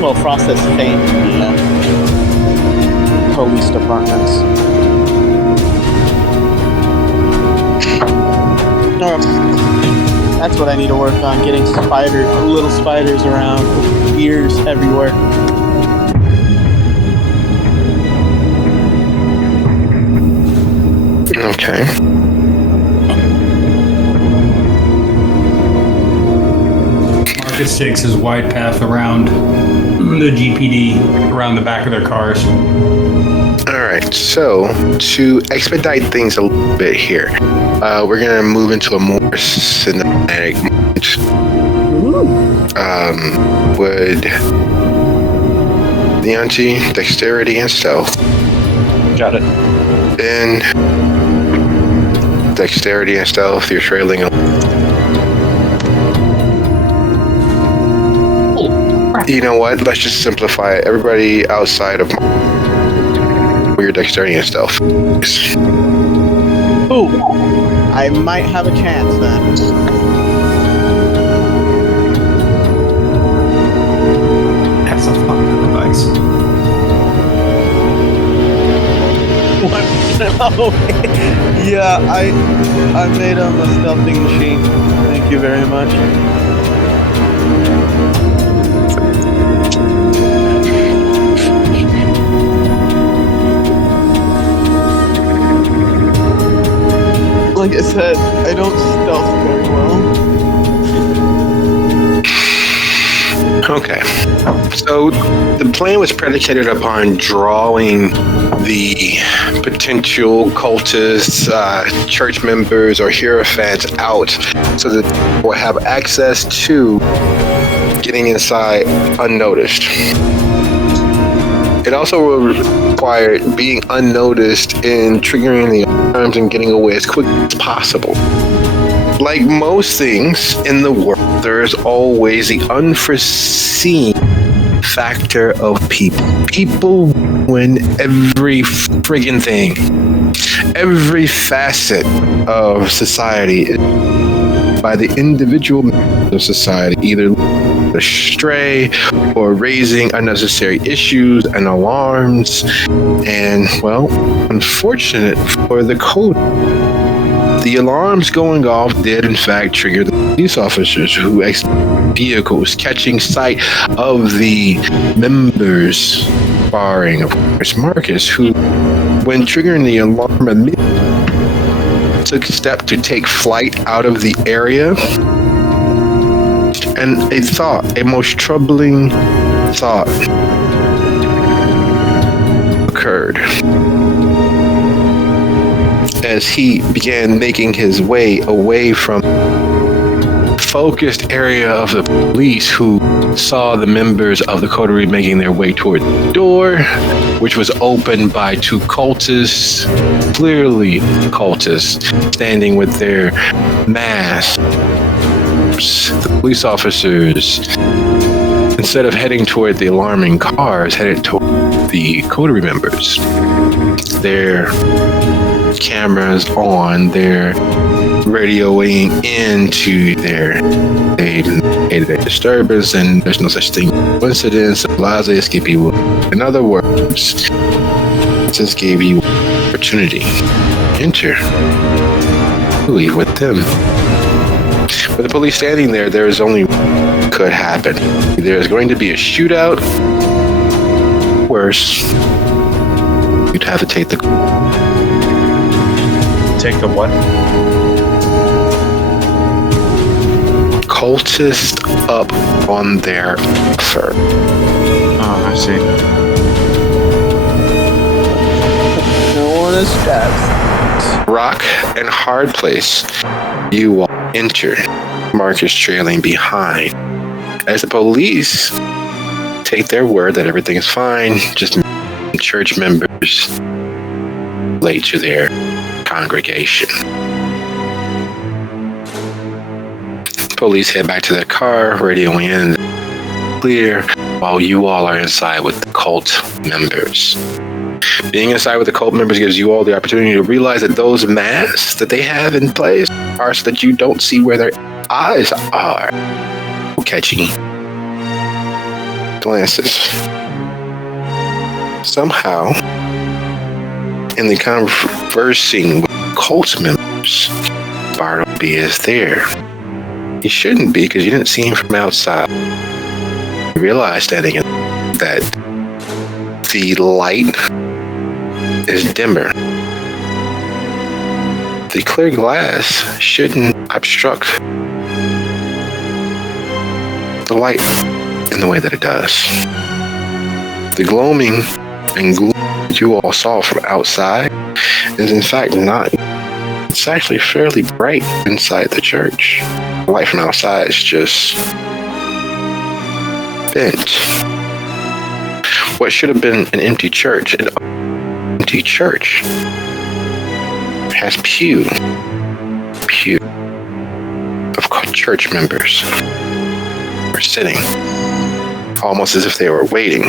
Well, Frost has fame in the police departments. That's what I need to work on, getting little spiders around, with ears everywhere. Okay. Marcus takes his wide path around the GPD, around the back of their cars. All right. So to expedite things a little bit here, we're gonna move into a more cinematic mode. Would Leonti, dexterity, and stealth. Got it. Then dexterity and stealth. You're trailing. You know what? Let's just simplify it. Everybody outside of your dexterity and stealth. Ooh, I might have a chance then. That's a fucking device. Yeah, I made him a stealthing machine. Thank you very much. Like I said, I don't stealth very well. Okay. So the plan was predicated upon drawing the potential cultists, church members, or hierophants out so that they will have access to getting inside unnoticed. It also will require being unnoticed in triggering the alarms and getting away as quick as possible. Like most things in the world, there is always the unforeseen factor of people. People win every friggin' thing. Every facet of society by the individual members of society, either astray or raising unnecessary issues and alarms. And, well, unfortunate for the code, the alarms going off did in fact trigger the police officers who exited vehicles, catching sight of the members, barring of course Marcus, who, when triggering the alarm, immediately took steps to take flight out of the area. And a most troubling thought occurred as he began making his way away from focused area of the police who saw the members of the coterie making their way toward the door, which was opened by two cultists, clearly cultists, standing with their masks. The police officers, instead of heading toward the alarming cars, headed toward the coterie members. Their cameras on, their radioing into their disturbance, and there's no such thing as coincidence. Blase give you, in other words, just gave you opportunity. Enter. Leave with them. With the police standing there, there is only what could happen. There's going to be a shootout. Worse, you'd have to take the what? cultist up on their offer. Oh, I see. No one is dead. Rock and hard place. You all enter. Marcus trailing behind. As the police take their word that everything is fine, just church members late to their congregation. Police head back to their car, radioing in clear, while you all are inside with the cult members. Being inside with the cult members gives you all the opportunity to realize that those masks that they have in place are so that you don't see where their eyes are. Catching glances. Somehow, in the conversing with cult members, Bartleby is there. He shouldn't be because you didn't see him from outside. You realize that the light is dimmer. The clear glass shouldn't obstruct the light in the way that it does. The gloaming and gloom that you all saw from outside is in fact not. It's actually fairly bright inside the church. The light from outside is just bent. What should have been an empty church, has pew of church members are sitting, almost as if they were waiting.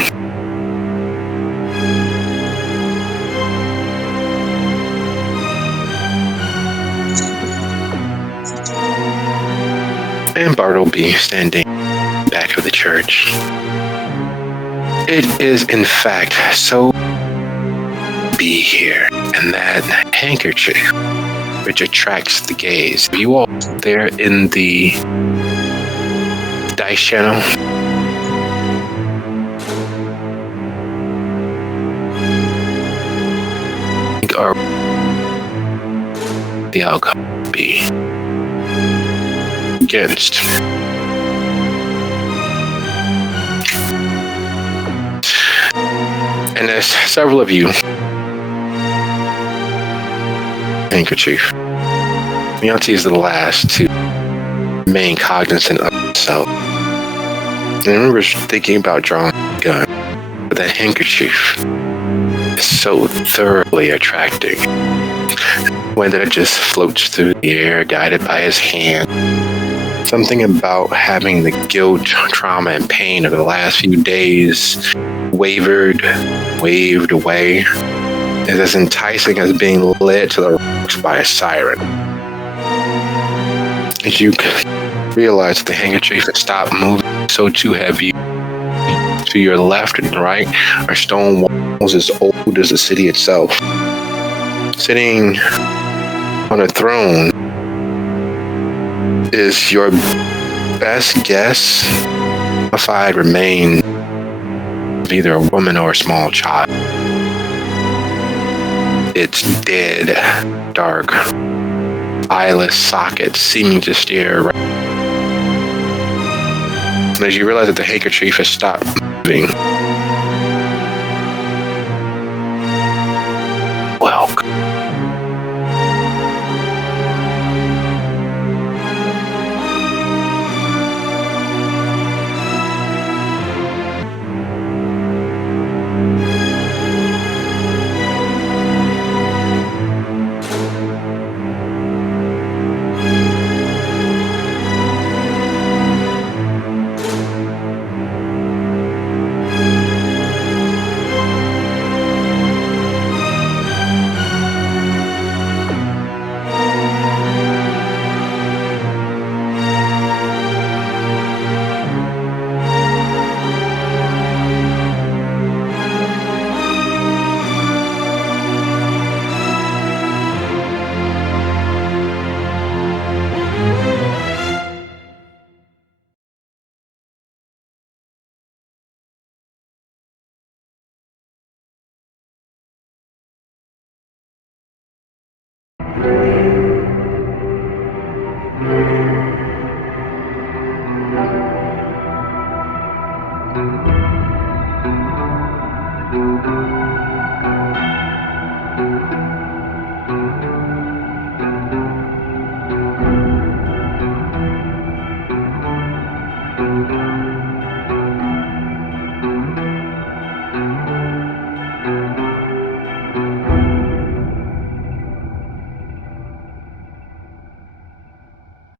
And Bartleby standing back of the church. It is in fact so be here, and that handkerchief which attracts the gaze. You all there in the dice channel. Or the outcome be against. And there's several of you. Handkerchief. Leonti is the last to remain cognizant of himself. And I remember thinking about drawing a gun, but that handkerchief is so thoroughly attracting. When that it just floats through the air, guided by his hand. Something about having the guilt, trauma, and pain of the last few days waved away, is as enticing as being led to the rocks by a siren. As you realize that the handkerchief has stopped moving, so too have you. To your left and right are stone walls as old as the city itself. Sitting on a throne is your best guess, mummified remain of either a woman or a small child. Its dead, dark, eyeless sockets seeming to stare right. And as you realize that the handkerchief has stopped moving,